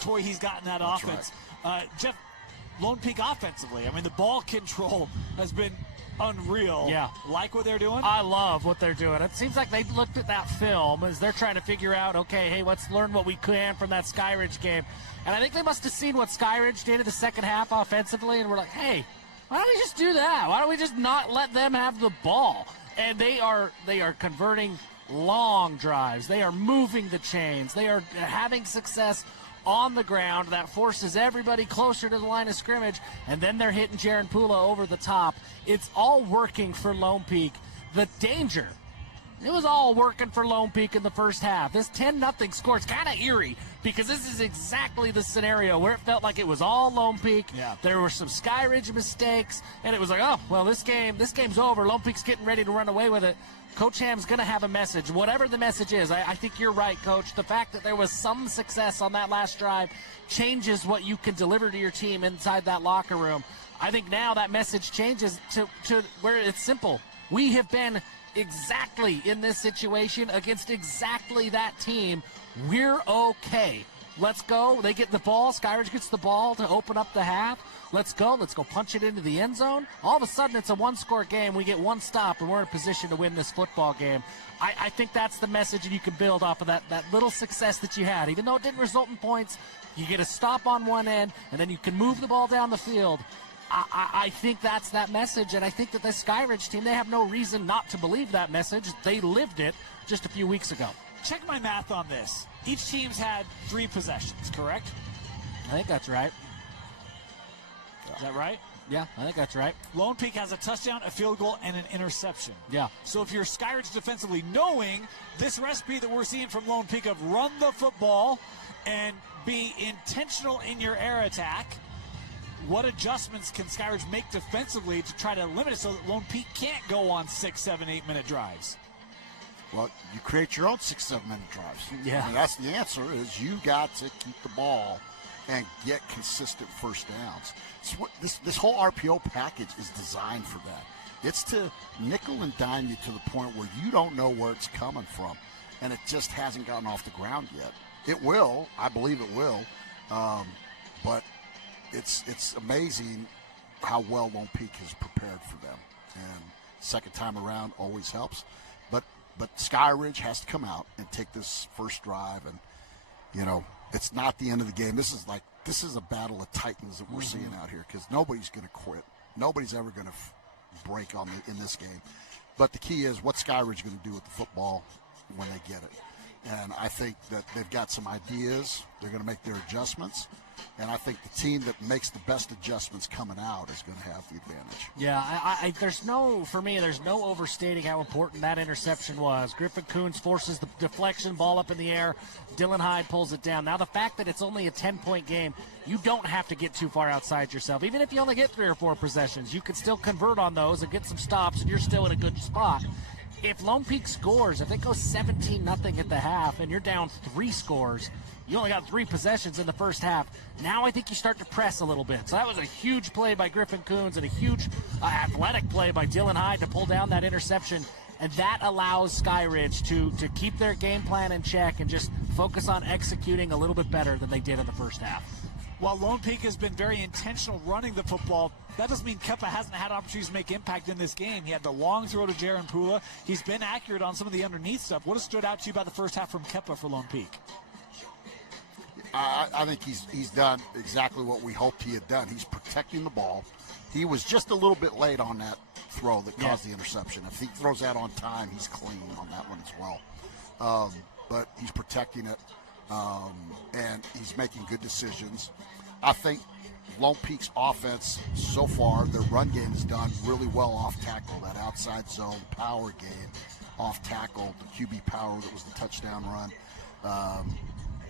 toy he's got in that offense. Right. Jeff, Lone Peak offensively, I mean, the ball control has been unreal. Yeah. Like what they're doing? I love what they're doing. It seems like they looked at that film as they're trying to figure out, okay, hey, let's learn what we can from that Skyridge game. And I think they must have seen what Skyridge did in the second half offensively, and we're like, hey, why don't we just do that? Why don't we just not let them have the ball? And they are converting long drives. They are moving the chains. They are having success on the ground that forces everybody closer to the line of scrimmage, and then they're hitting Kenan Pula over the top. It's all working for Lone Peak. The danger, it was all working for Lone Peak in the first half. This 10-0 score is kind of eerie because this is exactly the scenario where it felt like it was all Lone Peak. Yeah. There were some Skyridge mistakes, and it was like, oh, well, this game's over. Lone Peak's getting ready to run away with it. Coach Ham's going to have a message, whatever the message is. I think you're right, Coach. The fact that there was some success on that last drive changes what you can deliver to your team inside that locker room. I think now that message changes to where it's simple. We have been exactly in this situation against exactly that team. We're okay. Let's go. They get the ball. Skyridge gets the ball to open up the half. Let's go. Let's go punch it into the end zone. All of a sudden, it's a one-score game. We get one stop, and we're in a position to win this football game. I think that's the message, and you can build off of that little success that you had. Even though it didn't result in points, you get a stop on one end, and then you can move the ball down the field. I think that's that message, and I think that the Skyridge team, they have no reason not to believe that message. They lived it just a few weeks ago. Check my math on this. Each team's had 3 possessions, correct? I think that's right. Is that right? Yeah, I think that's right. Lone Peak has a touchdown, a field goal, and an interception. Yeah. So if you're Skyridge defensively, knowing this recipe that we're seeing from Lone Peak of run the football and be intentional in your air attack, what adjustments can Skyridge make defensively to try to limit it so that Lone Peak can't go on 6, 7, 8-minute drives? Well, you create your own 6, 7-minute drives. Yeah. I mean, that's the answer is you got to keep the ball and get consistent first downs. This whole RPO package is designed for that. It's to nickel and dime you to the point where you don't know where it's coming from, and it just hasn't gotten off the ground yet. It will. I believe it will. But it's amazing how well Lone Peak has prepared for them. And second time around always helps. But Skyridge has to come out and take this first drive, and it's not the end of the game. This is a battle of titans that we're seeing out here because nobody's going to quit. Nobody's ever going to break in this game. But the key is what's Skyridge going to do with the football when they get it. And I think that they've got some ideas. They're going to make their adjustments. And I think the team that makes the best adjustments coming out is going to have the advantage. Yeah, there's no overstating how important that interception was. Griffin Coons forces the deflection, ball up in the air. Dylan Hyde pulls it down. Now, the fact that it's only a 10-point game, you don't have to get too far outside yourself. Even if you only get 3 or 4 possessions, you can still convert on those and get some stops, and you're still in a good spot. if Lone Peak scores, if it goes 17-0 at the half and you're down 3 scores, you only got 3 possessions in the first half. Now I think you start to press a little bit. So that was a huge play by Griffin Coons and a huge athletic play by Dylan Hyde to pull down that interception. And that allows Skyridge to keep their game plan in check and just focus on executing a little bit better than they did in the first half. While Lone Peak has been very intentional running the football, that doesn't mean Kepa hasn't had opportunities to make impact in this game. He had the long throw to Kenan Pula. He's been accurate on some of the underneath stuff. What has stood out to you about the first half from Kepa for Lone Peak? I think he's done exactly what we hoped he had done. He's protecting the ball. He was just a little bit late on that throw that caused the interception. If he throws that on time, he's clean on that one as well. But he's protecting it, and he's making good decisions. I think Lone Peak's offense so far, their run game is done really well off tackle. That outside zone power game off tackle, the QB power that was the touchdown run.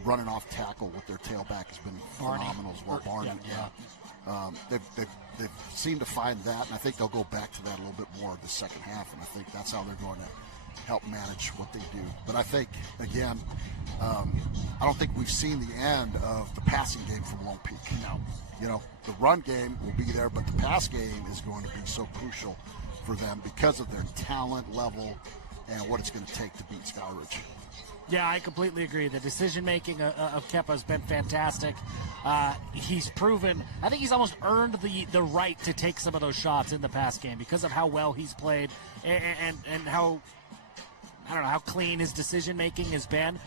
Running off tackle with their tailback has been phenomenal as well. Barney, they've seemed to find that, and I think they'll go back to that a little bit more in the second half, and I think that's how they're going to help manage what they do. But I think, again, I don't think we've seen the end of the passing game from Lone Peak. No. You know, the run game will be there, but the pass game is going to be so crucial for them because of their talent level and what it's going to take to beat Skyridge. Yeah, I completely agree. The decision-making of Kepa has been fantastic. He's proven, I think he's almost earned the right to take some of those shots in the pass game because of how well he's played and how, I don't know, how clean his decision-making has been.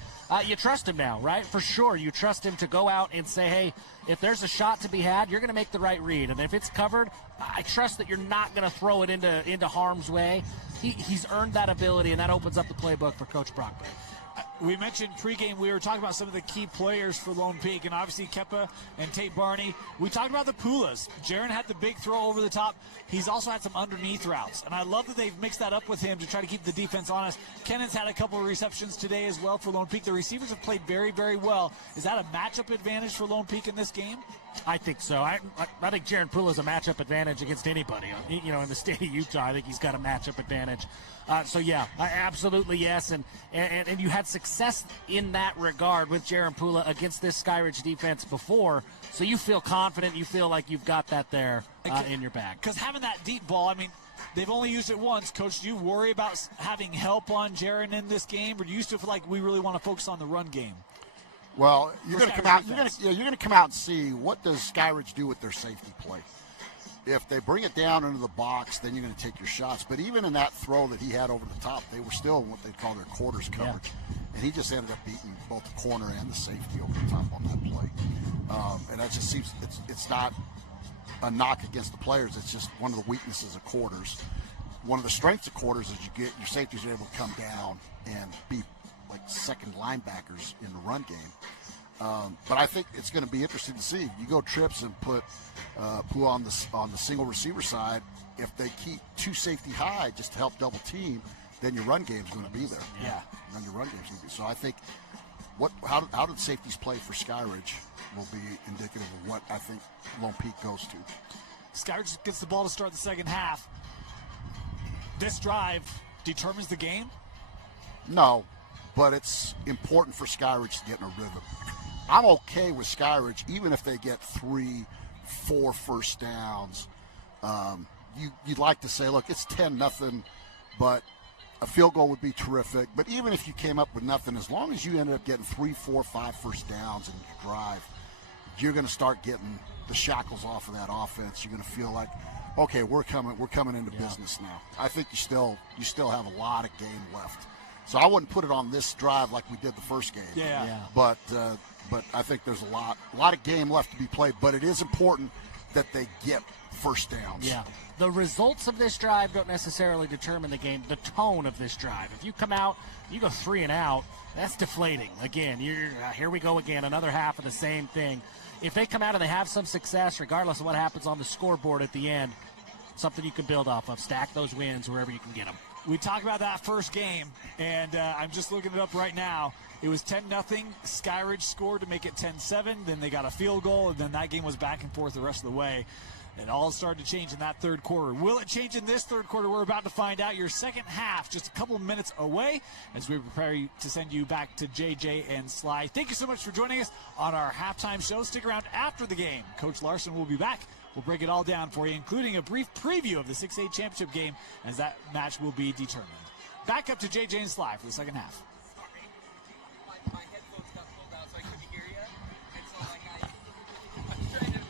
You trust him now, right? For sure, you trust him to go out and say, hey, if there's a shot to be had, you're going to make the right read. And if it's covered, I trust that you're not going to throw it into harm's way. He's earned that ability, and that opens up the playbook for Coach Brockman. We mentioned pregame, we were talking about some of the key players for Lone Peak, and obviously Kepa and Tate Barney. We talked about the Pulas. Jaron had the big throw over the top. He's also had some underneath routes, and I love that they've mixed that up with him to try to keep the defense honest. Kenan's had a couple of receptions today as well for Lone Peak. The receivers have played very, very well. Is that a matchup advantage for Lone Peak in this game? I think so. I think Kenan Pula is a matchup advantage against anybody. You know, in the state of Utah, I think he's got a matchup advantage. So yeah, absolutely yes. And you had success in that regard with Kenan Pula against this Skyridge defense before. So you feel confident. You feel like you've got that there in your bag. Because having that deep ball, I mean, they've only used it once. Coach, do you worry about having help on Jaron in this game, or do you still feel like we really want to focus on the run game? Well, you're going to come out. You're going to come out and see what does Skyridge do with their safety play. If they bring it down into the box, then you're going to take your shots. But even in that throw that he had over the top, they were still in what they call their quarters coverage, and he just ended up beating both the corner and the safety over the top on that play. And that just seems it's not a knock against the players. It's just one of the weaknesses of quarters. One of the strengths of quarters is your safeties are able to come down and be like second linebackers in the run game. But I think it's going to be interesting to see. You go trips and put Pua on the single receiver side. If they keep two safety high just to help double team, then your run game's going to be there. Yeah. Then your run game's going to be. So I think how did safeties play for Skyridge will be indicative of what I think Lone Peak goes to. Skyridge gets the ball to start the second half. This drive determines the game? No. But it's important for Skyridge to get in a rhythm. I'm okay with Skyridge, even if they get 3-4 first downs. You'd like to say, look, it's 10-0, but a field goal would be terrific. But even if you came up with nothing, as long as you ended up getting 3, 4, 5 first downs in your drive, you're going to start getting the shackles off of that offense. You're going to feel like, okay, we're coming into business now. I think you still have a lot of game left. So I wouldn't put it on this drive like we did the first game. Yeah. But I think there's a lot of game left to be played. But it is important that they get first downs. Yeah. The results of this drive don't necessarily determine the game. The tone of this drive. If you come out, you go 3 and out, that's deflating. Again, here we go again, another half of the same thing. If they come out and they have some success, regardless of what happens on the scoreboard at the end, something you can build off of. Stack those wins wherever you can get them. We talked about that first game, and I'm just looking it up right now. It was 10-0. Skyridge scored to make it 10-7. Then they got a field goal, and then that game was back and forth the rest of the way. It all started to change in that third quarter. Will it change in this third quarter? We're about to find out. Your second half just a couple minutes away as we prepare to send you back to JJ and Sly. Thank you so much for joining us on our halftime show. Stick around after the game. Coach Larson will be back. We'll break it all down for you, including a brief preview of the 6A championship game as that match will be determined. Back up to JJ and Sly for the second half. My headphones got pulled out, so I couldn't hear you. And so,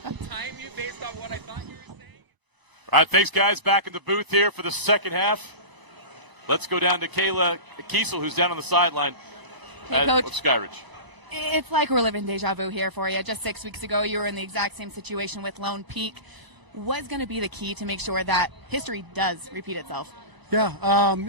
I'm trying to time you based on what I thought you were saying. All right, thanks, guys. Back in the booth here for the second half. Let's go down to Kayla Kiesel, who's down on the sideline Hey, at Coach. Skyridge. It's like we're living deja vu here for you. Just 6 weeks ago, you were in the exact same situation with Lone Peak. What's going to be the key to make sure that history does repeat itself? Yeah,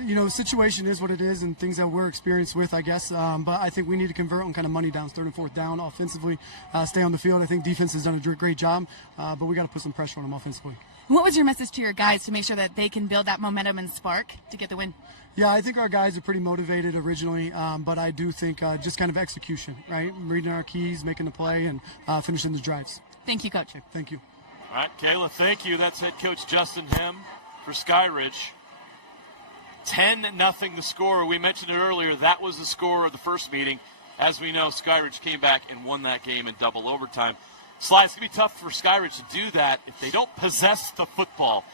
the situation is what it is and things that we're experienced with, I guess. But I think we need to convert on kind of money downs, third and fourth down offensively, stay on the field. I think defense has done a great job, but we got to put some pressure on them offensively. What was your message to your guys to make sure that they can build that momentum and spark to get the win? Yeah, I think our guys are pretty motivated originally, but I do think just kind of execution, right? Reading our keys, making the play, and finishing the drives. Thank you, Coach. Thank you. All right, Kayla, thank you. That's head coach Justin Hem for Skyridge. 10-0 the score. We mentioned it earlier. That was the score of the first meeting. As we know, Skyridge came back and won that game in double overtime. Sly, it's going to be tough for Skyridge to do that if they don't possess the football.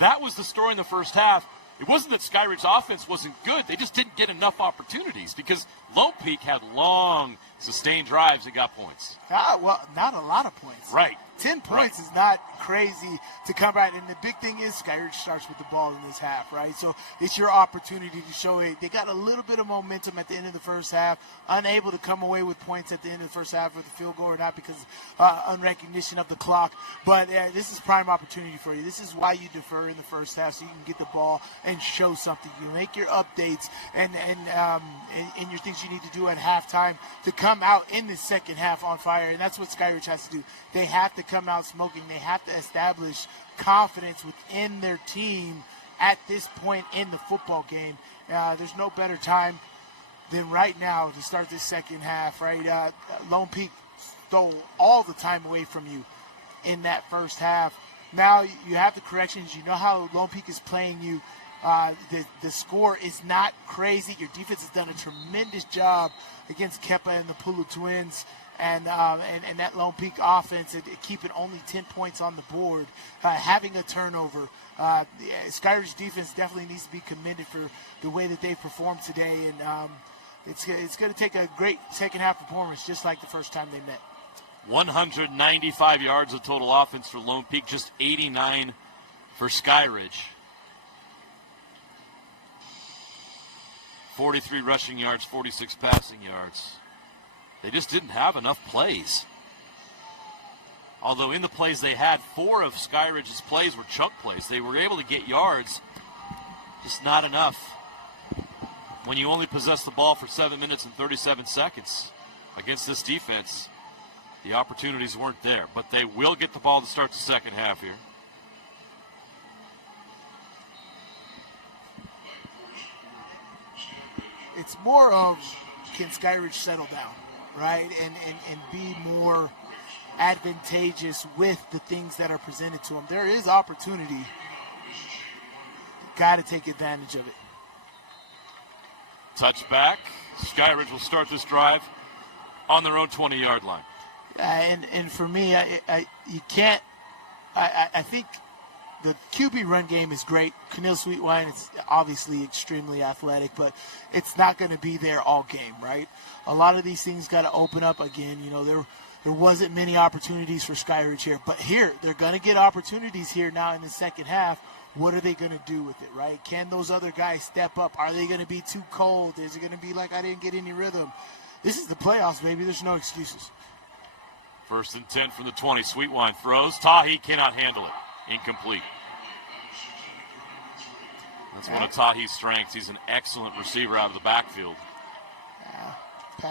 That was the story in the first half. It wasn't that Skyridge's offense wasn't good. They just didn't get enough opportunities because Lone Peak had long, sustained drives that got points. Well, not a lot of points. Right. 10 points is not crazy to come back. And the big thing is Skyridge starts with the ball in this half, right? So it's your opportunity to show it. They got a little bit of momentum at the end of the first half, unable to come away with points at the end of the first half with the field goal or not because unrecognition of the clock. But this is prime opportunity for you. This is why you defer in the first half so you can get the ball and show something. You make your updates and your things you need to do at halftime to come out in the second half on fire. And that's what Skyridge has to do. They have to come out smoking. They have to establish confidence within their team at this point in the football game. There's no better time than right now to start this second half, right? Lone Peak stole all the time away from you in that first half. Now you have the corrections. You know how Lone Peak is playing you. The score is not crazy. Your defense has done a tremendous job against Kepa and the Pula twins. And that Lone Peak offense, keeping only 10 points on the board, having a turnover. Skyridge defense definitely needs to be commended for the way that they performed today. And it's going to take a great second half performance, just like the first time they met. 195 yards of total offense for Lone Peak, just 89 for Skyridge. 43 rushing yards, 46 passing yards. They just didn't have enough plays. Although in the plays they had, 4 of Skyridge's plays were chunk plays. They were able to get yards, just not enough. When you only possess the ball for 7 minutes and 37 seconds against this defense, the opportunities weren't there. But they will get the ball to start the second half here. It's more of, can Skyridge settle down, right? And be more advantageous with the things that are presented to them. There is opportunity. Got to take advantage of it. Touchback. Skyridge will start this drive on their own 20-yard line. And for me, you can't. I think the QB run game is great. Kenan Sweetwine is obviously extremely athletic, but it's not going to be there all game, right? A lot of these things got to open up again. You know, there wasn't many opportunities for Skyridge here, but here they're going to get opportunities here now in the second half. What are they going to do with it, right? Can those other guys step up? Are they going to be too cold? Is it going to be like I didn't get any rhythm? This is the playoffs, baby. There's no excuses. 1st and 10 from the 20. Sweetwine throws. Tahi cannot handle it. Incomplete. That's one of Tahi's strengths. He's an excellent receiver out of the backfield.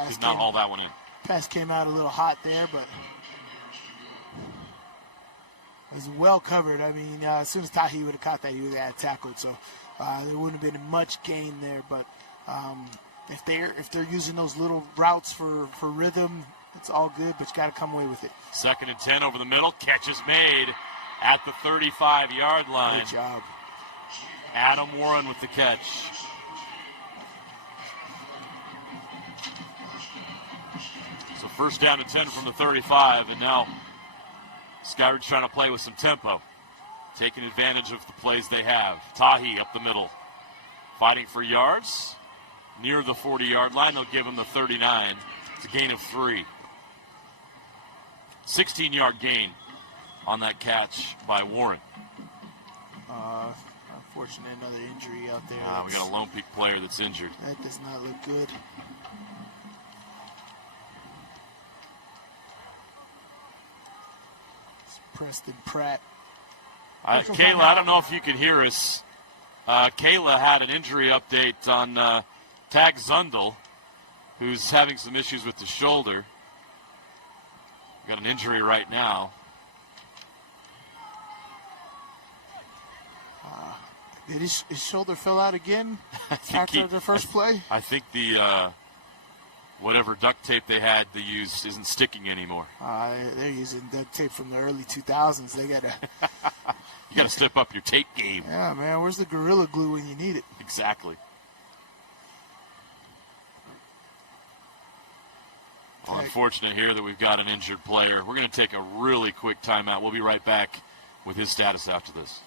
He's not hauled that one in. Pass came out a little hot there, but it was well covered. I mean, as soon as Tahi would have caught that, he would have had tackled. So there wouldn't have been much gain there. But if they're using those little routes for rhythm, it's all good. But you got to come away with it. 2nd and 10 over the middle. Catch is made at the 35-yard line. Good job. Adam Warren with the catch. So first down and 10 from the 35, and now Skyridge trying to play with some tempo, taking advantage of the plays they have. Tahi up the middle, fighting for yards near the 40-yard line. They'll give him the 39. It's a gain of 3. 16-yard gain on that catch by Warren. Unfortunately, another injury out there. We got a Lone Peak player that's injured. That does not look good. It's Preston Pratt. Kayla, I don't know if you can hear us. Kayla had an injury update on Tag Zundel, who's having some issues with the shoulder. Got an injury right now. Did his shoulder fell out again after the first play? I think the whatever duct tape they had to use isn't sticking anymore. They're using duct tape from the early 2000s. They gotta. You gotta step up your tape game. Yeah, man. Where's the Gorilla Glue when you need it? Exactly. Well, unfortunate here that we've got an injured player. We're going to take a really quick timeout. We'll be right back with his status after this.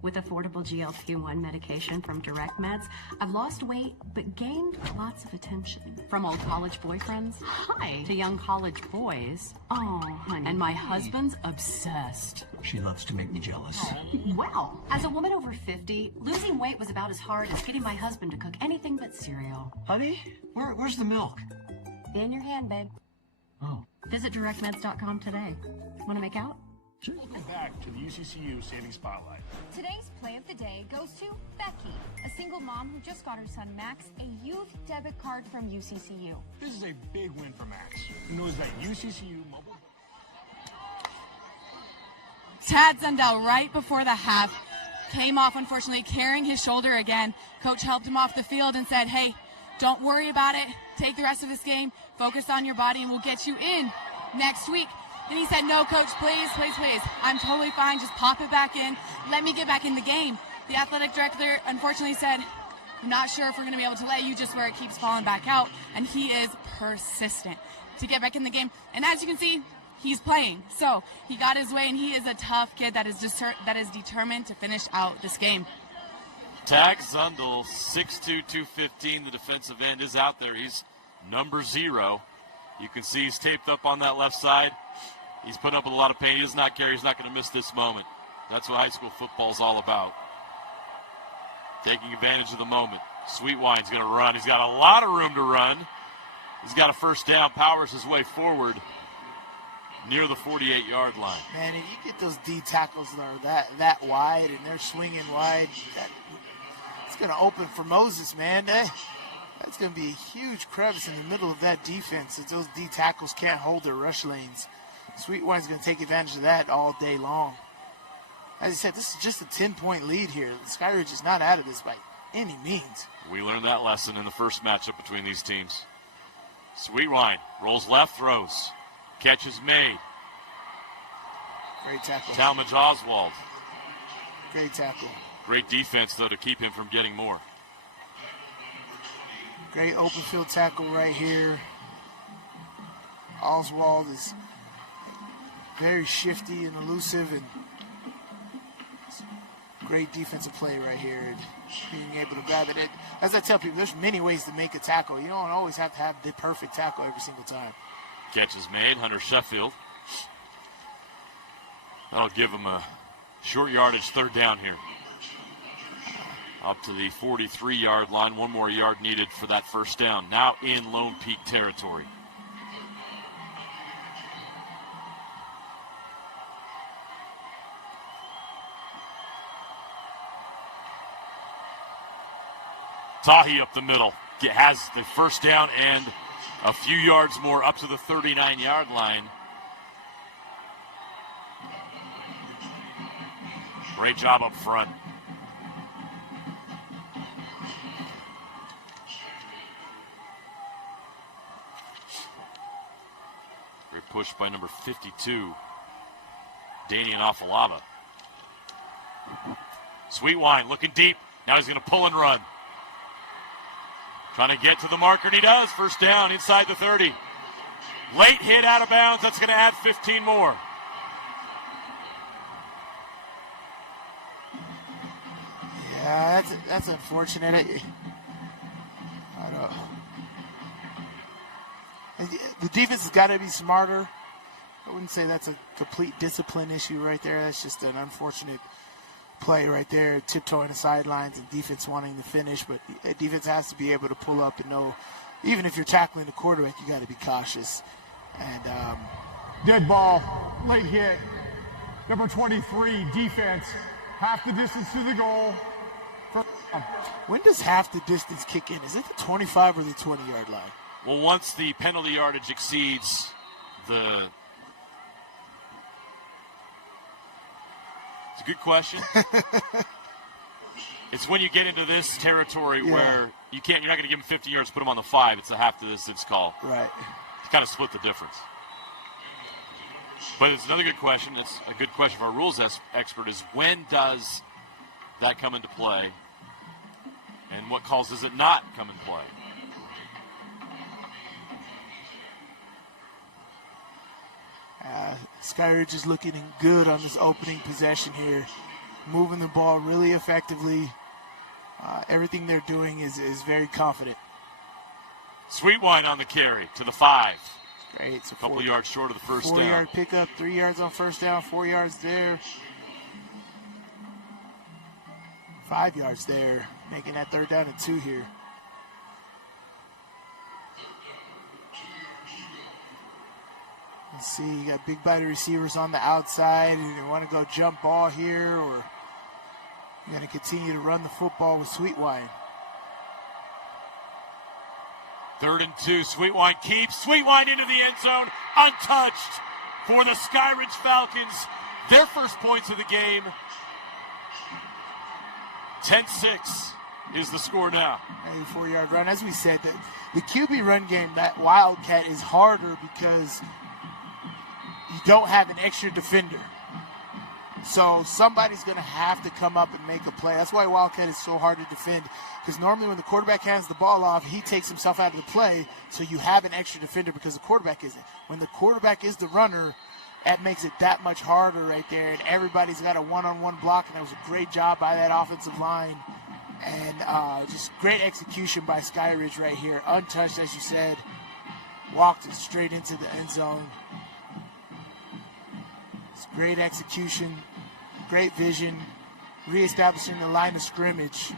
With affordable GLP-1 medication from Direct Meds, I've lost weight but gained lots of attention. From old college boyfriends, hi, to young college boys. Oh, honey. And my husband's obsessed. She loves to make me jealous. Well, as a woman over 50, losing weight was about as hard as getting my husband to cook anything but cereal. Honey, where's the milk? In your hand, babe. Oh. Visit directmeds.com today. Want to make out? Welcome back to the UCCU Savings Spotlight. Today's play of the day goes to Becky, a single mom who just got her son Max a youth debit card from UCCU. This is a big win for Max, who knows that UCCU mobile. Tad Zundel, right before the half, came off, unfortunately, carrying his shoulder again. Coach helped him off the field and said, hey, don't worry about it. Take the rest of this game, focus on your body, and we'll get you in next week. Then he said, no, coach, please. I'm totally fine. Just pop it back in. Let me get back in the game. The athletic director, unfortunately, said, I'm not sure if we're going to be able to let you just where it keeps falling back out. And he is persistent to get back in the game. And as you can see, he's playing. So he got his way, and he is a tough kid that is determined to finish out this game. Tag Zundel, 6'2", 215. The defensive end is out there. He's number 0. You can see he's taped up on that left side. He's putting up with a lot of pain. He does not care. He's not going to miss this moment. That's what high school football is all about. Taking advantage of the moment. Sweetwine's going to run. He's got a lot of room to run. He's got a first down, powers his way forward near the 48-yard line. Man, if you get those D tackles that are that wide and they're swinging wide, it's going to open for Moses, man. That's going to be a huge crevice in the middle of that defense if those D tackles can't hold their rush lanes. Sweetwine's going to take advantage of that all day long. As I said, this is just a 10-point lead here. Skyridge is not out of this by any means. We learned that lesson in the first matchup between these teams. Sweetwine rolls left, throws. Catch is made. Great tackle. Talmadge Oswald. Great tackle. Great defense, though, to keep him from getting more. Great open field tackle right here. Oswald is very shifty and elusive, and great defensive play right here, and being able to grab it. As I tell people, there's many ways to make a tackle. You don't always have to have the perfect tackle every single time. Catch is made. Hunter Sheffield. That'll give him a short yardage third down here. Up to the 43-yard line. One more yard needed for that first down. Now in Lone Peak territory. Tahi up the middle. Has the first down and a few yards more up to the 39-yard line. Great job up front. pushed by number 52, Danian Afalava. Sweetwine looking deep. Now he's going to pull and run. Trying to get to the marker, and he does. First down inside the 30. Late hit out of bounds. That's going to add 15 more. Yeah, that's unfortunate. I don't. The defense has got to be smarter. I wouldn't say that's a complete discipline issue right there. That's just an unfortunate play right there, tiptoeing the sidelines and defense wanting to finish. But defense has to be able to pull up and know, even if you're tackling the quarterback, you got to be cautious. And dead ball, late hit. Number 23, defense, half the distance to the goal. When does half the distance kick in? Is it the 25 or the 20-yard line? Well, once the penalty yardage exceeds the... It's a good question. It's when you get into this territory where you're not going to give them 50 yards, put them on the 5. It's a half the distance call. Right. It's kind of split the difference. But it's another good question. It's a good question for our rules expert is when does that come into play? And what calls does it not come into play? Skyridge is looking good on this opening possession here. Moving the ball really effectively. Everything they're doing is very confident. Sweetwine on the carry to the 5. Great. It's a couple yards short of the first down. 4-yard pickup, 3 yards on first down, 4 yards there. 5 yards there, making that 3rd down and 2 here. Let's see, you got big body receivers on the outside, and you want to go jump ball here, or you're going to continue to run the football with Sweetwine. 3rd and 2, Sweetwine keeps. Sweetwine into the end zone, untouched for the Skyridge Falcons. Their first points of the game. 10-6 is the score now. A 4-yard run. As we said, the QB run game, that Wildcat is harder because you don't have an extra defender. So somebody's going to have to come up and make a play. That's why Wildcat is so hard to defend, because normally when the quarterback hands the ball off, he takes himself out of the play, so you have an extra defender because the quarterback isn't. When the quarterback is the runner, that makes it that much harder right there, and everybody's got a one-on-one block, and that was a great job by that offensive line. And just great execution by Skyridge right here. Untouched, as you said. Walked it straight into the end zone. It's great execution, great vision, reestablishing the line of scrimmage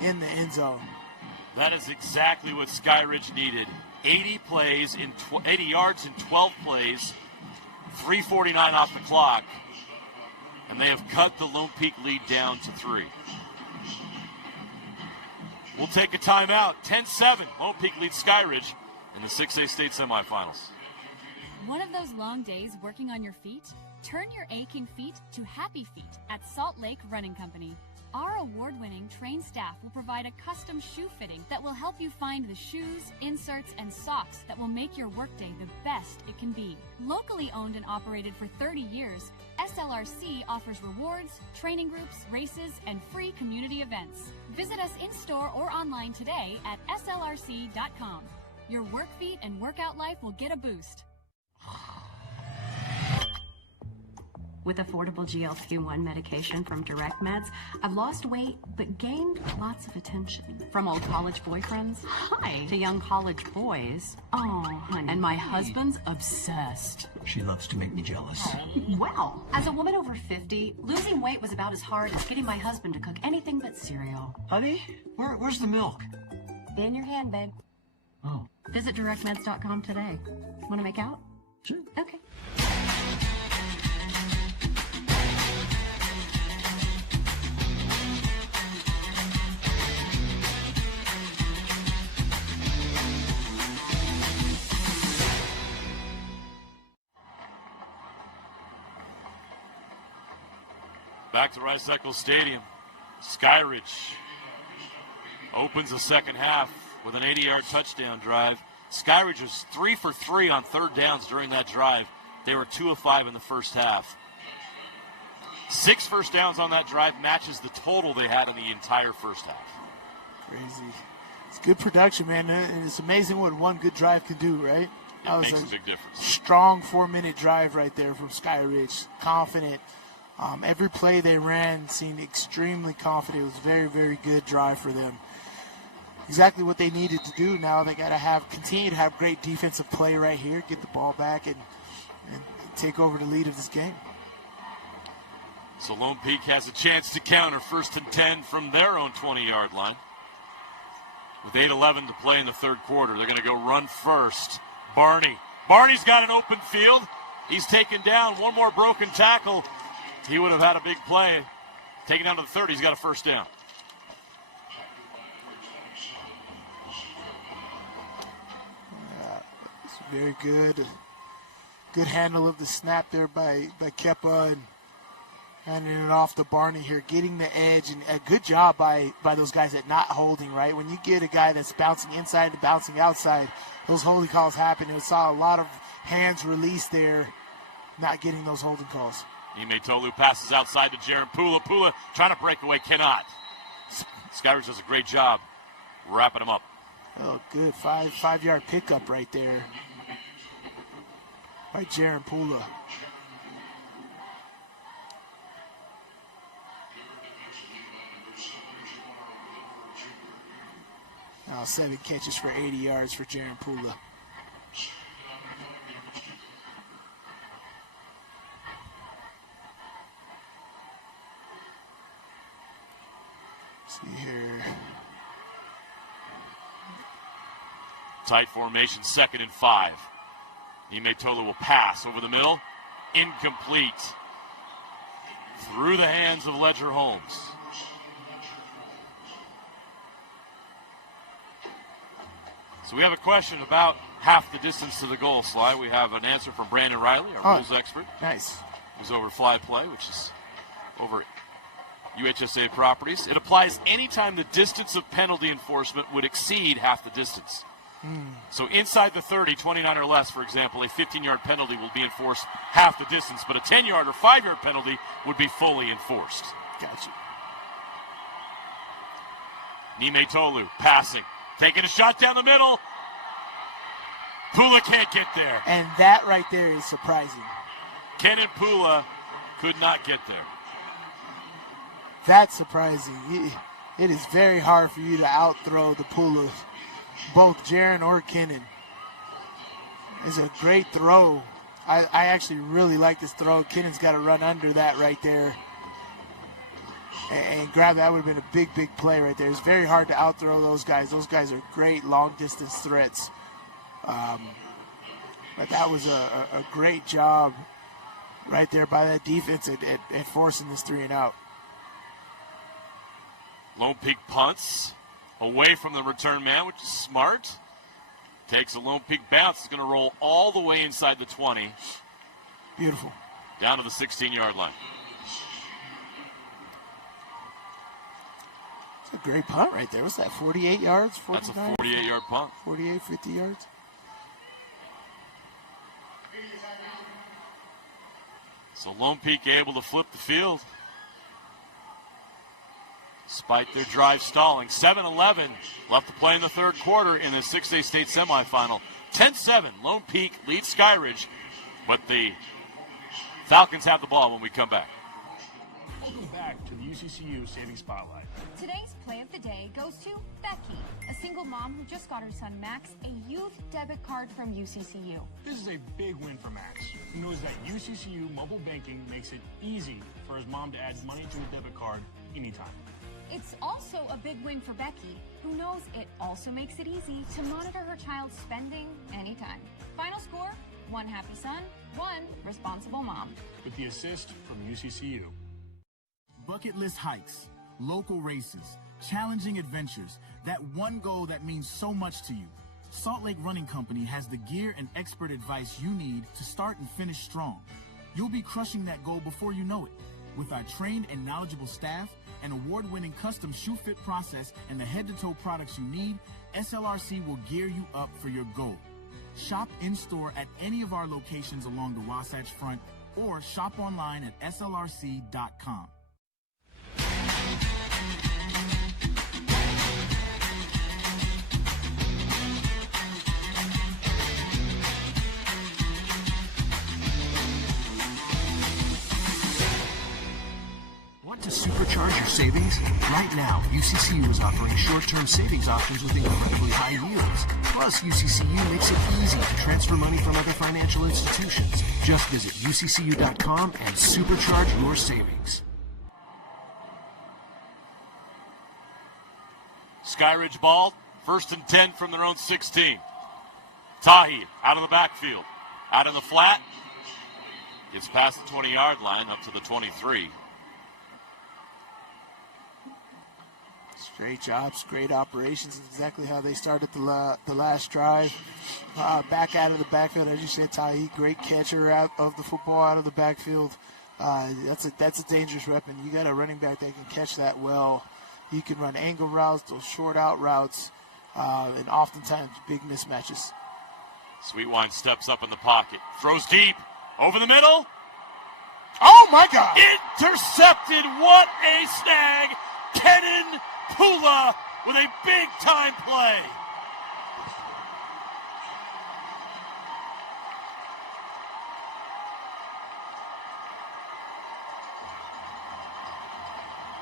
in the end zone. That is exactly what Skyridge needed. 80 plays in 80 yards in 12 plays, 3:49 off the clock, and they have cut the Lone Peak lead down to 3. We'll take a timeout. 10-7, Lone Peak leads Skyridge in the 6A state semifinals. One of those long days working on your feet? Turn your aching feet to happy feet at Salt Lake Running Company. Our award-winning trained staff will provide a custom shoe fitting that will help you find the shoes, inserts, and socks that will make your workday the best it can be. Locally owned and operated for 30 years, SLRC offers rewards, training groups, races, and free community events. Visit us in-store or online today at slrc.com. Your work feet and workout life will get a boost. With affordable GLP-1 medication from Direct Meds, I've lost weight but gained lots of attention. From old college boyfriends, hi, to young college boys. Oh, honey. And my husband's obsessed. She loves to make me jealous. Well, as a woman over 50, losing weight was about as hard as getting my husband to cook anything but cereal. Honey, where's the milk? In your hand, babe. Oh. Visit directmeds.com today. Want to make out? Sure. Okay. Back to Rice-Eccles Stadium. Skyridge opens the second half with an 80-yard touchdown drive. Skyridge was 3 for 3 on third downs during that drive. They were 2 of 5 in the first half. 6 first downs on that drive matches the total they had in the entire first half. Crazy. It's good production, man. And it's amazing what one good drive can do, right? It makes a big difference. Strong 4-minute drive right there from Skyridge. Confident. Every play they ran seemed extremely confident. It was a very, very good drive for them. Exactly what they needed to do. Now they got to continue to have great defensive play right here, get the ball back, and take over the lead of this game. So Lone Peak has a chance to counter 1st and 10 from their own 20-yard line. With 8:11 to play in the third quarter, they're going to go run first. Barney's got an open field. He's taken down. One more broken tackle. He would have had a big play. Taken down to the 30. He's got a first down. It's very good. Good handle of the snap there by Kepa, and handing it off to Barney here, getting the edge, and a good job by those guys at not holding, right? When you get a guy that's bouncing inside and bouncing outside, those holding calls happen. We saw a lot of hands released there, not getting those holding calls. Muytalo passes outside to Kenan Pula. Pula trying to break away, cannot. Skyridge does a great job wrapping him up. Oh, good. Five-yard pickup right there by Kenan Pula. Now 7 catches for 80 yards for Kenan Pula. See here. Tight formation, 2nd and 5. Muytalo will pass over the middle. Incomplete. Through the hands of Ledger Holmes. So we have a question about half the distance to the goal, Sly. We have an answer from Brandon Riley, our rules expert. Nice. Who's over Fly Play, which is over UHSA properties. It applies anytime the distance of penalty enforcement would exceed half the distance. So inside the 30, 29 or less, for example, a 15-yard penalty will be enforced half the distance, but a 10-yard or 5-yard penalty would be fully enforced. Gotcha. Muytalo passing. Taking a shot down the middle. Pula can't get there. And that right there is surprising. Kenan Pula could not get there. That's surprising. It is very hard for you to outthrow the Pulas, both Jaren or Kenan. It's a great throw. I actually really like this throw. Kenan's got to run under that right there and grab that. Would have been a big, big play right there. It's very hard to outthrow those guys. Those guys are great long-distance threats. But that was a great job right there by that defense at forcing this 3-and-out. Lone Peak punts away from the return man, which is smart. Takes a Lone Peak bounce. It's going to roll all the way inside the 20. Beautiful. Down to the 16-yard line. It's a great punt right there. What's that, 48 yards? 49? That's a 48-yard punt. 48, 50 yards. So Lone Peak able to flip the field. Despite their drive stalling. 7-11 left to play in the third quarter in the 6A state semifinal. 10-7, Lone Peak leads Skyridge, but the Falcons have the ball when we come back. Welcome back to the UCCU Savings Spotlight. Today's play of the day goes to Becky, a single mom who just got her son Max a youth debit card from UCCU. This is a big win for Max, who knows that UCCU mobile banking makes it easy for his mom to add money to a debit card anytime. It's also a big win for Becky, who knows it also makes it easy to monitor her child's spending anytime. Final score, 1 happy son, 1 responsible mom. With the assist from UCCU. Bucket list hikes, local races, challenging adventures, that one goal that means so much to you. Salt Lake Running Company has the gear and expert advice you need to start and finish strong. You'll be crushing that goal before you know it. With our trained and knowledgeable staff, an award-winning custom shoe fit process, and the head-to-toe products you need, SLRC will gear you up for your goal. Shop in-store at any of our locations along the Wasatch Front or shop online at slrc.com. Want to supercharge your savings? Right now, UCCU is offering short-term savings options with incredibly high yields. Plus, UCCU makes it easy to transfer money from other financial institutions. Just visit uccu.com and supercharge your savings. Skyridge ball, 1st and 10 from their own 16. Tahi out of the backfield. Out in the flat. Gets past the 20-yard line up to the 23. Great jobs, great operations. It's exactly how they started the last drive. Back out of the backfield, as you said, Tahi, great catcher out of the football out of the backfield. That's a dangerous weapon. You got a running back that can catch that well. You can run angle routes, those short out routes, and oftentimes big mismatches. Sweetwine steps up in the pocket, throws deep, over the middle. Oh my God! Intercepted. What a snag! Kenan Pula with a big-time play.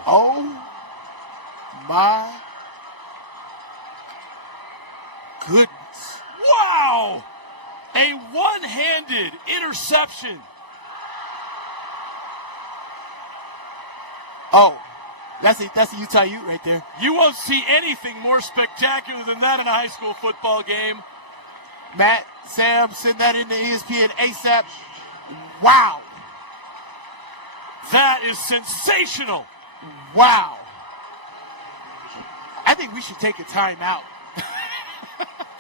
Oh my goodness. Wow! A one-handed interception. Oh. That's a Utah Ute right there. You won't see anything more spectacular than that in a high school football game. Matt, Sam, send that into ESPN ASAP. Wow. That is sensational. Wow. I think we should take a timeout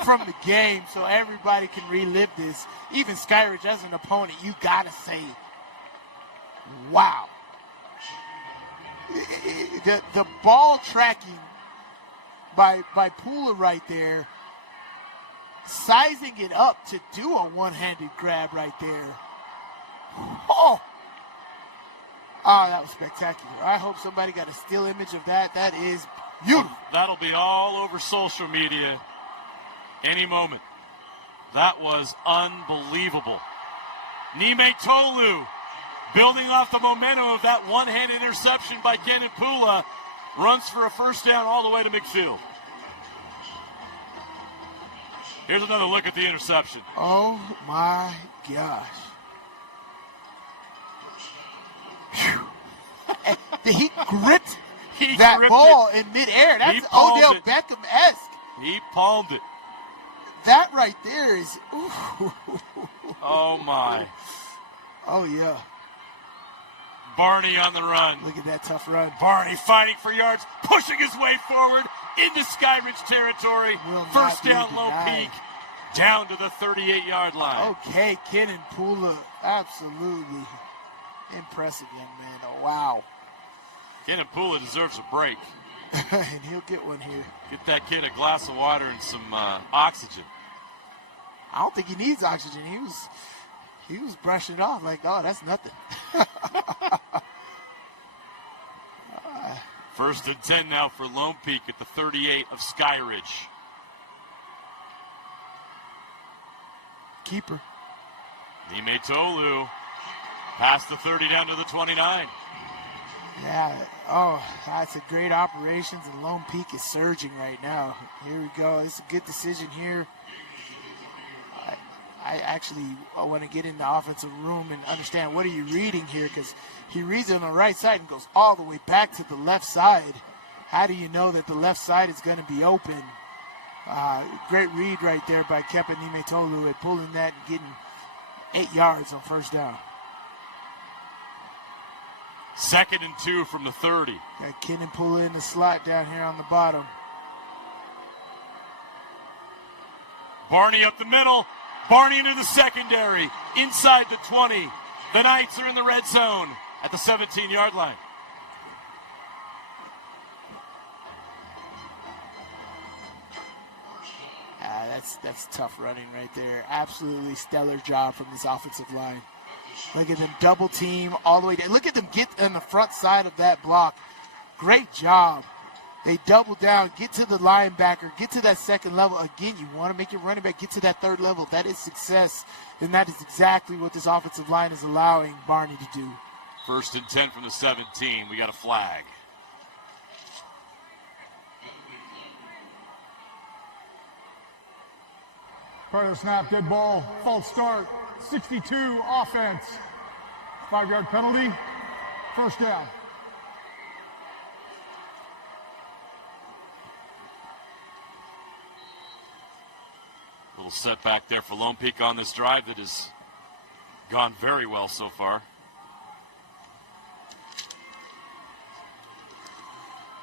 from the game so everybody can relive this. Even Skyridge as an opponent, you got to say, wow. The ball tracking by Pula right there, sizing it up to do a one-handed grab right there. Oh, that was spectacular. I hope somebody got a still image of that. That is beautiful. That'll be all over social media any moment. That was unbelievable. Muytalo, building off the momentum of that one-handed interception by Kenan Pula, runs for a first down all the way to midfield. Here's another look at the interception. Oh, my gosh. He gripped that ball in midair. That's Odell Beckham-esque. He palmed it. That right there is, ooh. Oh, my. Oh, yeah. Barney on the run. Look at that tough run. Barney fighting for yards, pushing his way forward into Skyridge territory. First down, low peak, down to the 38-yard line. Okay, Kenan Pula, absolutely impressive young man. Oh, wow. Kenan Pula deserves a break. And he'll get one here. Get that kid a glass of water and some oxygen. I don't think he needs oxygen. He was brushing it off like, oh, that's nothing. First and 10 now for Lone Peak at the 38 of Skyridge. Keeper. Muytalo past the 30 down to the 29. Yeah, oh, that's a great operations, and Lone Peak is surging right now. Here we go. It's a good decision here. I actually want to get in the offensive room and understand what are you reading here, because he reads it on the right side and goes all the way back to the left side. How do you know that the left side is going to be open? Great read right there by Kenan Muytalo at pulling that and getting 8 yards on first down. 2nd and 2 from the 30. Got Kenan Pula in the slot down here on the bottom. Barney up the middle. Barney into the secondary. Inside the 20. The Knights are in the red zone at the 17-yard line. That's tough running right there. Absolutely stellar job from this offensive line. Look at them double team all the way down. Look at them get on the front side of that block. Great job. They double down, get to the linebacker, get to that second level. Again, you want to make your running back get to that third level. That is success, and that is exactly what this offensive line is allowing Barney to do. 1st and 10 from the 17. We got a flag. Prior to snap, dead ball, false start, 62 offense. 5-yard penalty, 1st down. Little setback there for Lone Peak on this drive that has gone very well so far.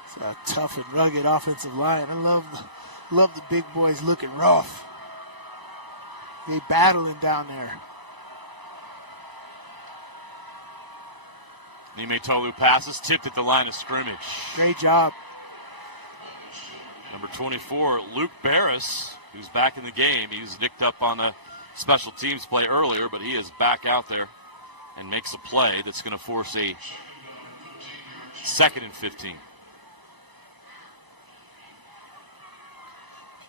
It's a tough and rugged offensive line. I love the big boys looking rough. They battling down there. Muytalo passes, tipped at the line of scrimmage. Great job. Number 24, Luke Barris, who's back in the game. He was nicked up on a special teams play earlier, but he is back out there and makes a play that's going to force a 2nd and 15.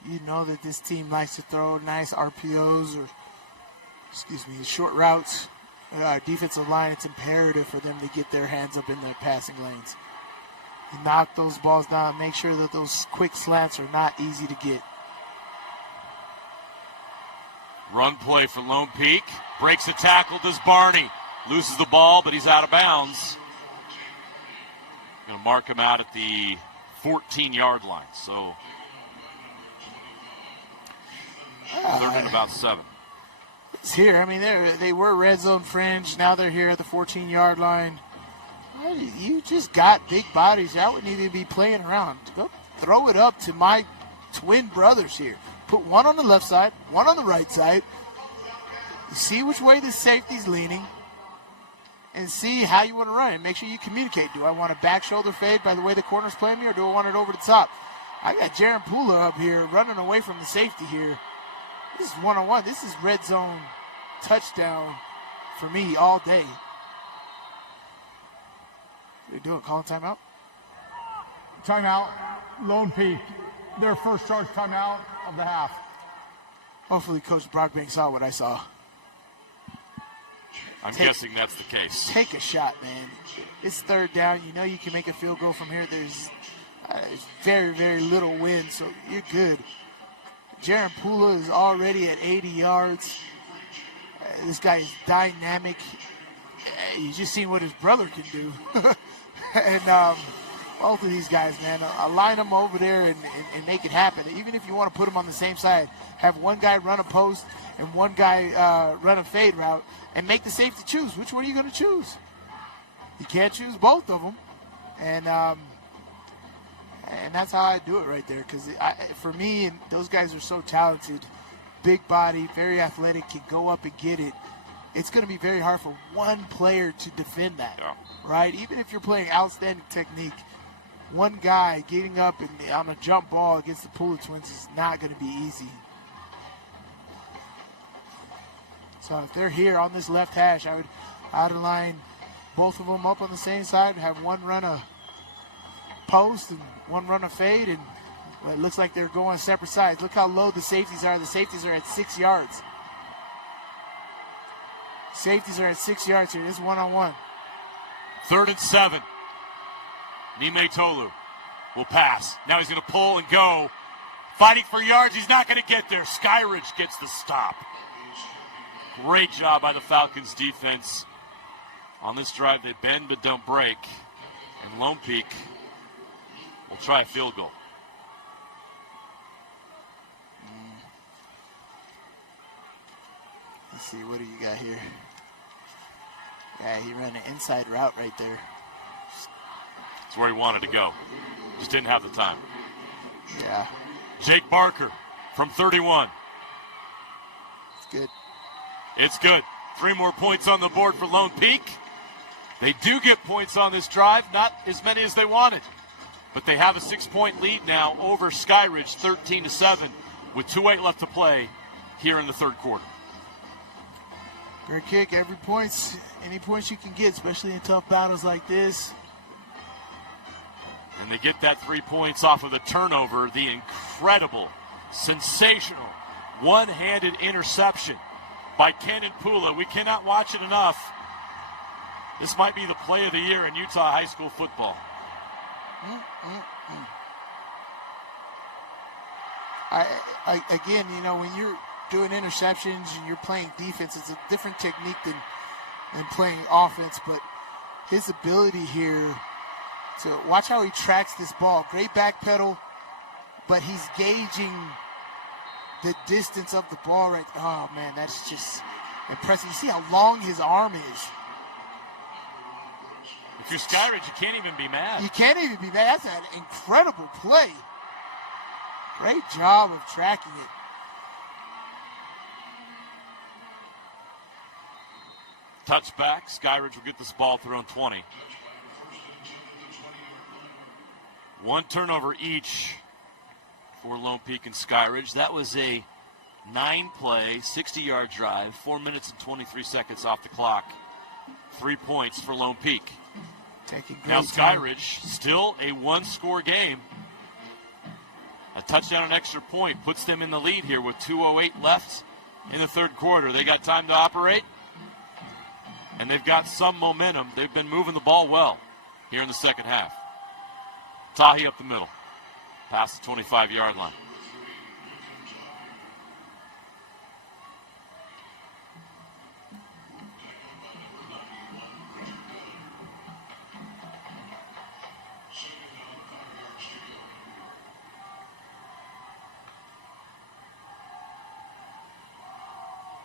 You know that this team likes to throw nice RPOs or, short routes. Defensive line, it's imperative for them to get their hands up in their passing lanes. You knock those balls down, make sure that those quick slants are not easy to get. Run play for Lone Peak. Breaks a tackle, does Barney. Loses the ball, but he's out of bounds. Going to mark him out at the 14-yard line. So 3rd and about 7. It's here. I mean, they were red zone fringe. Now they're here at the 14-yard line. You just got big bodies. I wouldn't even be playing around. Go throw it up to my twin brothers here. Put one on the left side, one on the right side. See which way the safety's leaning, and see how you want to run it. Make sure you communicate. Do I want a back shoulder fade by the way the corner's playing me, or do I want it over the top? I got Kenan Pula up here running away from the safety here. This is one-on-one. This is red zone touchdown for me all day. What are you doing? Calling timeout? Timeout. Lone Peak. Their first charge timeout of the half. Hopefully Coach Brockbank saw what I saw. I'm guessing that's the case. Take a shot, man. It's 3rd down. You know you can make a field goal from here. There's very, very little wind, so you're good. Kenan Pula is already at 80 yards. This guy is dynamic. You just seen what his brother can do. And both of these guys, man, I'll line them over there and make it happen. Even if you want to put them on the same side, have one guy run a post and one guy run a fade route, and make the safety choose. Which one are you going to choose? You can't choose both of them. And that's how I do it right there. Because for me, and those guys are so talented, big body, very athletic, can go up and get it. It's going to be very hard for one player to defend that, right? Even if you're playing outstanding technique, one guy getting up and on a jump ball against the Pula twins is not going to be easy. So if they're here on this left hash, I would line both of them up on the same side and have one run a post and one run a fade, and it looks like they're going separate sides. Look how low the safeties are. The safeties are at 6 yards. Safeties are at 6 yards here. This is one-on-one. 3rd and 7. Muytalo will pass. Now he's going to pull and go. Fighting for yards. He's not going to get there. Skyridge gets the stop. Great job by the Falcons defense. On this drive, they bend but don't break. And Lone Peak will try a field goal. Let's see, what do you got here? Yeah, he ran an inside route right there. That's where he wanted to go. Just didn't have the time. Yeah. Jake Barker from 31. It's good. It's good. 3 more points on the board for Lone Peak. They do get points on this drive, not as many as they wanted. But they have a 6-point lead now over Skyridge, 13-7, with 2:08 left to play here in the third quarter. Great kick, any points you can get, especially in tough battles like this. And they get that 3 points off of the turnover, the incredible, sensational, one-handed interception by Kenan Pula. We cannot watch it enough. This might be the play of the year in Utah high school football. Again, when you're doing interceptions and you're playing defense, it's a different technique than playing offense. But his ability here to watch how he tracks this ball. Great back pedal, but he's gauging the distance of the ball right. Oh, man, that's just impressive. You see how long his arm is. If you're Skyridge, you can't even be mad. You can't even be mad. That's an incredible play. Great job of tracking it. Touchback. Skyridge will get this ball thrown 20. One turnover each for Lone Peak and Skyridge. That was a 9-play, 60-yard drive, 4 minutes and 23 seconds off the clock. 3 points for Lone Peak. Now Skyridge, still a one-score game. A touchdown and extra point puts them in the lead here with 2:08 left in the third quarter. They got time to operate, and they've got some momentum. They've been moving the ball well here in the second half. Tahi up the middle, past the 25-yard line.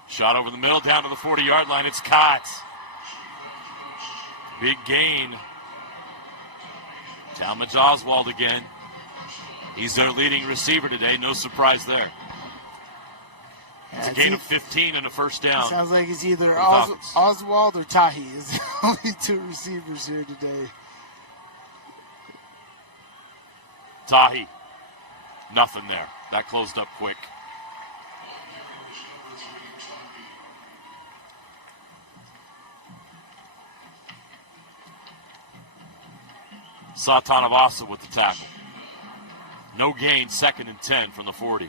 Shot over the middle, down to the 40-yard line. It's caught. Big gain. Talmadge Oswald again. He's their leading receiver today. No surprise there. It's a gain of 15 and a first down. Sounds like it's either Oswald or Tahi is the only two receivers here today. Tahi. Nothing there. That closed up quick. Satanavasa with the tackle. No gain, 2nd and 10 from the 40.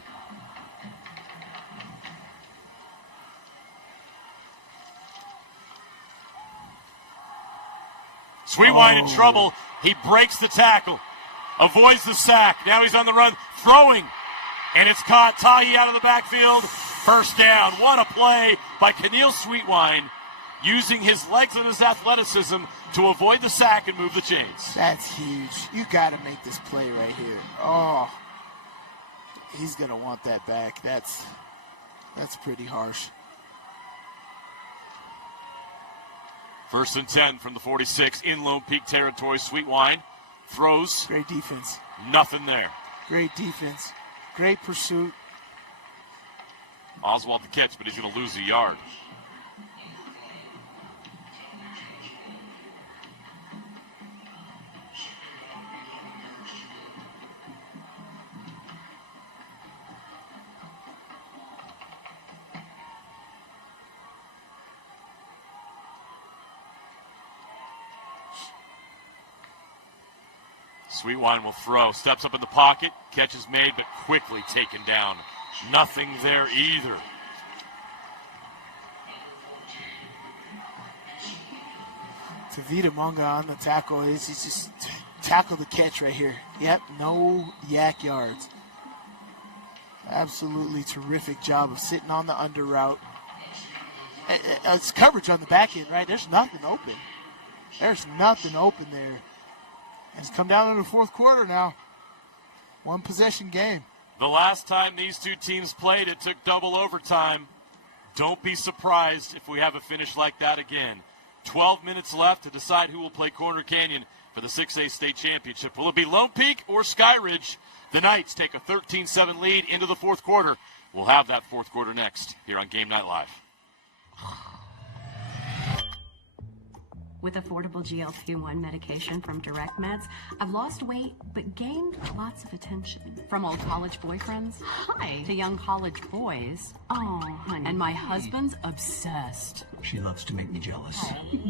Sweetwine in trouble. He breaks the tackle. Avoids the sack. Now he's on the run, throwing. And it's caught. Tahi out of the backfield. First down. What a play by Keneal Sweetwine, using his legs and his athleticism to avoid the sack and move the chains. That's huge. You got to make this play right here. Oh, he's going to want that back. That's pretty harsh. 1st and 10 from the 46 in Lone Peak territory. Sweetwine throws. Great defense. Nothing there. Great defense. Great pursuit. Oswald the catch, but he's going to lose a yard. Sweetwine will throw, steps up in the pocket, catch is made, but quickly taken down. Nothing there either. Tavita Munga on the tackle. He's just tackle the catch right here. Yep, no yak yards. Absolutely terrific job of sitting on the under route. It's coverage on the back end, right? There's nothing open. There's nothing open there. It's come down to the fourth quarter now. One possession game. The last time these two teams played, it took double overtime. Don't be surprised if we have a finish like that again. 12 minutes left to decide who will play Corner Canyon for the 6A state championship. Will it be Lone Peak or Skyridge? The Knights take a 13-7 lead into the fourth quarter. We'll have that fourth quarter next here on Game Night Live. With affordable GLP-1 medication from Direct Meds, I've lost weight but gained lots of attention. From old college boyfriends, hi, to young college boys. Oh, honey. And my husband's obsessed. She loves to make me jealous.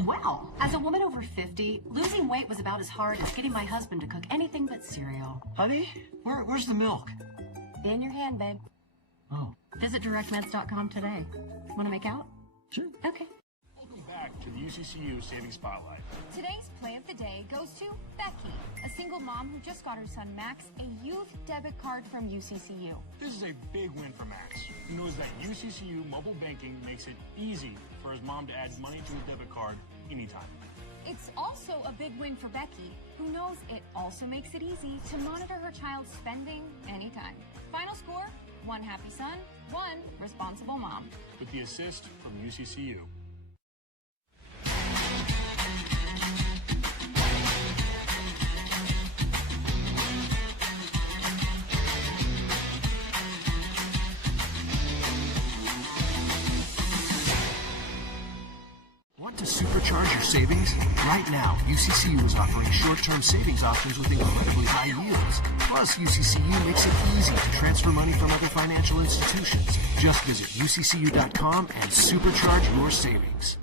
Wow. As a woman over 50, losing weight was about as hard as getting my husband to cook anything but cereal. Honey, where's the milk? In your hand, babe. Oh. Visit directmeds.com today. Want to make out? Sure. Okay. Welcome back to the UCCU Savings Spotlight. Today's play of the day goes to Becky, a single mom who just got her son Max a youth debit card from UCCU. This is a big win for Max, who knows that UCCU mobile banking makes it easy for his mom to add money to a debit card anytime. It's also a big win for Becky, who knows it also makes it easy to monitor her child's spending anytime. Final score, 1 happy son, 1 responsible mom. With the assist from UCCU. Want to supercharge your savings? Right now, UCCU is offering short-term savings options with incredibly high yields. Plus, UCCU makes it easy to transfer money from other financial institutions. Just visit UCCU.com and supercharge your savings.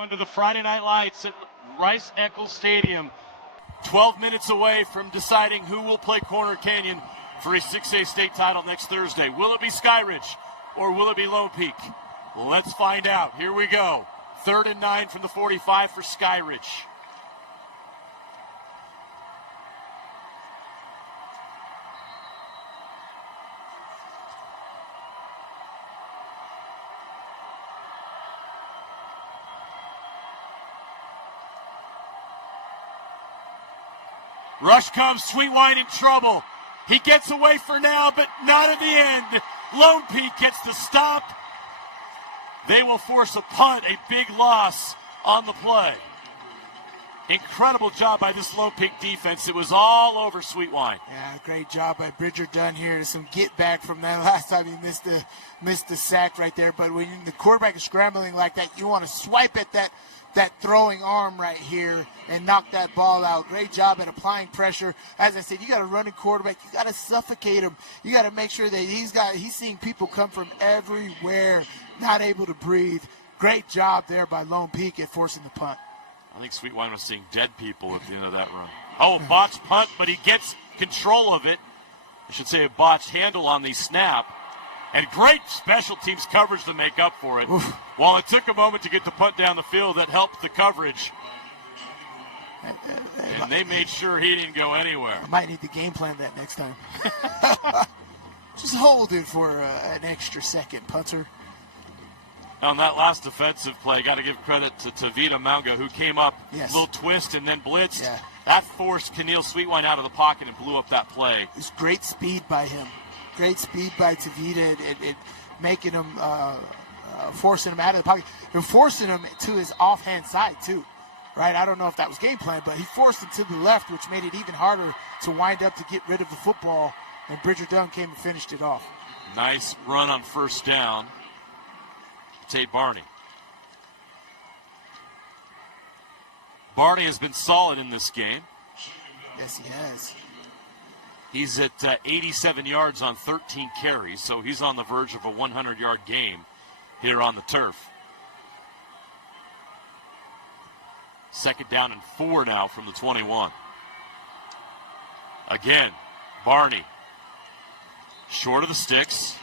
Under the Friday night lights at Rice-Eccles Stadium. 12 minutes away from deciding who will play Corner Canyon for a 6A state title next Thursday. Will it be Skyridge or will it be Lone Peak? Let's find out. Here we go. 3rd and 9 from the 45 for Skyridge. Rush comes, Sweetwine in trouble. He gets away for now, but not at the end. Lone Peak gets the stop. They will force a punt, a big loss on the play. Incredible job by this Lone Peak defense. It was all over Sweetwine. Yeah, great job by Bridger Dunn here. Some get back from that last time he missed the sack right there. But when the quarterback is scrambling like that, you want to swipe at that throwing arm right here and knock that ball out. Great job at applying pressure. As I said, you got a running quarterback. You got to suffocate him. You got to make sure that he's seeing people come from everywhere, not able to breathe. Great job there by Lone Peak at forcing the punt. I think Sweetwine was seeing dead people at the end of that run. Oh, botched punt, but he gets control of it. I should say a botched handle on the snap. And great special teams coverage to make up for it. Oof. While it took a moment to get the punt down the field, that helped the coverage. And they made sure he didn't go anywhere. I might need to game plan that next time. Just hold it for an extra second, punter. On that last defensive play, got to give credit to Vita Manga, who came up, yes. Little twist, and then blitzed. Yeah. That forced Kenan Sweetwine out of the pocket and blew up that play. It was great speed by him. Great speed by Tavita and making him, forcing him out of the pocket. And forcing him to his offhand side, too. Right? I don't know if that was game plan, but he forced him to the left, which made it even harder to wind up to get rid of the football. And Bridger Dunn came and finished it off. Nice run on first down. Tate Barney. Barney has been solid in this game. Yes, he has. He's at 87 yards on 13 carries, so he's on the verge of a 100-yard game here on the turf. 2nd down and 4 now from the 21. Again, Barney, short of the sticks,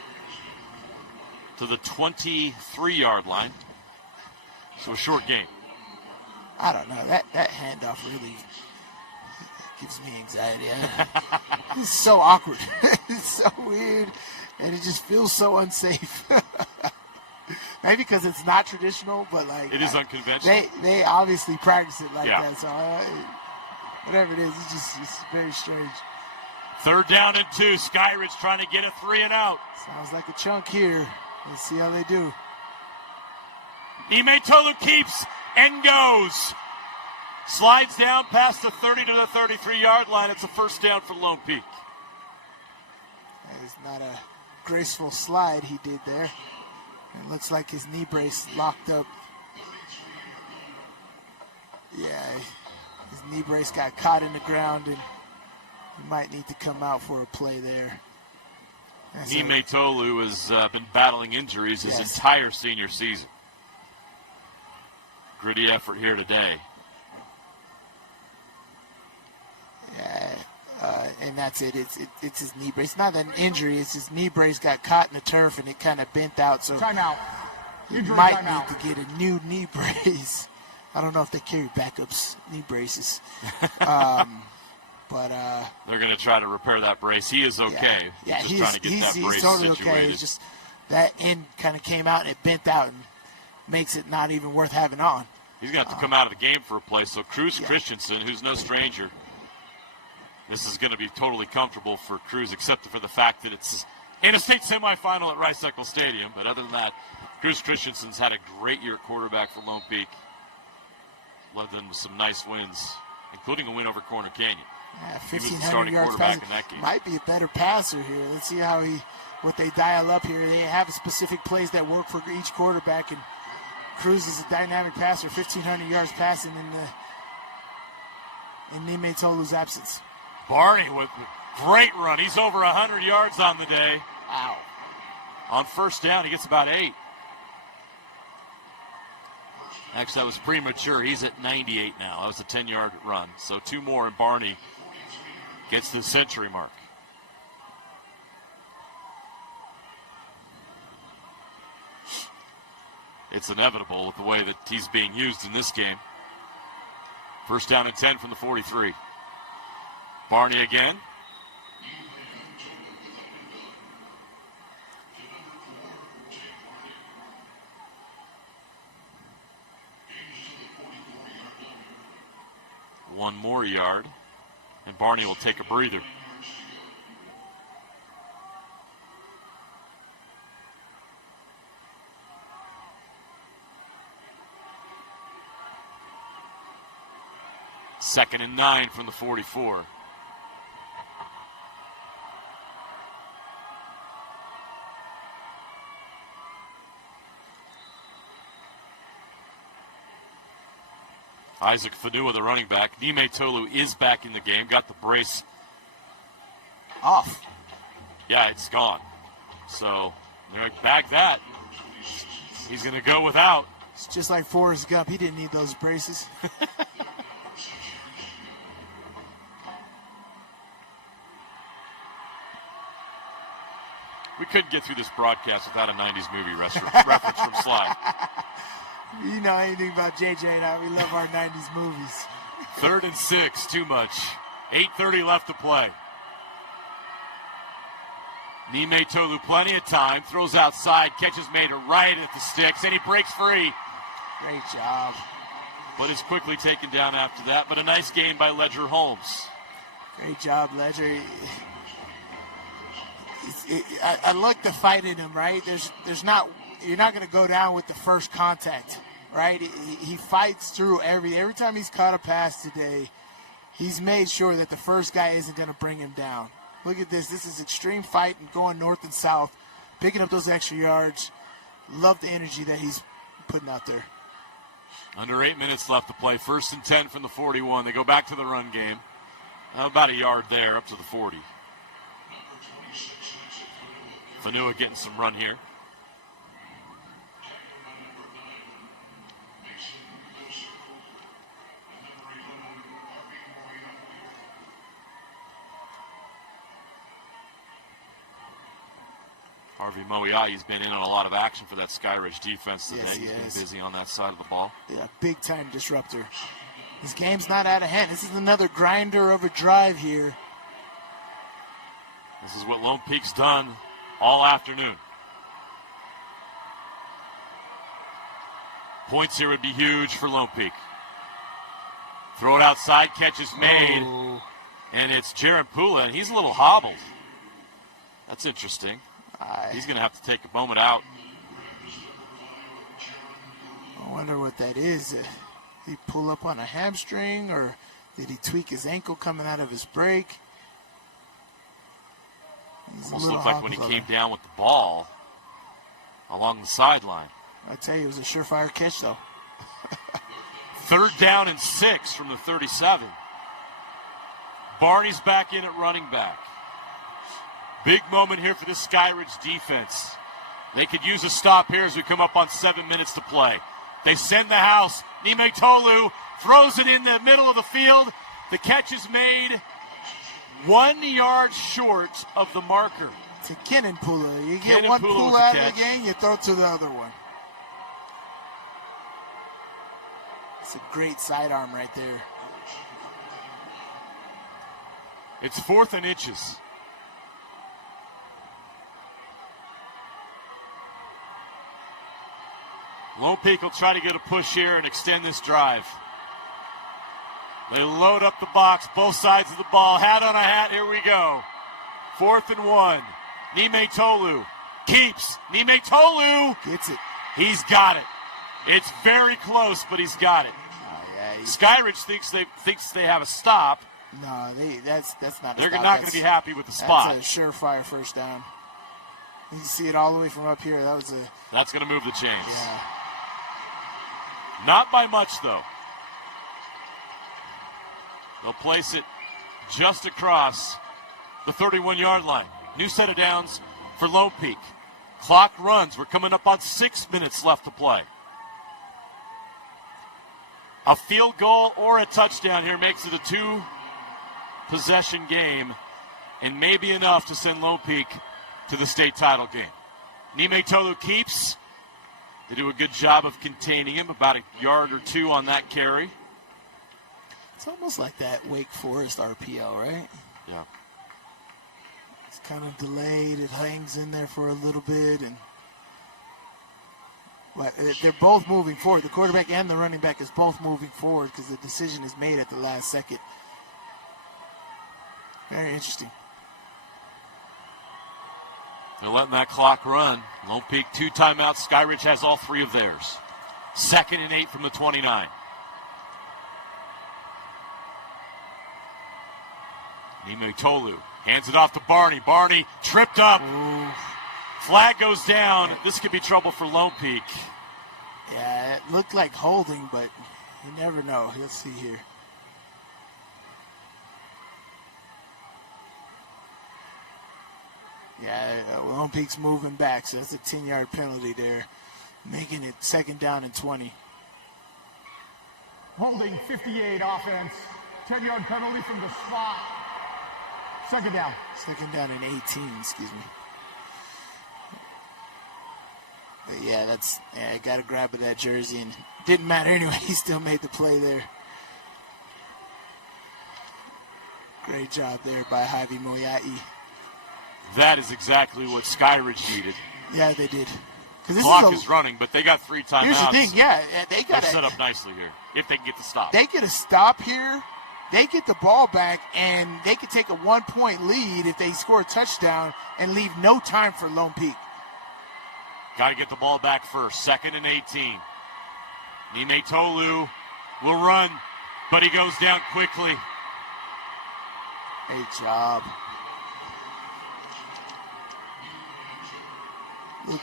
to the 23-yard line. So a short game. I don't know. That handoff really gives me anxiety. It's so awkward. It's so weird, and it just feels so unsafe. Maybe because it's not traditional, but like it is unconventional. They obviously practice it like Yeah. that. So whatever it is, it's very strange. 3rd down and 2. Skyridge trying to get a 3 and out. Sounds like a chunk here. Let's see how they do. Muytalo keeps and goes. Slides down past the 30 to the 33-yard line. It's a 1st down for Lone Peak. That is not a graceful slide he did there. It looks like his knee brace locked up. Yeah, his knee brace got caught in the ground, and he might need to come out for a play there. Muytalo has been battling injuries his entire senior season. Gritty effort here today. Yeah, and that's it. It's his knee brace. It's not an injury. It's his knee brace got caught in the turf, and it kind of bent out. So timeout. He might need to get a new knee brace. I don't know if they carry backups knee braces. But they're going to try to repair that brace. He is okay. Yeah, he's just trying to get that brace totally situated. okay. It's just that end kind of came out and it bent out and makes it not even worth having on. He's going to have to come out of the game for a play. So Cruz Christensen, who's no stranger, this is going to be totally comfortable for Cruz, except for the fact that it's in a state semifinal at Rice-Eccles Stadium. But other than that, Cruz Christensen's had a great year at quarterback for Lone Peak. Led them to some nice wins, including a win over Corner Canyon. Yeah, he was the 1,500 starting yards quarterback passing. in that game. Might be a better passer here. Let's see what they dial up here. They have specific plays that work for each quarterback, and Cruz is a dynamic passer, 1,500 yards passing in Muytalo's absence. Barney with a great run. He's over 100 yards on the day. Wow. On 1st down, he gets about 8. Actually, that was premature. He's at 98 now. That was a 10-yard run. So 2 more, and Barney gets to the century mark. It's inevitable with the way that he's being used in this game. 1st down and 10 from the 43. Barney again. One more yard, and Barney will take a breather. Second and 9 from the 44. Isaac Fanua, the running back. Muytalo is back in the game. Got the brace off. Yeah, it's gone. So they're like, bag that. He's going to go without. It's just like Forrest Gump. He didn't need those braces. We couldn't get through this broadcast without a 90s movie reference from Sly. You know anything about JJ and I. We love our 90s movies. 3rd and 6, too much. 8:30 left to play. Muytalo, plenty of time. Throws outside. Catches made right at the sticks, and he breaks free. Great job. But is quickly taken down after that. But a nice game by Ledger Holmes. Great job, Ledger. I like the fight in him, right? You're not going to go down with the first contact, right? He fights through every time he's caught a pass today. He's made sure that the first guy isn't going to bring him down. Look at this. This is extreme fight and going north and south, picking up those extra yards. Love the energy that he's putting out there. Under 8 minutes left to play. 1st and 10 from the 41. They go back to the run game. About a yard there, up to the 40. Fanua getting some run here. Harvey Moiai's been in on a lot of action for that Skyridge defense today. Yes, He's been busy on that side of the ball. Yeah, big-time disruptor. This game's not out of hand. This is another grinder of a drive here. This is what Lone Peak's done all afternoon. Points here would be huge for Lone Peak. Throw it outside, catch is made. Oh. And it's Kenan Pula, and he's a little hobbled. That's interesting. He's going to have to take a moment out. I wonder what that is. Did he pull up on a hamstring, or did he tweak his ankle coming out of his break? Almost looked like when he came down with the ball along the sideline. I tell you, it was a surefire catch, though. 3rd down and 6 from the 37. Barney's back in at running back. Big moment here for this Skyridge defense. They could use a stop here as we come up on 7 minutes to play. They send the house. Muytalo throws it in the middle of the field. The catch is made 1 yard short of the marker. To Kenan Pula. You get Kenan one Pula pull with out the of the game, you throw it to the other one. It's a great sidearm right there. It's 4th and inches. Lone Peak will try to get a push here and extend this drive. They load up the box, both sides of the ball. Hat on a hat, here we go. 4th and 1. Muytalo keeps. Muytalo gets it. He's got it. It's very close, but he's got it. Skyridge thinks they have a stop. No, that's not. They're not going to be happy with the spot. That's a surefire first down. You can see it all the way from up here. That's going to move the chains. Yeah. Not by much, though. They'll place it just across the 31-yard line. New set of downs for Lone Peak. Clock runs. We're coming up on 6 minutes left to play. A field goal or a touchdown here makes it a 2-possession game, and maybe enough to send Lone Peak to the state title game. Muytalo keeps. They do a good job of containing him, about a yard or 2 on that carry. It's almost like that Wake Forest RPO, right? Yeah. It's kind of delayed. It hangs in there for a little bit, and they're both moving forward. The quarterback and the running back is both moving forward because the decision is made at the last second. Very interesting. They're letting that clock run. Lone Peak 2 timeouts. Skyridge has all 3 of theirs. 2nd and 8 from the 29. Muytalo hands it off to Barney. Barney tripped up. Ooh. Flag goes down. This could be trouble for Lone Peak. Yeah, it looked like holding, but you never know. Let's see here. Yeah, Lone Peak's moving back, so that's a 10-yard penalty there, making it 2nd down and 20. Holding 58 offense. 10-yard penalty from the spot. 2nd down. 2nd down and 18, excuse me. But yeah, I got to grab at that jersey, and didn't matter anyway. He still made the play there. Great job there by Javi Moyai. That is exactly what Skyridge needed. Yeah, they did. The clock is running, but they got 3 timeouts. Here's the thing, yeah, they got set up nicely here, if they can get the stop. They get a stop here, they get the ball back, and they could take a 1-point lead if they score a touchdown and leave no time for Lone Peak. Got to get the ball back first. 2nd and 18. Muytalo will run, but he goes down quickly. Great job.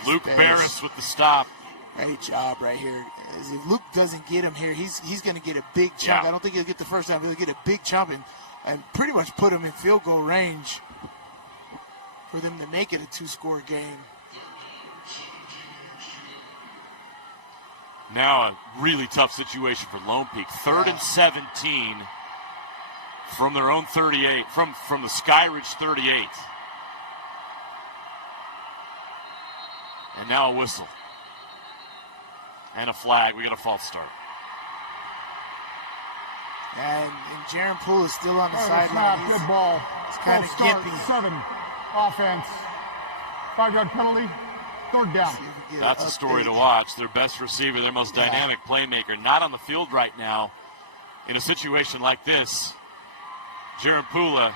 Luke Barris with the stop. Great job right here. If Luke doesn't get him here, he's going to get a big chunk. Yeah. I don't think he'll get the first time. He'll get a big chunk and pretty much put him in field goal range for them to make it a 2-score game. Now a really tough situation for Lone Peak. 3rd and 17 from their own 38, from the Skyridge 38. And now a whistle. And a flag. We got a false start. And Kenan Pula is still on the Snap, sideline. good ball. It's kind of gimpy. 7 offense. 5-yard penalty. Third down. That's a story to watch. Their best receiver, their most dynamic playmaker, not on the field right now. In a situation like this, Kenan Pula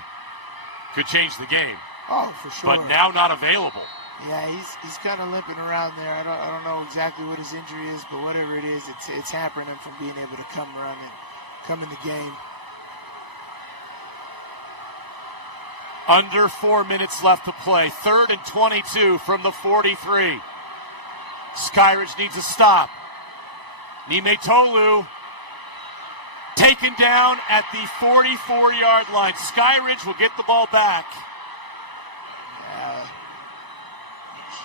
could change the game. Oh, for sure. But now not available. Yeah, he's kind of limping around there. I don't know exactly what his injury is, but whatever it is, it's hampering him from being able to come in the game. Under 4 minutes left to play. 3rd and 22 from the 43. Skyridge needs a stop. Muytalo taken down at the 44-yard line. Skyridge will get the ball back.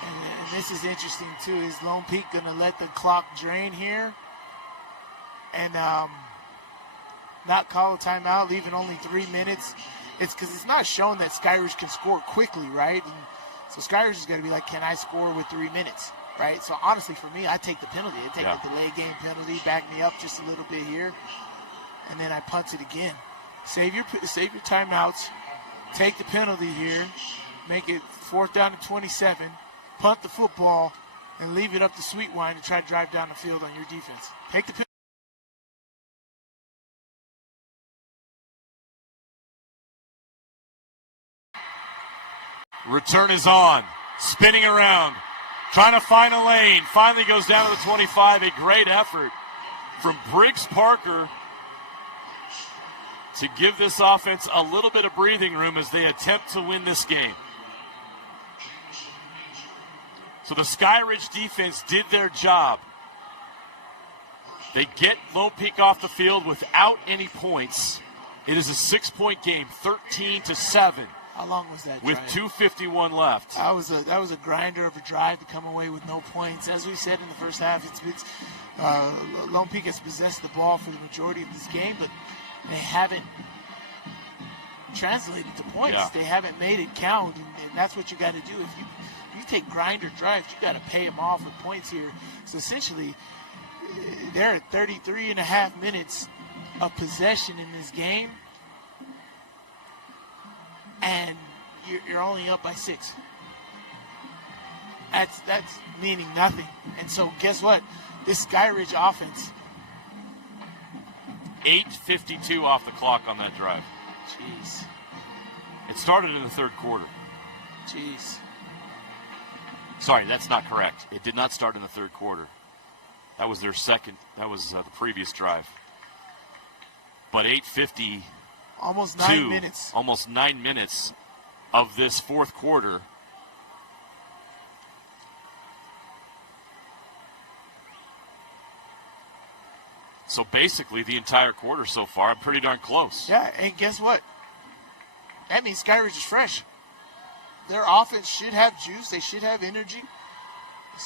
And this is interesting, too. Is Lone Peak going to let the clock drain here and not call a timeout, leaving only 3 minutes? It's because it's not shown that Skyridge can score quickly, right? And so Skyridge is going to be like, can I score with 3 minutes, right? So honestly, for me, I take the penalty. I take the delay game penalty, back me up just a little bit here, and then I punt it again. Save your timeouts, take the penalty here, make it 4th down and 27, punt the football, and leave it up to Sweetwine to try to drive down the field on your defense. Take the penalty. Return is on. Spinning around. Trying to find a lane. Finally goes down to the 25. A great effort from Briggs Parker to give this offense a little bit of breathing room as they attempt to win this game. So the Skyridge defense did their job. They get Lone Peak off the field without any points. It is a 6-point game, 13-7. How long was that drive? With 2:51 left. That was a grinder of a drive to come away with no points. As we said in the first half, Lone Peak has possessed the ball for the majority of this game, but they haven't translated to points. Yeah. They haven't made it count, and that's what you got to do. If you take grinder drives, you got to pay them off with points here. So essentially, they're at 33 and a half minutes of possession in this game, and you're only up by 6. That's meaning nothing. And so guess what? This Skyridge offense. 8:52 off the clock on that drive. Jeez. It started in the 3rd quarter. Jeez. Sorry, that's not correct. It did not start in the 3rd quarter. That was their second. That was the previous drive. But 8:50. Almost 9 minutes. Almost 9 minutes of this 4th quarter. So basically the entire quarter so far, I'm pretty darn close. Yeah, and guess what? That means Skyridge is fresh. Their offense should have juice. They should have energy.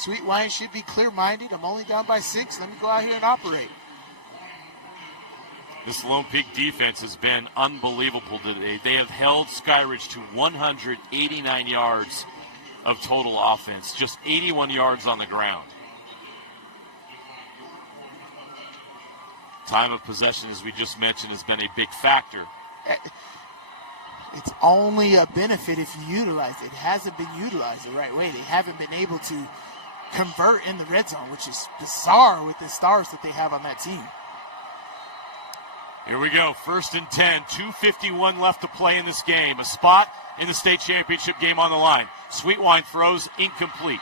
Sweetwine should be clear-minded. I'm only down by 6. Let me go out here and operate. This Lone Peak defense has been unbelievable today. They have held Skyridge to 189 yards of total offense, just 81 yards on the ground. Time of possession, as we just mentioned, has been a big factor. It's only a benefit if you utilize it. It hasn't been utilized the right way. They haven't been able to convert in the red zone, which is bizarre with the stars that they have on that team. Here we go, 1st and 10, 2:51 left to play in this game. A spot in the state championship game on the line. Sweetwine throws incomplete.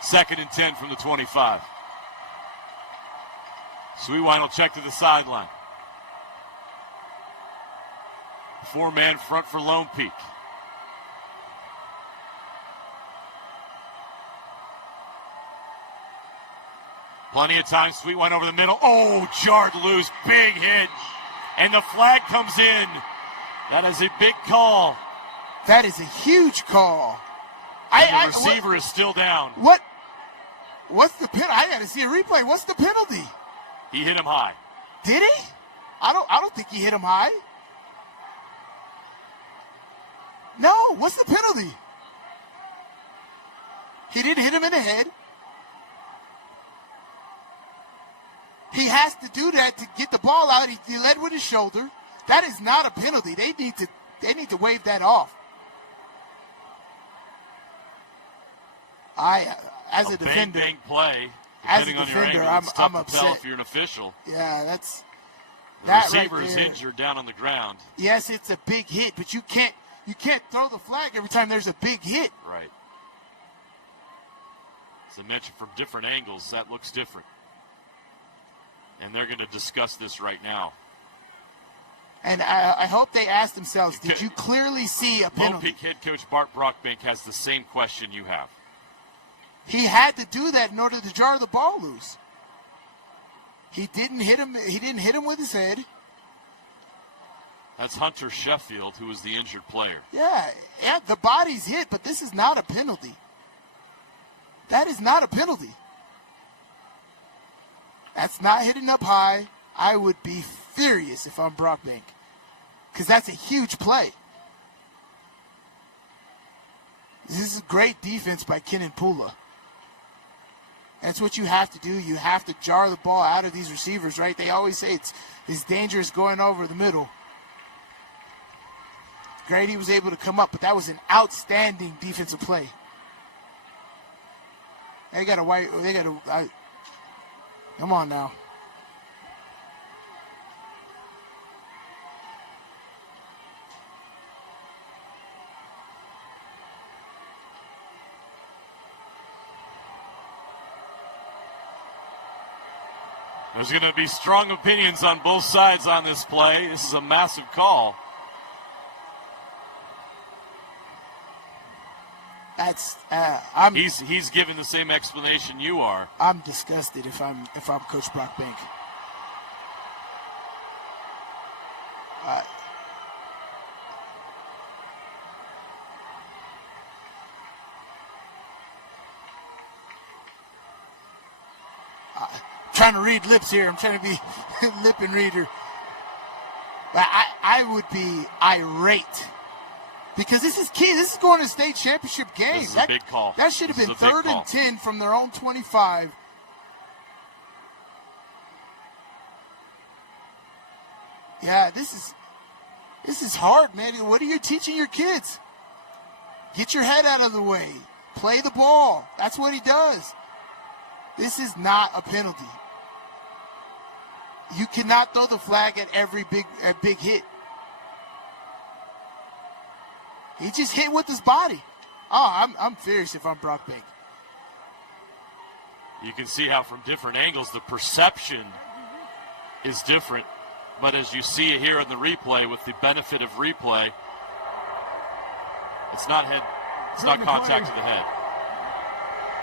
Second and 10 from the 25. Sweetwine will check to the sideline. 4-man front for Lone Peak. Plenty of time. Sweetwine over the middle. Oh, jarred loose. Big hit. And the flag comes in. That is a big call. That is a huge call. The receiver is still down. What's the penalty? I got to see a replay. What's the penalty? He hit him high. Did he? I don't think he hit him high. No, what's the penalty? He didn't hit him in the head. He has to do that to get the ball out. He led with his shoulder. That is not a penalty. They need to wave that off. As a defender, bang play. As a Depending on your defender, angle, it's tough I'm to tell upset. if you're an official. Yeah, The receiver right is there. injured down on the ground. Yes, it's a big hit, but you can't throw the flag every time there's a big hit. Right. As I mentioned, from different angles, that looks different. And they're going to discuss this right now. And I hope they ask themselves, did you clearly see a Lone penalty? Peak head coach Bart Brockbank has the same question you have. He had to do that in order to jar the ball loose. He didn't hit him. He didn't hit him with his head. That's Hunter Sheffield, who is the injured player. Yeah, the body's hit, but this is not a penalty. That is not a penalty. That's not hitting up high. I would be furious if I'm Brockbank, because that's a huge play. This is great defense by Kenan Pula. That's what you have to do. You have to jar the ball out of these receivers, right? They always say it's dangerous going over the middle. Grady was able to come up, but that was an outstanding defensive play. They got to come on now. There's going to be strong opinions on both sides on this play. This is a massive call. He's giving the same explanation you are. I'm disgusted if I'm Coach Brockbank. Trying to read lips here. I'm trying to be lip and reader. But I would be irate. Because this is key. This is going to a state championship game. This is a big call. That should have been 3rd and 10 from their own 25. Yeah, this is hard, man. What are you teaching your kids? Get your head out of the way. Play the ball. That's what he does. This is not a penalty. You cannot throw the flag at every big hit. He just hit with his body. Oh, I'm furious if I'm Brockbank. You can see how from different angles the perception is different. But as you see it here in the replay, with the benefit of replay, it's not contact to the head.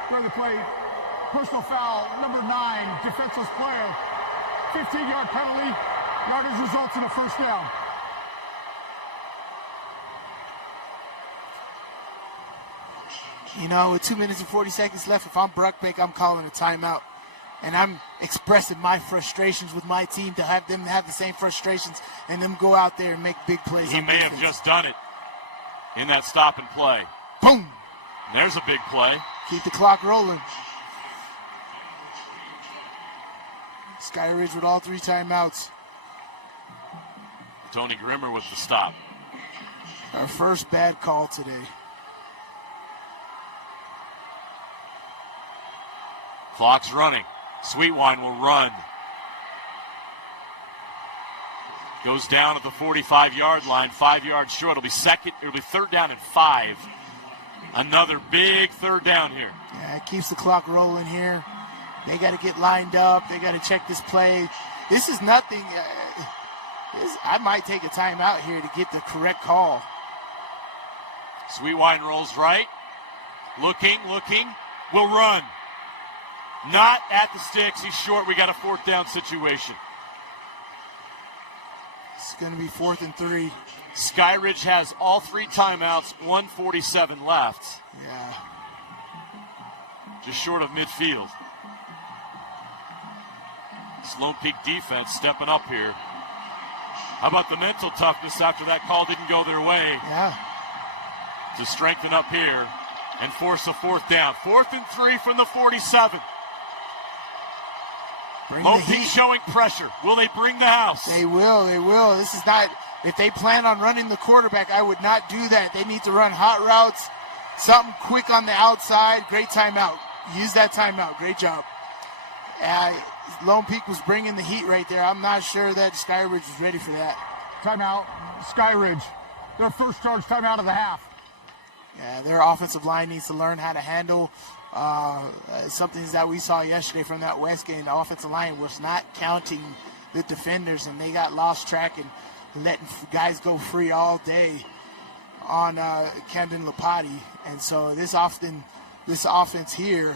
During the play, personal foul, number 9, defenseless player. 15-yard penalty. Yardage results in a first down. You know, with 2 minutes and 40 seconds left, if I'm Brockbank, I'm calling a timeout. And I'm expressing my frustrations with my team to have them have the same frustrations and them go out there and make big plays. He may have just done it in that stop and play. Boom! And there's a big play. Keep the clock rolling. Skyridge with all 3 timeouts. Tony Grimmer with the stop. Our first bad call today. Clock's running. Sweetwine will run. Goes down at the 45-yard line, 5 yards short. It'll be 3rd down and 5. Another big 3rd down here. Yeah, it keeps the clock rolling here. They got to get lined up. They got to check this play. This is nothing. I might take a timeout here to get the correct call. Sweetwine rolls right. Looking. Will run. Not at the sticks. He's short. We got a 4th down situation. It's going to be 4th and 3. Skyridge has all 3 timeouts, 1:47 left. Yeah. Just short of midfield. Lone Peak defense stepping up here. How about the mental toughness after that call didn't go their way? Yeah. To strengthen up here and force a 4th down. 4th and 3 from the 47. Lone Peak showing pressure. Will they bring the house? They will. They will. This is not. If they plan on running the quarterback, I would not do that. They need to run hot routes, something quick on the outside. Great timeout. Use that timeout. Great job. Lone Peak was bringing the heat right there. I'm not sure that Skyridge was ready for that. Timeout. Skyridge. Their first charge timeout of the half. Yeah, their offensive line needs to learn how to handle something that we saw yesterday from that West game. The offensive line was not counting the defenders, and they got lost track and letting guys go free all day on Camden Lapati. And so this offense here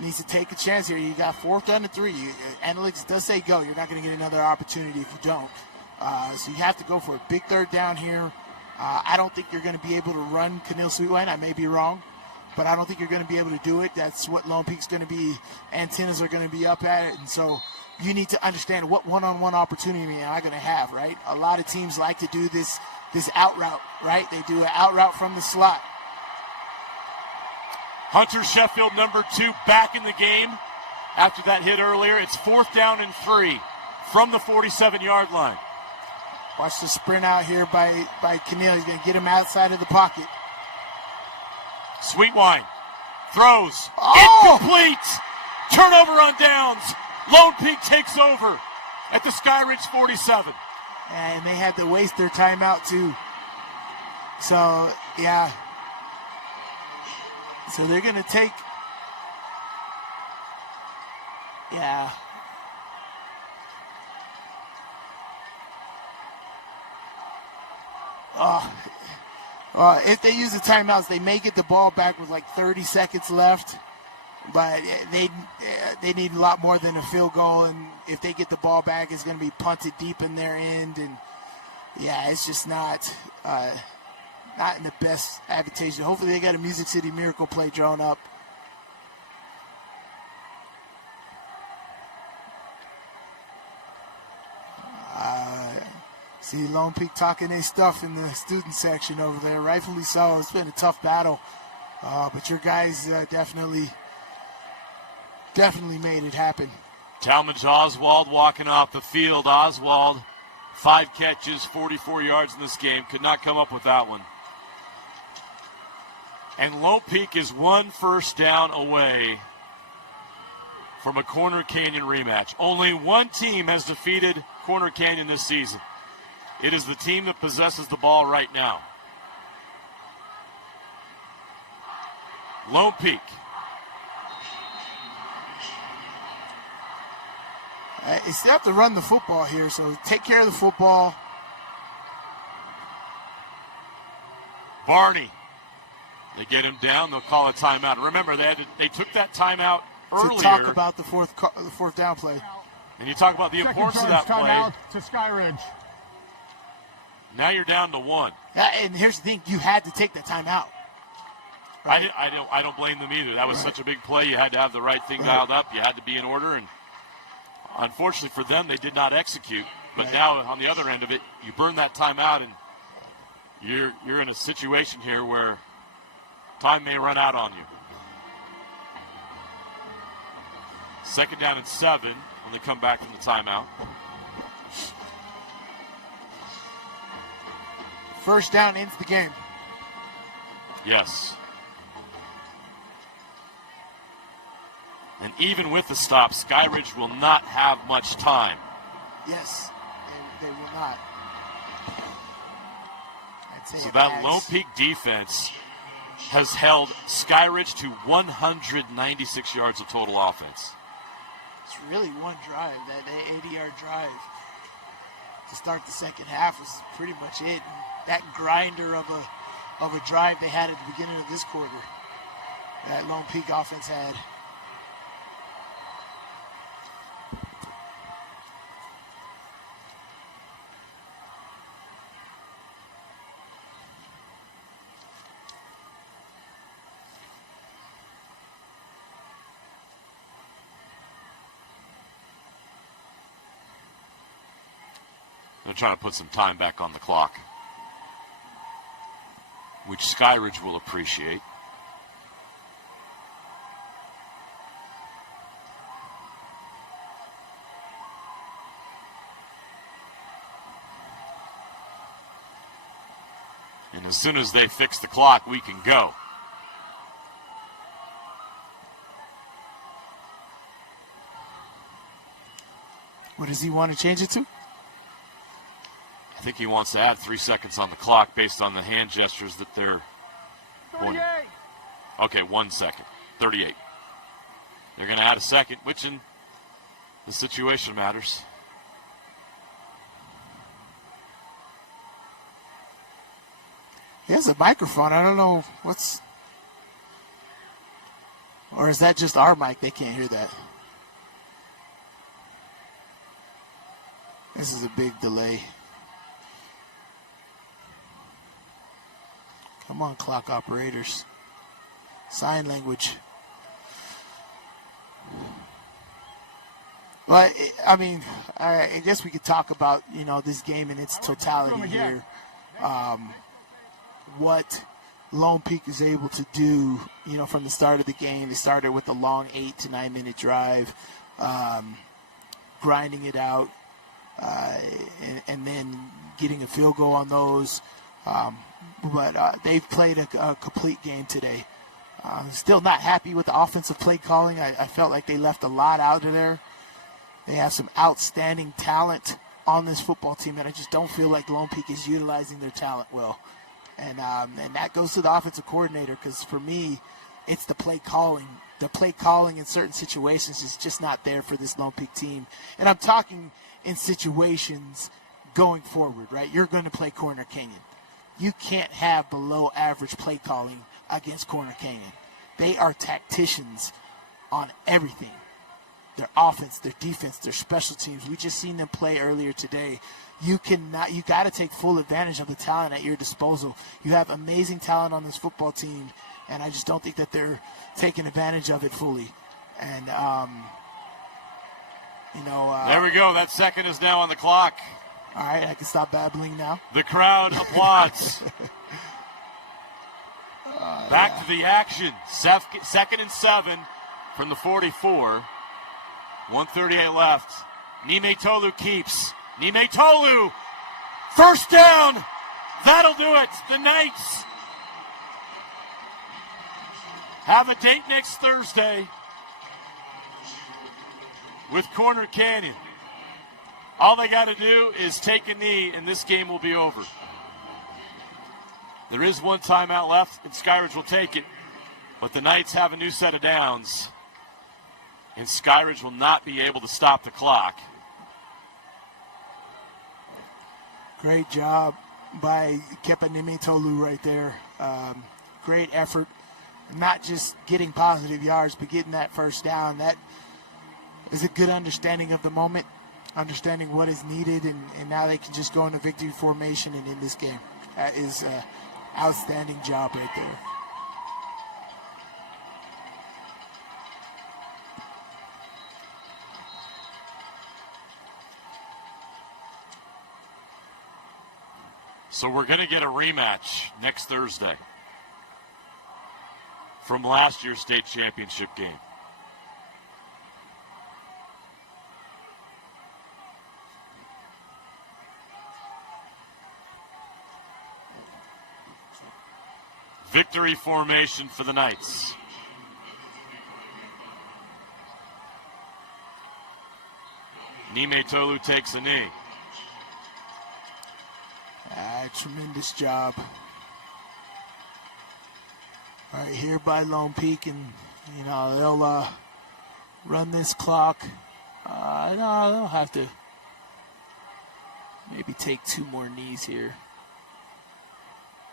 needs to take a chance here. You got 4th down and 3. Analytics does say go. You're not going to get another opportunity if you don't. So you have to go for a big 3rd down here. I don't think you're going to be able to run Kenan Pula. I may be wrong, but I don't think you're going to be able to do it. That's what Lone Peak's going to be. Antennas are going to be up at it. And so you need to understand what one-on-one opportunity am I going to have, right? A lot of teams like to do this out route, right? They do an out route from the slot. Hunter Sheffield, number 2, back in the game after that hit earlier. It's 4th down and 3 from the 47-yard line. Watch the sprint out here by Kenan. He's going to get him outside of the pocket. Sweetwine throws. Incomplete. Turnover on downs. Lone Peak takes over at the Skyridge 47. And they had to waste their timeout too. So, yeah. So they're going to take, yeah. If they use the timeouts, they may get the ball back with like 30 seconds left. But they need a lot more than a field goal. And if they get the ball back, it's going to be punted deep in their end. And, yeah, it's just not in the best advantage. Hopefully they got a Music City Miracle play drawn up. See Lone Peak talking their stuff in the student section over there. Rightfully so. It's been a tough battle. But your guys definitely made it happen. Talmadge Oswald walking off the field. Oswald, 5 catches, 44 yards in this game. Could not come up with that one. And Lone Peak is 1 first down away from a Corner Canyon rematch. Only one team has defeated Corner Canyon this season. It is the team that possesses the ball right now. Lone Peak. They still have to run the football here, so take care of the football. Barney. They get him down, they'll call a timeout. Remember, they took that timeout earlier. To talk about the fourth down play. And you talk about the importance of that play. Timeout to Skyridge. Now you're down to 1. And here's the thing, you had to take that timeout. Right? I don't blame them either. That was such a big play. You had to have the right thing dialed up. You had to be in order. And unfortunately for them, they did not execute. But now on the other end of it, you burn that timeout, and you're in a situation here where time may run out on you. 2nd down and 7 when they come back from the timeout. First down ends the game. Yes. And even with the stop, Skyridge will not have much time. Yes, they will not. So that Lone Peak defense has held Skyridge to 196 yards of total offense. It's really one drive, that 80-yard drive to start the second half was pretty much it. And that grinder of a drive they had at the beginning of this quarter, that Lone Peak offense had. They're trying to put some time back on the clock, which Skyridge will appreciate. And as soon as they fix the clock, we can go. What does he want to change it to? I think he wants to add 3 seconds on the clock based on the hand gestures that they're pointing. Okay, 1 second. 38. They're going to add a second, which in the situation matters. He has a microphone. I don't know what's... Or is that just our mic? They can't hear that. This is a big delay. Come on, clock operators. Sign language. Well, I mean, I guess we could talk about, this game in its totality here. What Lone Peak is able to do, from the start of the game. They started with a long 8 to 9 minute drive, grinding it out, and then getting a field goal on those. But they've played a complete game today. Still not happy with the offensive play calling. I felt like they left a lot out of there. They have some outstanding talent on this football team, and I just don't feel like Lone Peak is utilizing their talent well. And that goes to the offensive coordinator, because for me, it's the play calling. The play calling in certain situations is just not there for this Lone Peak team. And I'm talking in situations going forward, right? You're going to play Corner Canyon. You can't have below average play calling against Corner Canyon. They are tacticians on everything. Their offense, their defense, their special teams. We just seen them play earlier today. You got to take full advantage of the talent at your disposal. You have amazing talent on this football team, and I just don't think that they're taking advantage of it fully. And, there we go. That second is now on the clock. All right, I can stop babbling now. The crowd applauds. Back to the action. Second and 7 from the 44. 1:38 left. Muytalo keeps. Muytalo, first down. That'll do it. The Knights have a date next Thursday with Corner Canyon. All they got to do is take a knee, and this game will be over. There is one timeout left, and Skyridge will take it. But the Knights have a new set of downs, and Skyridge will not be able to stop the clock. Great job by Kenan Pula right there. Great effort. Not just getting positive yards, but getting that first down. That is a good understanding of the moment, understanding what is needed, and now they can just go into victory formation and in this game. That is an outstanding job right there. So we're going to get a rematch next Thursday from last year's state championship game. Victory formation for the Knights. Muytalo takes a knee. Tremendous job. All right, here by Lone Peak, and they'll run this clock. They'll have to maybe take 2 more knees here.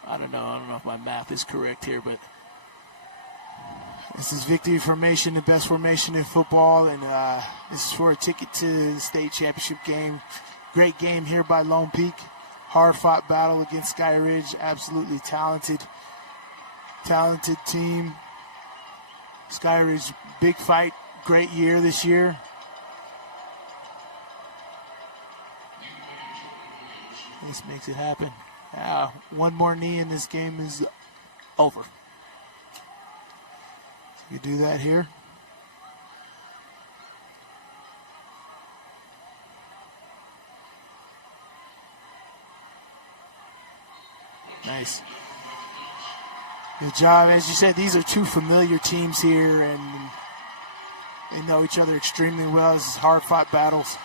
I don't know if my math is correct here, but this is victory formation, the best formation in football, and this is for a ticket to the state championship game. Great game here by Lone Peak. Hard-fought battle against Skyridge. Absolutely talented team. Skyridge, big fight, great year this year. This makes it happen. One more knee in this game is over. You do that here. Nice. Good job. As you said, these are two familiar teams here, and they know each other extremely well. This is hard-fought battles.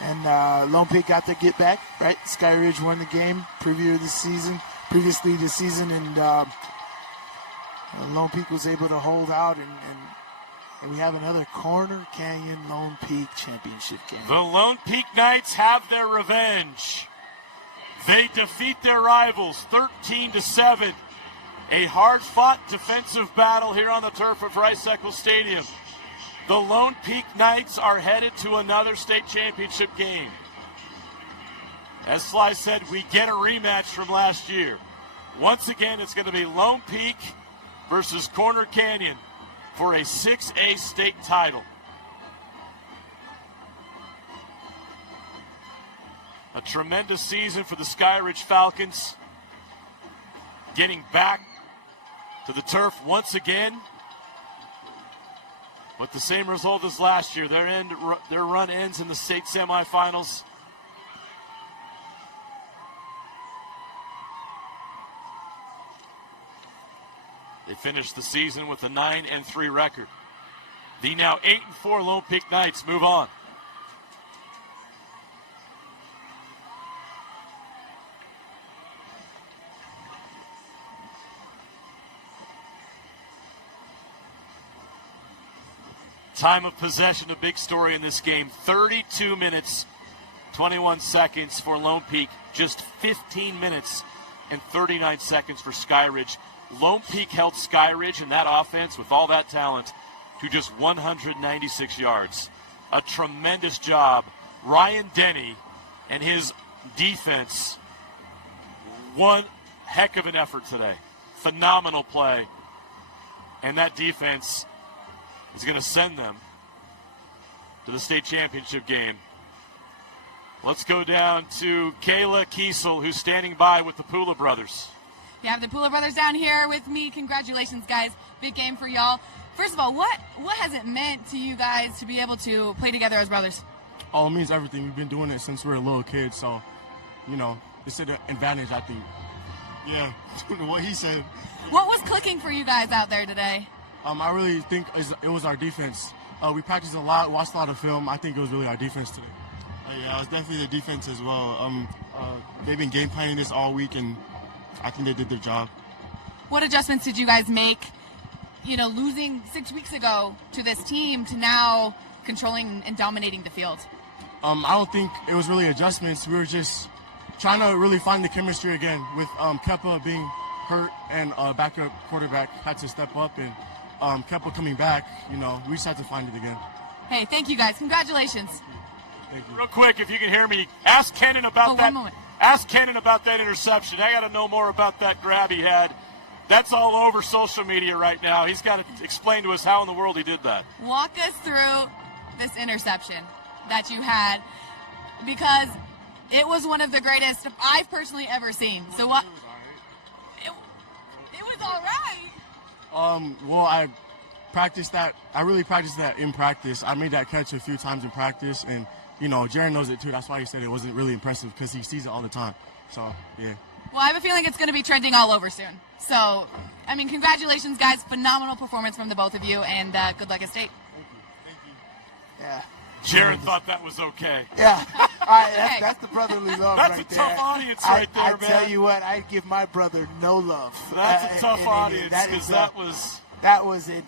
And Lone Peak got their get back, right? Skyridge won the game previously this season, and Lone Peak was able to hold out, and we have another Corner Canyon Lone Peak championship game. The Lone Peak Knights have their revenge. They defeat their rivals 13-7. A hard-fought defensive battle here on the turf of Rice-Eccles Stadium. The Lone Peak Knights are headed to another state championship game. As Sly said, we get a rematch from last year. Once again, it's going to be Lone Peak versus Corner Canyon for a 6A state title. A tremendous season for the Skyridge Falcons. Getting back to the turf once again with the same result as last year. Their run ends in the state semifinals. They finished the season with a 9-3 record. The now 8-4 Lone Peak Knights move on. Time of possession, a big story in this game. 32 minutes, 21 seconds for Lone Peak. Just 15 minutes and 39 seconds for Skyridge. Lone Peak held Skyridge in that offense with all that talent to just 196 yards. A tremendous job. Ryan Denny and his defense, one heck of an effort today. Phenomenal play. And that defense is going to send them to the state championship game. Let's go down to Kayla Kiesel, who's standing by with the Pula brothers. You have the Pula brothers down here with me. Congratulations, guys. Big game for y'all. First of all, what has it meant to you guys to be able to play together as brothers? Oh, it means everything. We've been doing it since we were little kids, so, it's an advantage, I think. Yeah, what he said. What was clicking for you guys out there today? I really think it was our defense. We practiced a lot, watched a lot of film. I think it was really our defense today. Yeah, it was definitely the defense as well. They've been game planning this all week, and I think they did their job. What adjustments did you guys make, losing 6 weeks ago to this team to now controlling and dominating the field? I don't think it was really adjustments. We were just trying to really find the chemistry again with Kepa being hurt and backup quarterback had to step up, and Kepa coming back, we just had to find it again. Hey, thank you guys. Congratulations. Thank you. Real quick, if you can hear me, ask Kenan about that. 1 moment. Ask Kenan about that interception. I got to know more about that grab he had. That's all over social media right now. He's got to explain to us how in the world he did that. Walk us through this interception that you had, because it was one of the greatest I've personally ever seen. So what? It was all right. Well, I practiced that. I really practiced that in practice. I made that catch a few times in practice, and Jaron knows it too. That's why he said it wasn't really impressive, because he sees it all the time. So yeah. Well, I have a feeling it's going to be trending all over soon. So, congratulations, guys. Phenomenal performance from the both of you, and good luck at state. Thank you. Yeah. Jaron thought that was okay. Yeah. That's the brotherly love That's right a there. tough audience right there, I man. tell you what, I'd give my brother no love. That's a tough audience, because that was an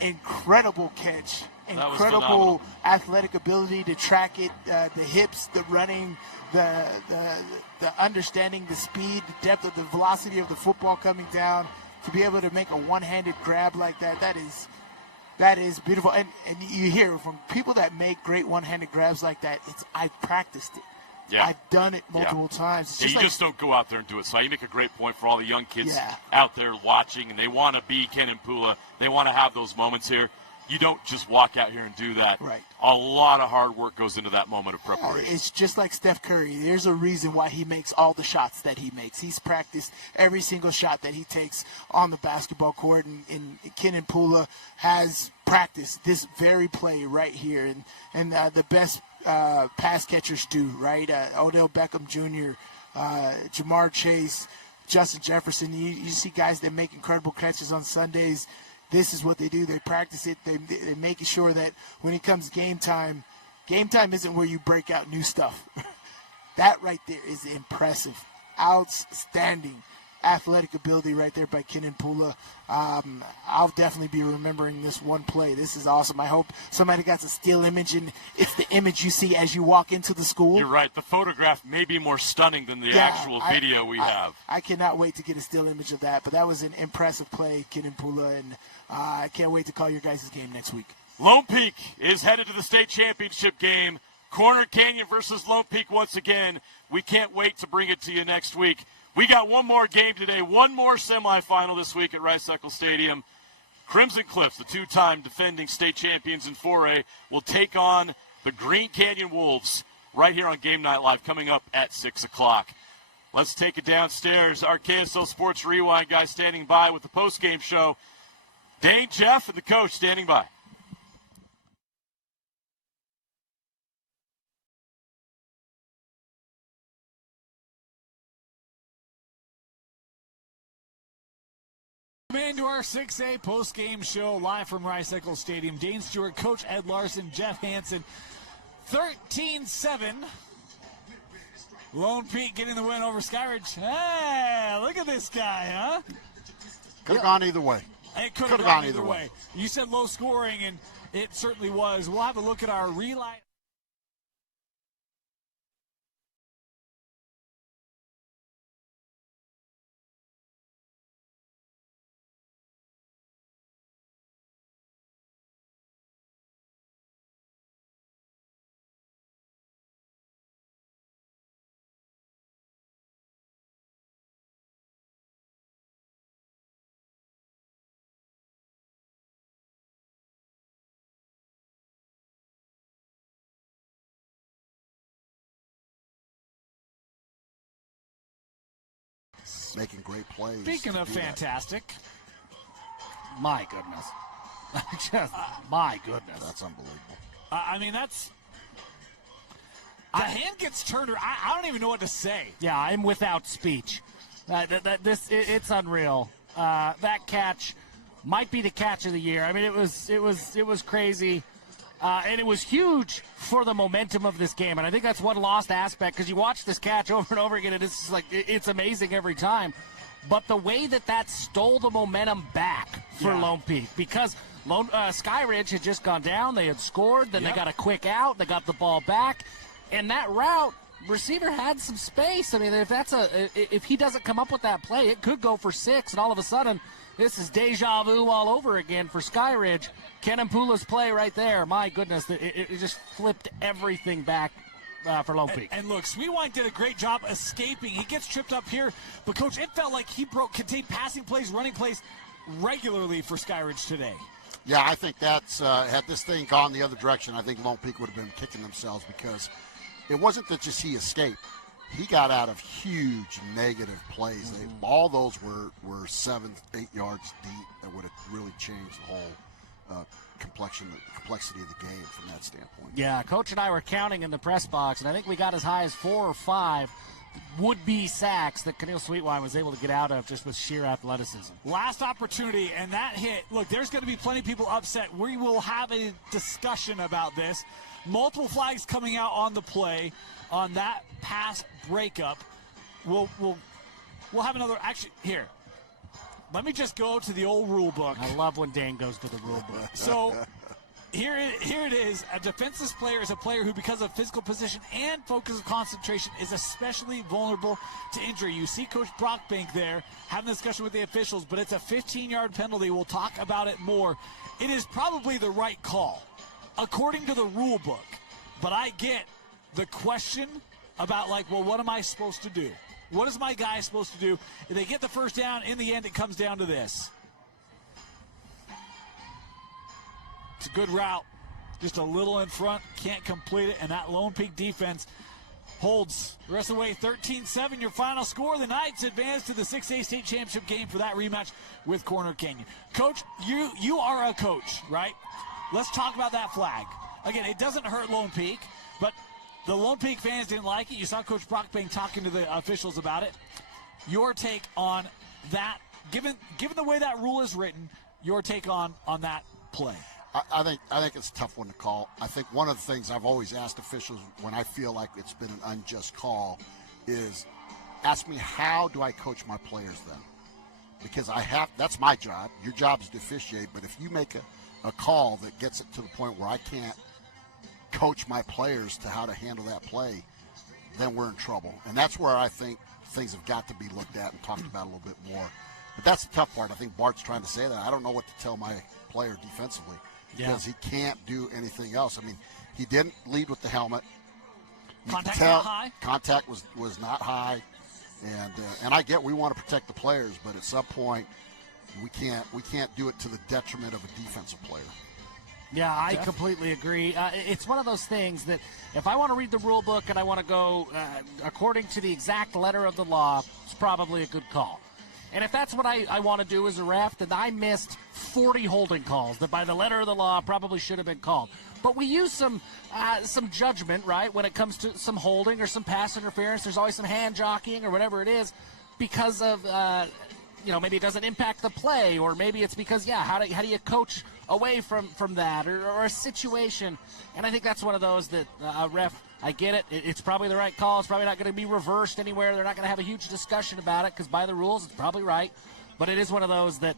incredible catch. Incredible athletic ability to track it, the hips, the running, the understanding, the speed, the depth of the velocity of the football coming down, to be able to make a one-handed grab like that. That is beautiful. And you hear from people that make great one-handed grabs like that, I've practiced it. Yeah. I've done it multiple times. It's You just don't go out there and do it. So you make a great point for all the young kids out there watching, and they want to be Kenan Pula. They want to have those moments here. you don't just walk out here and do that. Right. A lot of hard work goes into that moment of preparation. It's just like Steph Curry. There's a reason why he makes all the shots that he makes. He's practiced every single shot that he takes on the basketball court, and Kenan Pula has practiced this very play right here. And the best pass catchers do, right? Odell Beckham Jr., Jamar Chase, Justin Jefferson. You see guys that make incredible catches on Sundays. This is what they do. They practice it. They're making sure that when it comes game time isn't where you break out new stuff. That right there is impressive. Outstanding athletic ability right there by Kenan Pula. I'll definitely be remembering this one play. This is awesome. I hope somebody got a still image, and it's the image you see as you walk into the school. You're right. The photograph may be more stunning than the actual video we have. I cannot wait to get a still image of that, but that was an impressive play, Kenan Pula, and I can't wait to call your guys' game next week. Lone Peak is headed to the state championship game. Corner Canyon versus Lone Peak once again. We can't wait to bring it to you next week. We got one more game today, one more semifinal this week at Rice-Eccles Stadium. Crimson Cliffs, the two-time defending state champions in 4A, will take on the Green Canyon Wolves right here on Game Night Live coming up at 6 o'clock. Let's take it downstairs. Our KSL Sports Rewind guys standing by with the post-game show. Dane, Jeff, and the coach standing by. Into our 6A post-game show live from Rice-Eccles Stadium. Dane Stewart, Coach Ed Larson, Jeff Hansen. 13-7. Lone Peak getting the win over Skyridge. Hey, look at this guy, huh? Could have gone either way. It could have gone either way. You said low scoring, and it certainly was. We'll have a look at our relight. Making great plays. Speaking of fantastic. My goodness. Just, my goodness. That's unbelievable. I mean, that's... The hand gets turned. I don't even know what to say. Yeah, I'm without speech. It's unreal. That catch might be the catch of the year. I mean, it was crazy. And it was huge for the momentum of this game. And I think that's one lost aspect, because you watch this catch over and over again, and it's like it's amazing every time. But the way that stole the momentum back for Lone Peak, because Skyridge had just gone down, they had scored, then they got a quick out, they got the ball back, and that route, receiver had some space. I mean, if he doesn't come up with that play, it could go for 6, and all of a sudden, this is deja vu all over again for Skyridge. Kenan Pula's play right there, my goodness, it just flipped everything back for Lone Peak. And look, Sweetwine did a great job escaping. He gets tripped up here, but, Coach, it felt like he contained passing plays, running plays regularly for Skyridge today. Yeah, I think that's, had this thing gone the other direction, I think Lone Peak would have been kicking themselves, because it wasn't that just he escaped. He got out of huge negative plays. All those were 7-8 yards deep that would have really changed the whole complexity of the game from that standpoint. Yeah, Coach and I were counting in the press box, and I think we got as high as 4 or 5 would-be sacks that Keneal Sweetwine was able to get out of just with sheer athleticism. Last opportunity, and that hit. Look, there's going to be plenty of people upset. We will have a discussion about this. Multiple flags coming out on the play on that pass breakup. We'll have another. Actually, here. Let me just go to the old rule book. I love when Dane goes to the rule book. So here it is. A defenseless player is a player who, because of physical position and focus of concentration, is especially vulnerable to injury. You see Coach Brockbank there having a discussion with the officials, but it's a 15-yard penalty. We'll talk about it more. It is probably the right call, according to the rule book. But I get the question about, like, well, what am I supposed to do? What is my guy supposed to do? If they get the first down, in the end, it comes down to this. It's a good route. Just a little in front, can't complete it, and that Lone Peak defense holds the rest of the way. 13-7, your final score. The Knights advance to the 6A state championship game for that rematch with Corner Canyon. Coach, you are a coach, right? Let's talk about that flag. Again, it doesn't hurt Lone Peak, but the Lone Peak fans didn't like it. You saw Coach Brockbang talking to the officials about it. Your take on that, given the way that rule is written, your take on that play. I think it's a tough one to call. I think one of the things I've always asked officials when I feel like it's been an unjust call is ask me, how do I coach my players then? Because that's my job. Your job is to officiate, but if you make a call that gets it to the point where I can't coach my players to how to handle that play, then we're in trouble. And that's where I think things have got to be looked at and talked about a little bit more. But that's the tough part. I think Bart's trying to say that. I don't know what to tell my player defensively. Because he can't do anything else. I mean, he didn't lead with the helmet. Contact not high. Contact was not high, and I get we want to protect the players, but at some point we can't do it to the detriment of a defensive player. Yeah, I completely agree. It's one of those things that if I want to read the rule book and I want to go according to the exact letter of the law, it's probably a good call. And if that's what I want to do as a ref, then I missed 40 holding calls that by the letter of the law probably should have been called. But we use some judgment, right, when it comes to some holding or some pass interference. There's always some hand jockeying or whatever it is because of, maybe it doesn't impact the play, or maybe it's because, how do you coach away from that or a situation? And I think that's one of those that a ref, I get it. It's probably the right call. It's probably not going to be reversed anywhere. They're not going to have a huge discussion about it because by the rules, it's probably right. But it is one of those that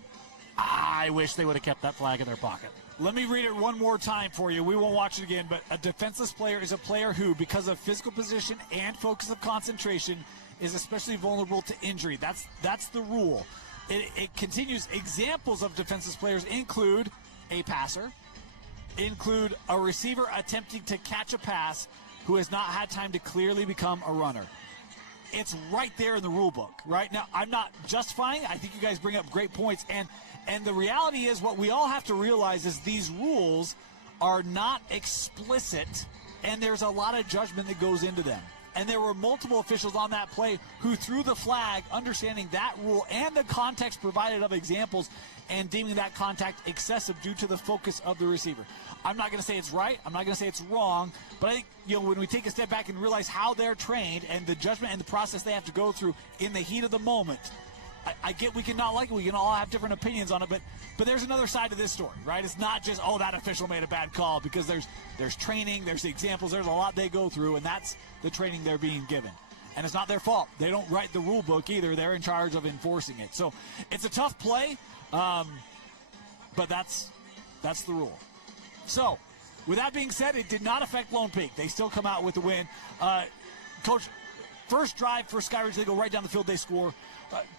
I wish they would have kept that flag in their pocket. Let me read it one more time for you. We won't watch it again, but a defenseless player is a player who, because of physical position and focus of concentration, is especially vulnerable to injury. That's the rule. It continues. Examples of defenseless players include a passer, include a receiver attempting to catch a pass who has not had time to clearly become a runner. It's right there in the rule book. Right now, I'm not justifying. I think you guys bring up great points. And the reality is what we all have to realize is these rules are not explicit, and there's a lot of judgment that goes into them. And there were multiple officials on that play who threw the flag, understanding that rule and the context provided of examples, and deeming that contact excessive due to the focus of the receiver. I'm not going to say it's right. I'm not going to say it's wrong. But I think, when we take a step back and realize how they're trained and the judgment and the process they have to go through in the heat of the moment, I get we can not like it. We can all have different opinions on it. But there's another side to this story, right? It's not just, that official made a bad call, because there's training, there's examples, there's a lot they go through, and that's the training they're being given. And it's not their fault. They don't write the rule book either. They're in charge of enforcing it. So it's a tough play, but that's the rule. So, with that being said, it did not affect Lone Peak. They still come out with the win. Coach, first drive for Skyridge, they go right down the field, they score.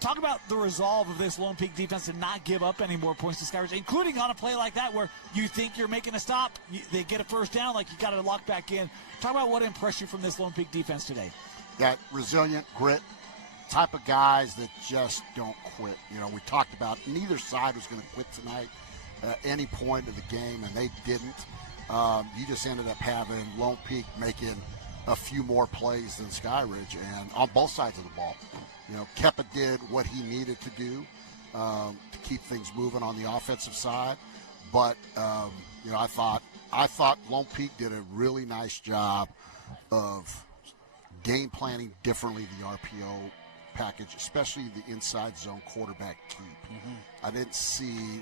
Talk about the resolve of this Lone Peak defense to not give up any more points to Skyridge, including on a play like that where you think you're making a stop, they get a first down, like you got to lock back in. Talk about what impressed you from this Lone Peak defense today. That resilient grit type of guys that just don't quit. We talked about neither side was going to quit tonight at any point of the game, and they didn't. You just ended up having Lone Peak making a few more plays than Skyridge, and on both sides of the ball. Kepa did what he needed to do to keep things moving on the offensive side, but I thought Lone Peak did a really nice job of game planning differently the RPO package, especially the inside zone quarterback keep.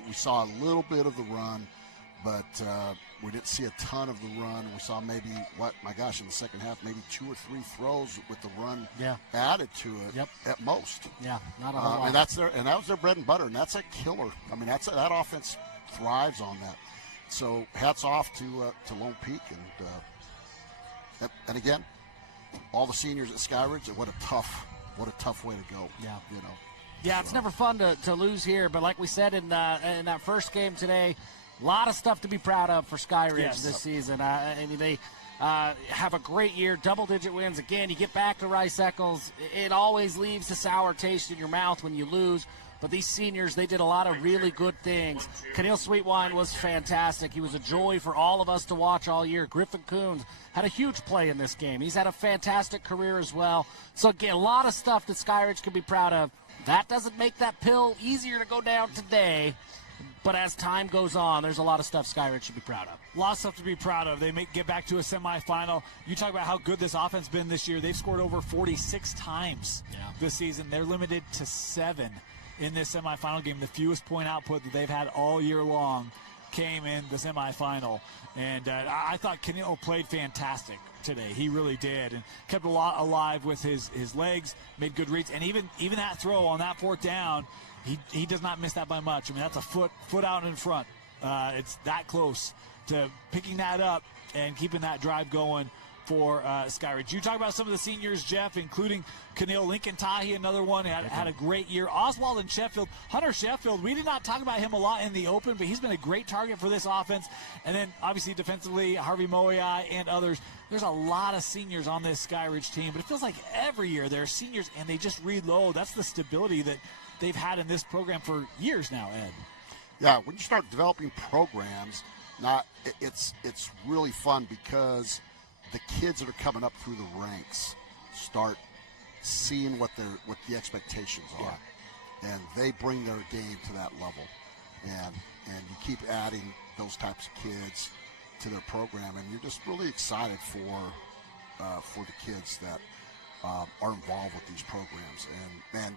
We saw a little bit of the run, but we didn't see a ton of the run. We saw maybe, in the second half, maybe 2 or 3 throws with the run added to it at most. Yeah, not a whole lot. And that was their bread and butter, and that's a killer. I mean, that offense thrives on that. So hats off to Lone Peak, and again, all the seniors at Skyridge. What a tough way to go. Yeah, Yeah, it's never fun to lose here, but like we said in that first game today, a lot of stuff to be proud of for Skyridge this season. I mean, have a great year, double-digit wins. Again, you get back to Rice-Eccles, it always leaves a sour taste in your mouth when you lose. But these seniors, they did a lot of really good things. Kenan Sweetwine was fantastic. He was a joy for all of us to watch all year. Griffin Coons had a huge play in this game. He's had a fantastic career as well. So, again, a lot of stuff that Skyridge can be proud of. That doesn't make that pill easier to go down today. But as time goes on, there's a lot of stuff Skyridge should be proud of. A lot of stuff to be proud of. They get back to a semifinal. You talk about how good this offense has been this year. They've scored over 46 times this season. They're limited to 7 in this semifinal game. The fewest point output that they've had all year long came in the semifinal. And I thought Kenan played fantastic today. He really did, and kept a lot alive with his legs, made good reads, and even that throw on that 4th down, he does not miss that by much. I mean, that's a foot out in front. It's that close to picking that up and keeping that drive going for Skyridge. You talk about some of the seniors, Jeff, including Kenan. Lincoln Tahi, another one, had a great year. Oswald and Sheffield. Hunter Sheffield, we did not talk about him a lot in the open, but he's been a great target for this offense. And then, obviously, defensively, Harvey Moai and others. There's a lot of seniors on this Skyridge team, but it feels like every year there are seniors, and they just reload. That's the stability that they've had in this program for years now, Ed. Yeah, when you start developing programs, it's really fun because the kids that are coming up through the ranks start seeing what the expectations are, and they bring their game to that level, and you keep adding those types of kids to their program, and you're just really excited for the kids that are involved with these programs. And man,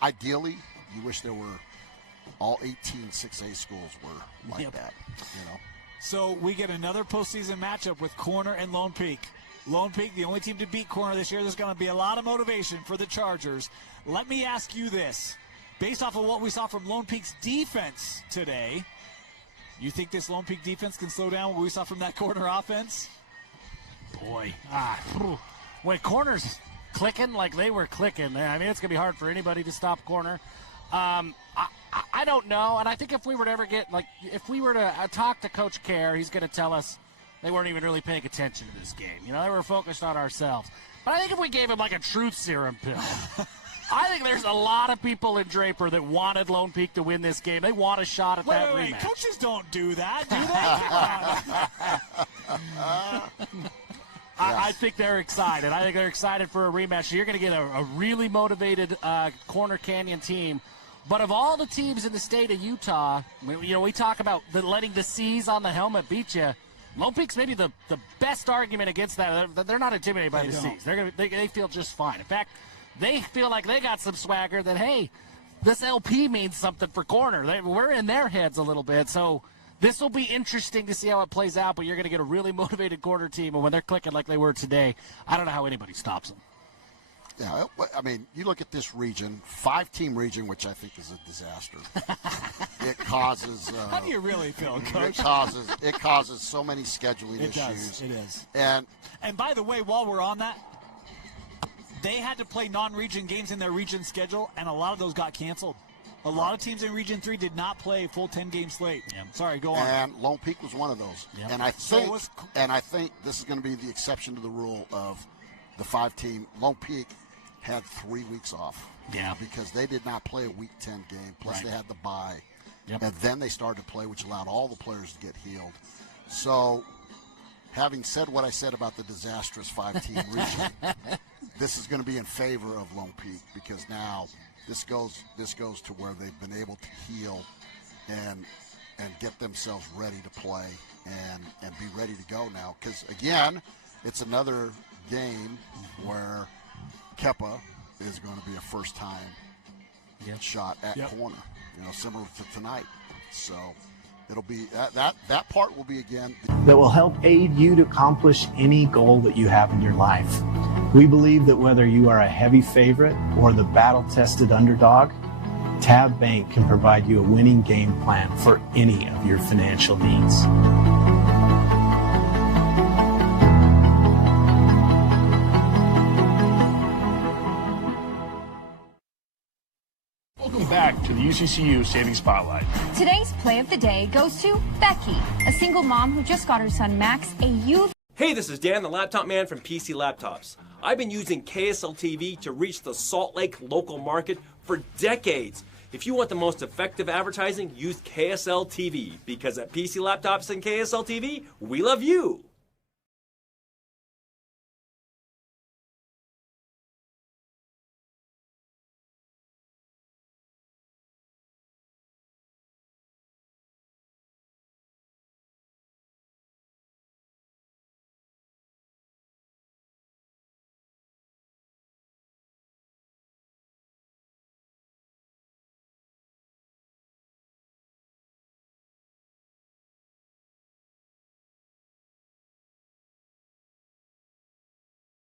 ideally, you wish there were all 18 6A schools were like that, you know. So we get another postseason matchup with Corner and Lone Peak. Lone Peak, the only team to beat Corner this year. There's going to be a lot of motivation for the Chargers. Let me ask you this. Based off of what we saw from Lone Peak's defense today, you think this Lone Peak defense can slow down what we saw from that Corner offense? Boy. When Corner's clicking like they were clicking, I mean, it's going to be hard for anybody to stop Corner. I don't know, and I think if we were to ever if we were to talk to Coach Kerr, he's going to tell us they weren't even really paying attention to this game. You know, they were focused on ourselves. But I think if we gave him like a truth serum pill, I think there's a lot of people in Draper that wanted Lone Peak to win this game. They want a shot at that rematch. Wait, coaches don't do that, do they? I think they're excited. I think they're excited for a rematch. So you're going to get a really motivated Corner Canyon team. But of all the teams in the state of Utah, we talk about letting the C's on the helmet beat you. Lone Peak's maybe the best argument against that. They're not intimidated by the C's. They feel just fine. In fact, they feel like they got some swagger that, hey, this LP means something for Corner. We're in their heads a little bit. So this will be interesting to see how it plays out, but you're going to get a really motivated Corner team, and when they're clicking like they were today, I don't know how anybody stops them. Yeah, I mean, you look at this region, 5-team region, which I think is a disaster. It causes. How do you really feel, Coach? It causes so many scheduling issues. It is. And by the way, while we're on that, they had to play non-region games in their region schedule, and a lot of those got canceled. A lot of teams in Region 3 did not play a full 10-game slate. Yeah. Sorry, go on. And Lone Peak was one of those. Yep. And I think this is going to be the exception to the rule of the 5-team. Lone Peak had 3 weeks off. Yeah. Because they did not play a Week 10 game. Plus they had the bye. Yep. And then they started to play, which allowed all the players to get healed. So, having said what I said about the disastrous 5-team region, this is going to be in favor of Lone Peak because now this goes to where they've been able to heal and get themselves ready to play and be ready to go now. Because, again, it's another game where Kepa is going to be a first-time shot at Corner, similar to tonight. So it'll be that part will be again that will help aid you to accomplish any goal that you have in your life. We believe that whether you are a heavy favorite or the battle-tested underdog, Tab Bank can provide you a winning game plan for any of your financial needs. Welcome back to the UCCU Savings Spotlight. Today's play of the day goes to Becky, a single mom who just got her son Max a youth. Hey, this is Dan, the Laptop Man from PC Laptops. I've been using KSL TV to reach the Salt Lake local market for decades. If you want the most effective advertising, use KSL TV, because at PC Laptops and KSL TV, we love you.